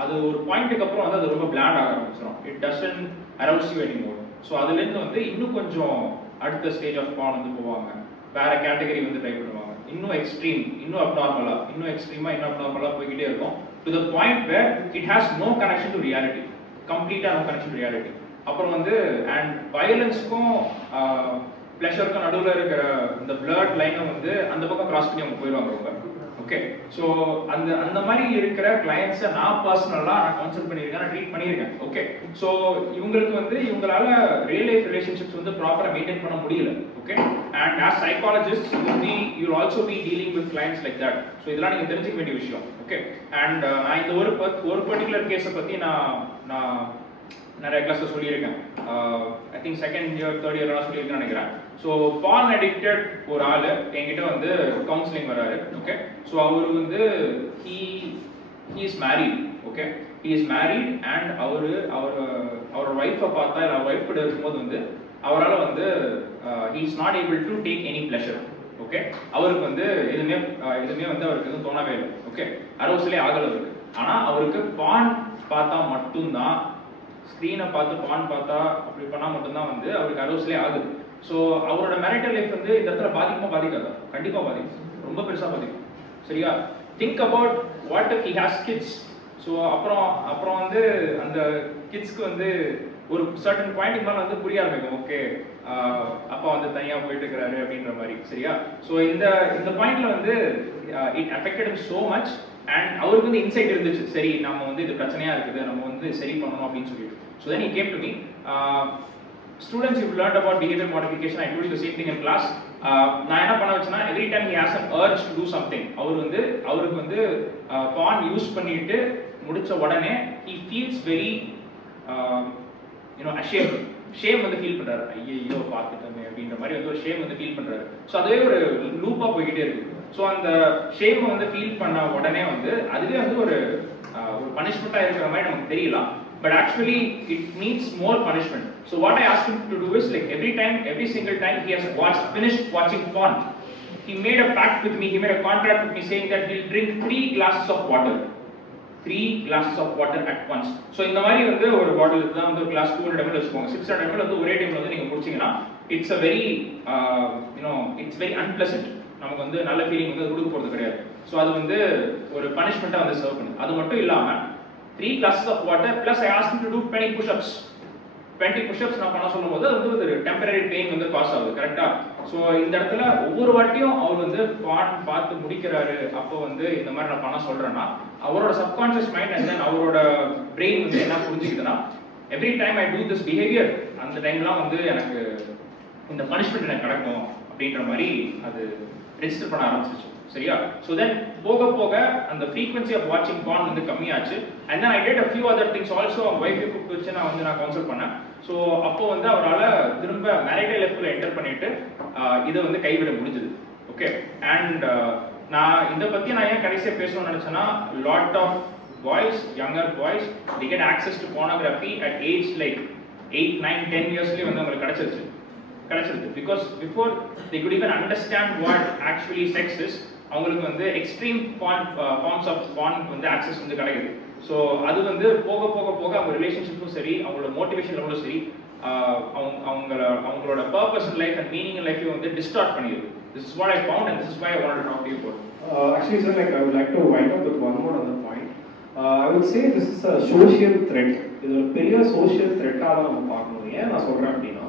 அது ஒரு பாயிண்ட்டுக்கு அப்புறம் வந்து அது ரொம்ப பிளாண்ட் ஆக ஆரம்பிச்சிடும். It doesn't arouse you anymore. So அதுலேருந்து வந்து இன்னும் கொஞ்சம் அடுத்த ஸ்டேஜ் ஆஃப் பான் வந்து போவாங்க, வேற கேட்டகரி வந்து ட்ரை பண்ணுவாங்க, இன்னும் எக்ஸ்ட்ரீம், இன்னும் அப்நார்மலா, இன்னும் எக்ஸ்ட்ரீமா, இன்னும் அப்நார்மலா போய்கிட்டே இருக்கும். To the point where it has no connection to reality, கம்ப்ளீட்டா நோ கனெக்ஷன் டு ரியாலிட்டி. அப்புறம் வந்து அண்ட் வயலன்ஸ்க்கும் ப்ளஷருக்கு நடுவில் இருக்கிற இந்த பிளட் லைனை வந்து அந்த பக்கம் கிராஸ் பண்ணி அவங்க போயிடுவாங்க ரொம்ப. ஓகே, ஸோ அந்த மாதிரி இருக்கிற கிளையன்ஸை நான் பர்சனலாக நான் கன்சல்ட் பண்ணியிருக்கேன், நான் ட்ரீட் பண்ணியிருக்கேன். ஓகே, ஸோ இவங்களுக்கு வந்து இவங்களால ரியல் லைஃப் ரிலேஷன்ஷிப்ஸ் வந்து ப்ராப்பராக மெயின்டைன் பண்ண முடியல. Okay, and as psychologist you also be dealing with clients like that. So இதெல்லாம் நீங்கள் தெரிஞ்சுக்க வேண்டிய விஷயம். ஓகே, அண்ட் நான் இந்த ஒரு பர்டிகுலர் கேஸை பற்றி நான் நிறைய கிளாஸில் சொல்லியிருக்கேன். I think second year third இயர்லாம் சொல்லியிருக்கேன்னு நினைக்கிறேன். ஸோ பார்ன் அடிக்டட் ஒரு ஆள் என்கிட்ட வந்து கவுன்சிலிங் வராரு. ஓகே, ஸோ அவர் வந்து he is married. Okay, he is married and அவரோட ஒய்ஃபை பார்த்தா இல்லை அவர் ஒய்ஃப் கூட இருக்கும்போது வந்து அவரால் வந்து he is not able to take any pleasure. Okay, அவருக்கு வந்து எதுவுமே வந்து அவருக்கு எதுவும் தோணவே இல்லை. ஓகே, அரோஸ்லே ஆகலை அவருக்கு. ஆனால் அவருக்கு பான் பார்த்தா மட்டும்தான், ஸ்க்ரீனை பார்த்து பான் பார்த்தா அப்படி பண்ணால் மட்டும்தான் வந்து அவருக்கு அரோஸ்லே ஆகுது. ஸோ அவரோட மேரிட்டல் லைஃப் வந்து இந்த இடத்துல பாதிக்காதா? கண்டிப்பாக பாதிக்கும், ரொம்ப பெருசாக பாதிக்கும். சரியா? Think about what if he has kids. So அப்புறம் வந்து அந்த கிட்ஸ்க்கு வந்து ஒரு சர்டன் பாயிண்ட்டுக்கு மேலே வந்து புரிய ஆரம்பிக்கும். ஓகே, அப்பா வந்து தனியாக போயிட்டு இருக்கிறாரு அப்படின்ற மாதிரி. சரியா? ஸோ இந்த பாயிண்ட்ல வந்து it affected him so much. And அவருக்கு வந்து இன்சைட் இருந்துச்சு, சரி நம்ம வந்து இது பிரச்சனையா இருக்குது, நம்ம வந்து சரி பண்ணணும் அப்படின்னு சொல்லிட்டு. So then he came to me. Students, you've learned about behavior modification. I told you the same thing in class. நான் என்ன பண்ண வச்சேன்னா, every time he has an urge to do something, அவருக்கு வந்து பான் யூஸ் பண்ணிட்டு முடிச்ச உடனே he feels very ashamed. Shame வந்து ஃபீல் பண்றாரு. ஐயோ பார்த்துட்டோமே அப்படின்ற மாதிரி வந்து ஒரு ஷேம் வந்து ஃபீல் பண்றாரு. ஸோ அதுவே ஒரு லூப்பா போய்கிட்டே இருக்கு. ஸோ அந்த ஷேம் வந்து ஃபீல் பண்ண உடனே வந்து அதுவே வந்து ஒரு பனிஷ்மெண்டா இருக்கிற மாதிரி நமக்கு தெரியலாம். But actually, it needs more punishment. So what I asked him to do is, like every single time he has finished watching porn, he made a pact with me. He made a contract with me saying that he'll drink 3 glasses of water. 3 glasses of water at once. So இந்த மாதிரி வந்து ஒரு பாட்டில் தான் வந்து ஒரு class 200 ml வச்சுக்கோங்க. 600 ml வந்து ஒரே டைம்ல வந்து நீங்க குடிச்சீங்கன்னா it's a very it's very unpleasant. நமக்கு வந்து நல்ல ஃபீலிங் வந்து கொடுக்க போறது கிடையாது. ஸோ அது வந்து ஒரு பனிஷ்மெண்ட்டா வந்து சர்வ் பண்ணுது. அது மட்டும் இல்லாம 3 glasses of water plus I asked him to do 20 push-ups. 20 push-ups நான் பண்ண சொல்லும்போது அது வந்து ஒரு டெம்பரரி பெயின் வந்து காஸ் ஆகுது. கரெக்டா? ஸோ இந்த இடத்துல ஒவ்வொரு வாட்டியும் அவர் வந்து பான் பார்த்து முடிக்கிறாரு, அப்போ வந்து இந்த மாதிரி நான் பண்ண சொல்றேன்னா அவரோட சப்கான்ஷியஸ் மைண்ட் அண்ட் தென் அவரோட பிரெயின் வந்து என்ன புரிஞ்சுக்குதுன்னா, every time I do this behaviour, அந்த டைம்லாம் வந்து எனக்கு இந்த பனிஷ்மெண்ட் எனக்கு கிடைக்கும் அப்படின்ற மாதிரி அது ரெஜிஸ்டர் பண்ண ஆரம்பிச்சிருச்சு. சரியா? ஸோ தென் போக போக அந்த ஃப்ரீக்வன்சி ஆஃப் வாட்சிங் பான் வந்து கம்மியாச்சு. And then I did a few other things also. அவங்க வைஃபை கூப்பிட்டு வச்சு நான் கன்சல்ட் பண்ணேன். ஸோ அப்போ வந்து அவரால் திரும்ப மேரிட்டல் லைஃப்ல என்டர் பண்ணிட்டு இதை வந்து கைவிட முடிஞ்சது. ஓகே, அண்ட் நான் இதை பற்றி நான் ஏன் கடைசியாக பேசணும்னு நினச்சேன்னா, lot of boys, younger boys, they get access to pornography at age like 8, 9, 10 இயர்ஸ்லேயே வந்து அவங்களுக்கு கிடைச்சிருது. Because before they could even understand what actually sex is, அவங்களுக்கு வந்து எக்ஸ்ட்ரீம் ஃபார்ம்ஸ் ஆஃப் பான் வந்து ஆக்சஸ் வந்து கிடைக்குது. ஸோ அது வந்து போக போக போக அவங்க ரிலேஷன்ஷிப்பும் சரி, அவங்களோட மோட்டிவேஷன் லெவலும் சரி, அவங்களோட purpose in life and meaning in லைஃபையும் வந்து டிஸ்டார்ட் பண்ணிடுது. This is what I found and this is why I wanted to talk to you about. Actually, sir, like I would like to wind up with one more other point. I would say this is a social threat. இது ஒரு பெரிய social threat-ஆ தான் நம்ம பார்க்கணும். ஏன் நான் சொல்றேன் அப்படின்னா,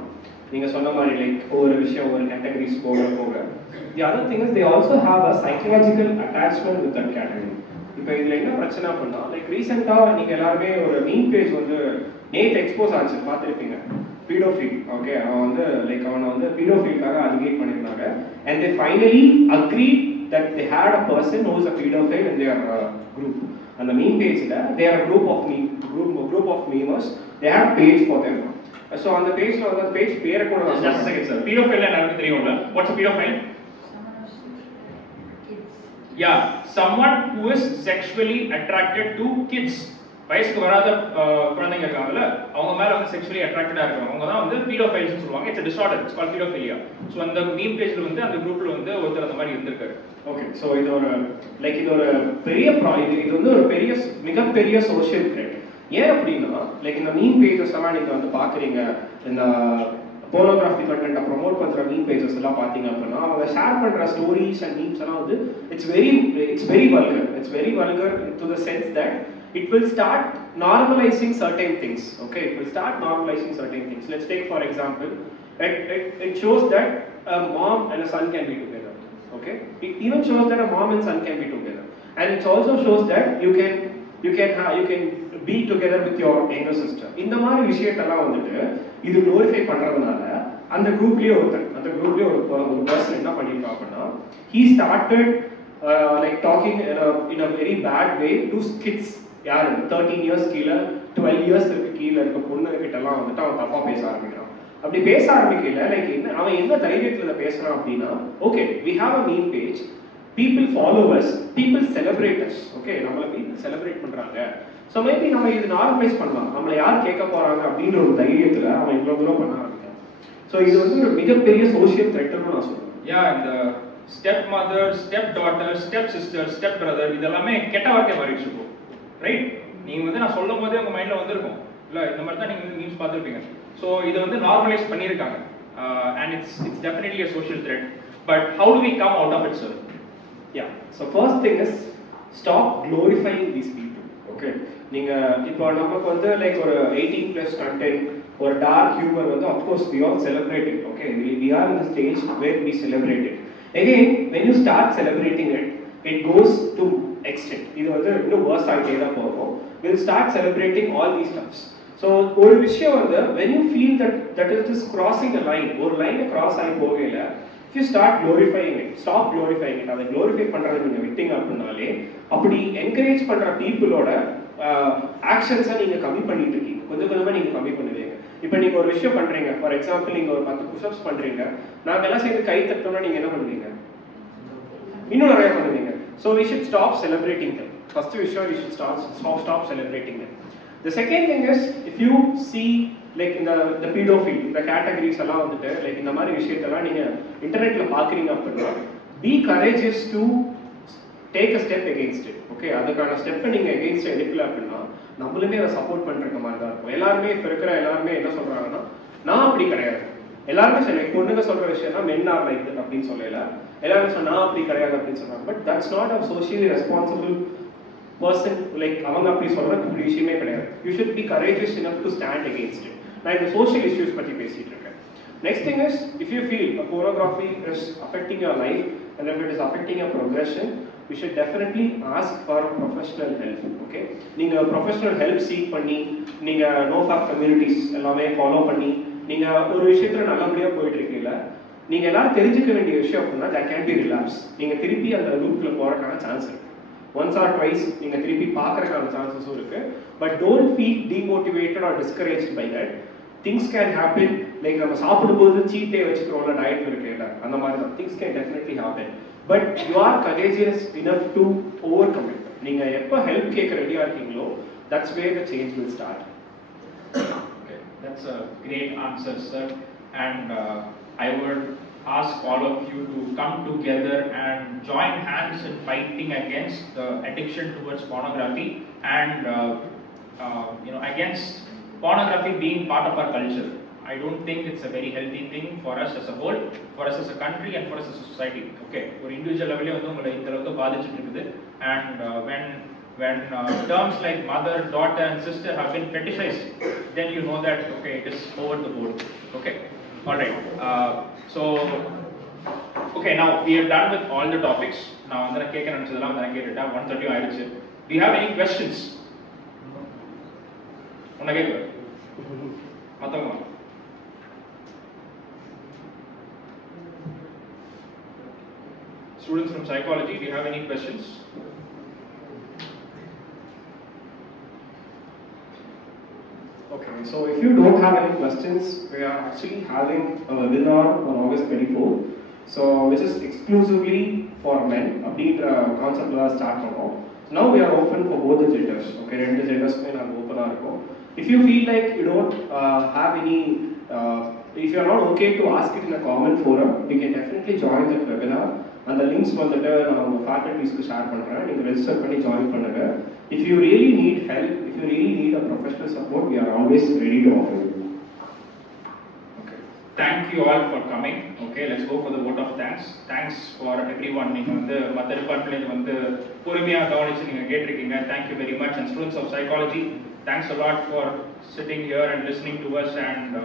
நீங்க சொன்ன மாதிரி லைக் ஒவ்வொரு விஷயம் ஒரு கேட்டகரிஸ் போக the other thing is they also have a psychological attachment with that category. இப்போ இதுல என்ன பிரச்சனை அப்படின்னா, லைக் ரீசெண்டா நீங்க எல்லாருமே ஒரு மீம் பேஜ் வந்து நேத்து எக்ஸ்போஸ் ஆச்சு, பார்த்துருப்பீங்க. பீடோஃபில். ஓகே, அவன் வந்து லைக் அவனை வந்து பீடோஃபில்காக அலிகேட் பண்ணியிருந்தாங்க. and they finally agreed that they had a person who is a pedophile in their group. அந்த மீம் பேஜ்ல they are a group of memers. They have page for them. So on the page la the page பேரை கூட நான் just a second sir. Pedophile எனக்கு தெரியும்ல. What's a pedophile? Yeah, someone who is sexually attracted to kids. வயசுக்கு வராத குழந்தைங்க இருக்காங்கல்ல, அவங்க மேல வந்து செக்சுவலி அட்ராக்டடா இருக்காங்க, அவங்க தான் வந்து பீடோஃபைல்ஸ் சொல்லுவாங்க. It's a disorder, it's called pedophilia. So அந்த மீம் பேஜ்ல வந்து அந்த குரூப்ல வந்து ஒருத்தர் அந்த மாதிரி இருந்திருக்காரு. ஓகே, சோ இது ஒரு பெரிய இது வந்து ஒரு மிகப்பெரிய சோஷியல் த்ரெட். ஏன் அப்படின்னா, லைக் இந்த மீம் பேஜஸ் எல்லாம் நீங்க வந்து பாக்குறீங்க, இந்த போனோகிராஃபி கண்டென்ட்டை ப்ரொமோட் பண்ற மீம் பேஜஸ் எல்லாம் பாத்தீங்க அப்படின்னா, அவங்க ஷேர் பண்ற ஸ்டோரிஸ் அண்ட் மீம்ஸ் எல்லாம் வந்து it's very vulgar to the sense that it will start normalizing certain things. Okay, it will start normalizing certain things. Let's take for example, It shows that a mom and a son can be together. Okay, it even shows that a mom and son can be together, and it also shows that you can be together with your younger sister. இந்த மாதிரி விஷயத்தெல்லாம் வந்துட்டு இது glorify பண்றதுனால அந்த குரூப்லயே ஒரு person என்ன பண்ணிருக்கா அப்படின்னா he started like talking in a very bad way to kids. யாரு 13 years கீழ 12 years கீழ இருக்க பொண்ணு கிட்ட எல்லாம் வந்துட்டு அவன் தப்பா பேச ஆரம்பிக்கிறான். அப்படி பேச ஆரம்பிக்கல லைக் அவன் என்ன தைரியத்துல பேசுறான் அப்படின்னா okay we have a meme page, people follow us, people celebrate us. Okay நம்மள people celebrate பண்றாங்க, ஸோ மேபி நம்ம இது நார்மலைஸ் பண்ணலாம், நம்மளை யார் கேட்க போறாங்க அப்படின்ற ஒரு தைரியத்துல அவன் இவ்வளவு தூரம் பண்ண ஆரம்பிக்கிறான். ஸோ இது வந்து ஒரு மிகப்பெரிய சோஷியல் த்ரெட்னு நான் சொல்றேன். இந்த step mother, step daughter, step sister, step brother இதெல்லாமே கெட்ட வார்த்தை மாறிடுச்சு இப்போ, ரைட்? நீங்க வந்து நான் சொல்லும் போதே உங்க மைண்ட்ல வந்திருக்கும் இல்ல, இந்த மாதிரி தான் நீங்க மீம்ஸ் பார்த்துருப்பீங்க. ஸோ இதை வந்து நார்மலைஸ் பண்ணியிருக்காங்க, and it's definitely a social threat. But how do we come out of it, sir? Yeah, so first thing is stop glorifying these people. Okay, நீங்க இப்போ நமக்கு வந்து லைக் ஒரு 18+ content, ஒரு dark humor வந்து of course we all celebrate it. Okay, we are in the stage where we celebrate it. Again, when you start celebrating it, it goes to extent. இது வந்து இன்னும் worse ஆகிட்டே தான் போகும். We'll start celebrating all these stuffs. So ஒரு விஷயம் வந்து when you feel that it is crossing a line, ஒரு லைனை கிராஸ் ஆகி போகல, if you start glorifying it, stop glorifying it, அதை glorify பண்றதை நீங்க விட்டீங்க அப்படின்னாலே அப்படி என்கரேஜ் பண்ற பீப்புளோட ஆக்ஷன்ஸை நீங்க கம்மி பண்ணிட்டு இருக்கீங்க, கொஞ்சம் கொஞ்சமா நீங்க கம்மி பண்ணுவீங்க. இப்போ நீங்க ஒரு விஷயம் பண்றீங்க, ஃபார் எக்ஸாம்பிள் நீங்க ஒரு 10 புஷ்அப்ஸ் பண்றீங்க, நாங்க எல்லாம் சேர்ந்து கை தட்டோம்னா நீங்க என்ன பண்ணுவீங்க? இன்னும் நிறைய பண்ணுவீங்க. So we should stop celebrating them. First விஷயம் we should stop celebrating them. The second thing is, if you see like in the pedophile, the categories எல்லாம் வந்துட்டு like இந்த மாதிரி விஷயத்தெல்லாம் நீங்க இன்டர்நெட்ல பாக்குறீங்க அப்படின்னா be courageous to take a step against it. Okay, அதுக்கான ஸ்டெப்பை நீங்க against எடுக்கல அப்படின்னா நம்மளுமே அதை சப்போர்ட் பண்ற மாதிரி தான் இருக்கும். எல்லாருமே இப்ப இருக்கிற எல்லாருமே என்ன சொல்றாங்கன்னா நான் அப்படி கிடையாது, எல்லாருமே சொல்ல பொண்ணுங்க சொல்ற விஷயம் தான் men are like that அப்படின்னு சொல்லல, எல்லாரும் சொன்னா நான் அப்படி கிடையாது அப்படின்னு சொல்றாங்க. But that's not a socially responsible person. Like அவங்க அப்படி சொல்றதுக்கு ஒரு விஷயமே கிடையாது. You should be courageous enough to stand against it. நான் இந்த சோஷியல் இஷ்யூஸ் பத்தி பேசிட்டு இருக்கேன். Next thing is, if you feel a pornography is affecting your life and if it is affecting your progression, we should definitely ask for professional help. Okay, நீங்க professional help seek பண்ணி நீங்க NoFap communities எல்லாமே follow பண்ணி நீங்க ஒரு விஷயத்துல நல்லபடியா போயிட்டு இருக்கீங்க, நீங்க எல்லாரும் தெரிஞ்சுக்க வேண்டிய விஷயம் அப்படின்னா that can be relapse. நீங்க திருப்பி அந்த லூப்ல போறதுக்கான சான்ஸ் இருக்கு. Once or twice நீங்க திருப்பி பார்க்கறதுக்கான சான்சஸும் இருக்கு. But don't feel demotivated or discouraged by that. Things can happen. Like நம்ம சாப்பிடும்போது சீட் டே வச்சுக்கிறோம்ல, டயட்ல இருக்கேல, அந்த மாதிரி தான். Things can definitely happen. But you are courageous enough to overcome it. நீங்க எப்ப ஹெல்ப் கேட்க ரெடியா இருக்கீங்களோ, that's where the change will start. Okay, that's a great answer, sir. And I would ask all of you to come together and join hands in fighting against the addiction towards pornography and against pornography being part of our culture. I don't think it's a very healthy thing for us as a whole, for us as a country and for us as a society. Okay, ஒரு individual level வந்து உங்களை இந்த அளவுக்கு பாதிச்சிட்டு இருக்குது. And when terms like mother, daughter and sister have been fetishized, then you know that okay, it is over the board. Okay, all right. So okay, now we are done with all the topics. Now I'm going to கேட்க நினைச்சதெல்லாம் நான் கேட்டுட்டா 1:30 ஆயிடுச்சு. Do you have any questions? ஒண்ணு கேக்குறேன். மத்தவங்க students from psychology, do you have any questions? Okay, so if you don't have any questions, we are actually having a webinar on August 24th, so which is exclusively for men. அப்படின்ற கான்செப்ட்ல start பண்ணோம். Now we are open for both the genders. Okay, ரெண்டு ஜெண்டர்ஸ்மே நாங்க ஓபனா இருக்கோம். If you feel like you don't have any if you are not okay to ask it in a common forum, you can definitely join that webinar. அந்த links வந்துட்டு நான் உங்க ஃபேக்கல்டிஸ்க்கு share பண்றேன், நீங்க register பண்ணி ஜாயின் பண்ணுங்க. If you really need help, if you really need a professional support, we are always ready to offer you. Okay, thank you all for coming. Okay, let's go for the vote of thanks. Thanks for everyone. நீங்க வந்து மத்த டிபார்ட்மென்ட்ல வந்து பொறுமையா கவனிச்சு நீங்க கேட்டிருக்கீங்க. Thank you very much. And students of psychology, thanks a lot for sitting here and listening to us and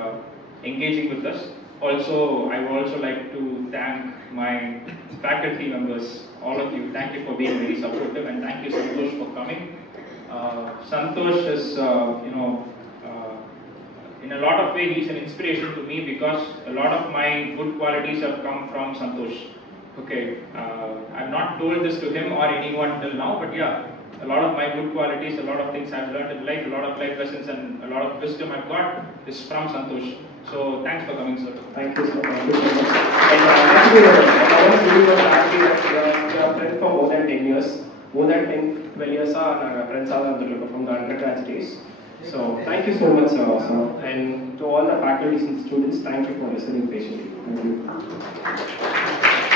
engaging with us. Also, I would also like to thank my faculty members, all of you. Thank you for being very supportive, and thank you, Santosh, for coming. Santosh is, in a lot of ways, he's an inspiration to me because a lot of my good qualities have come from Santosh. Okay, I've not told this to him or anyone till now, but yeah, a lot of my good qualities, a lot of things I've learned in life, a lot of life lessons and a lot of wisdom I've got is from Santosh. So thanks for coming, sir. Thank you so much. And actually, I want to give you a clarity that we are friends for more than 10 years. More than 10, 12 years are friends from the undergrad days. So thank you so much, sir. And to all the faculties and students, thank you for listening patiently. Thank you.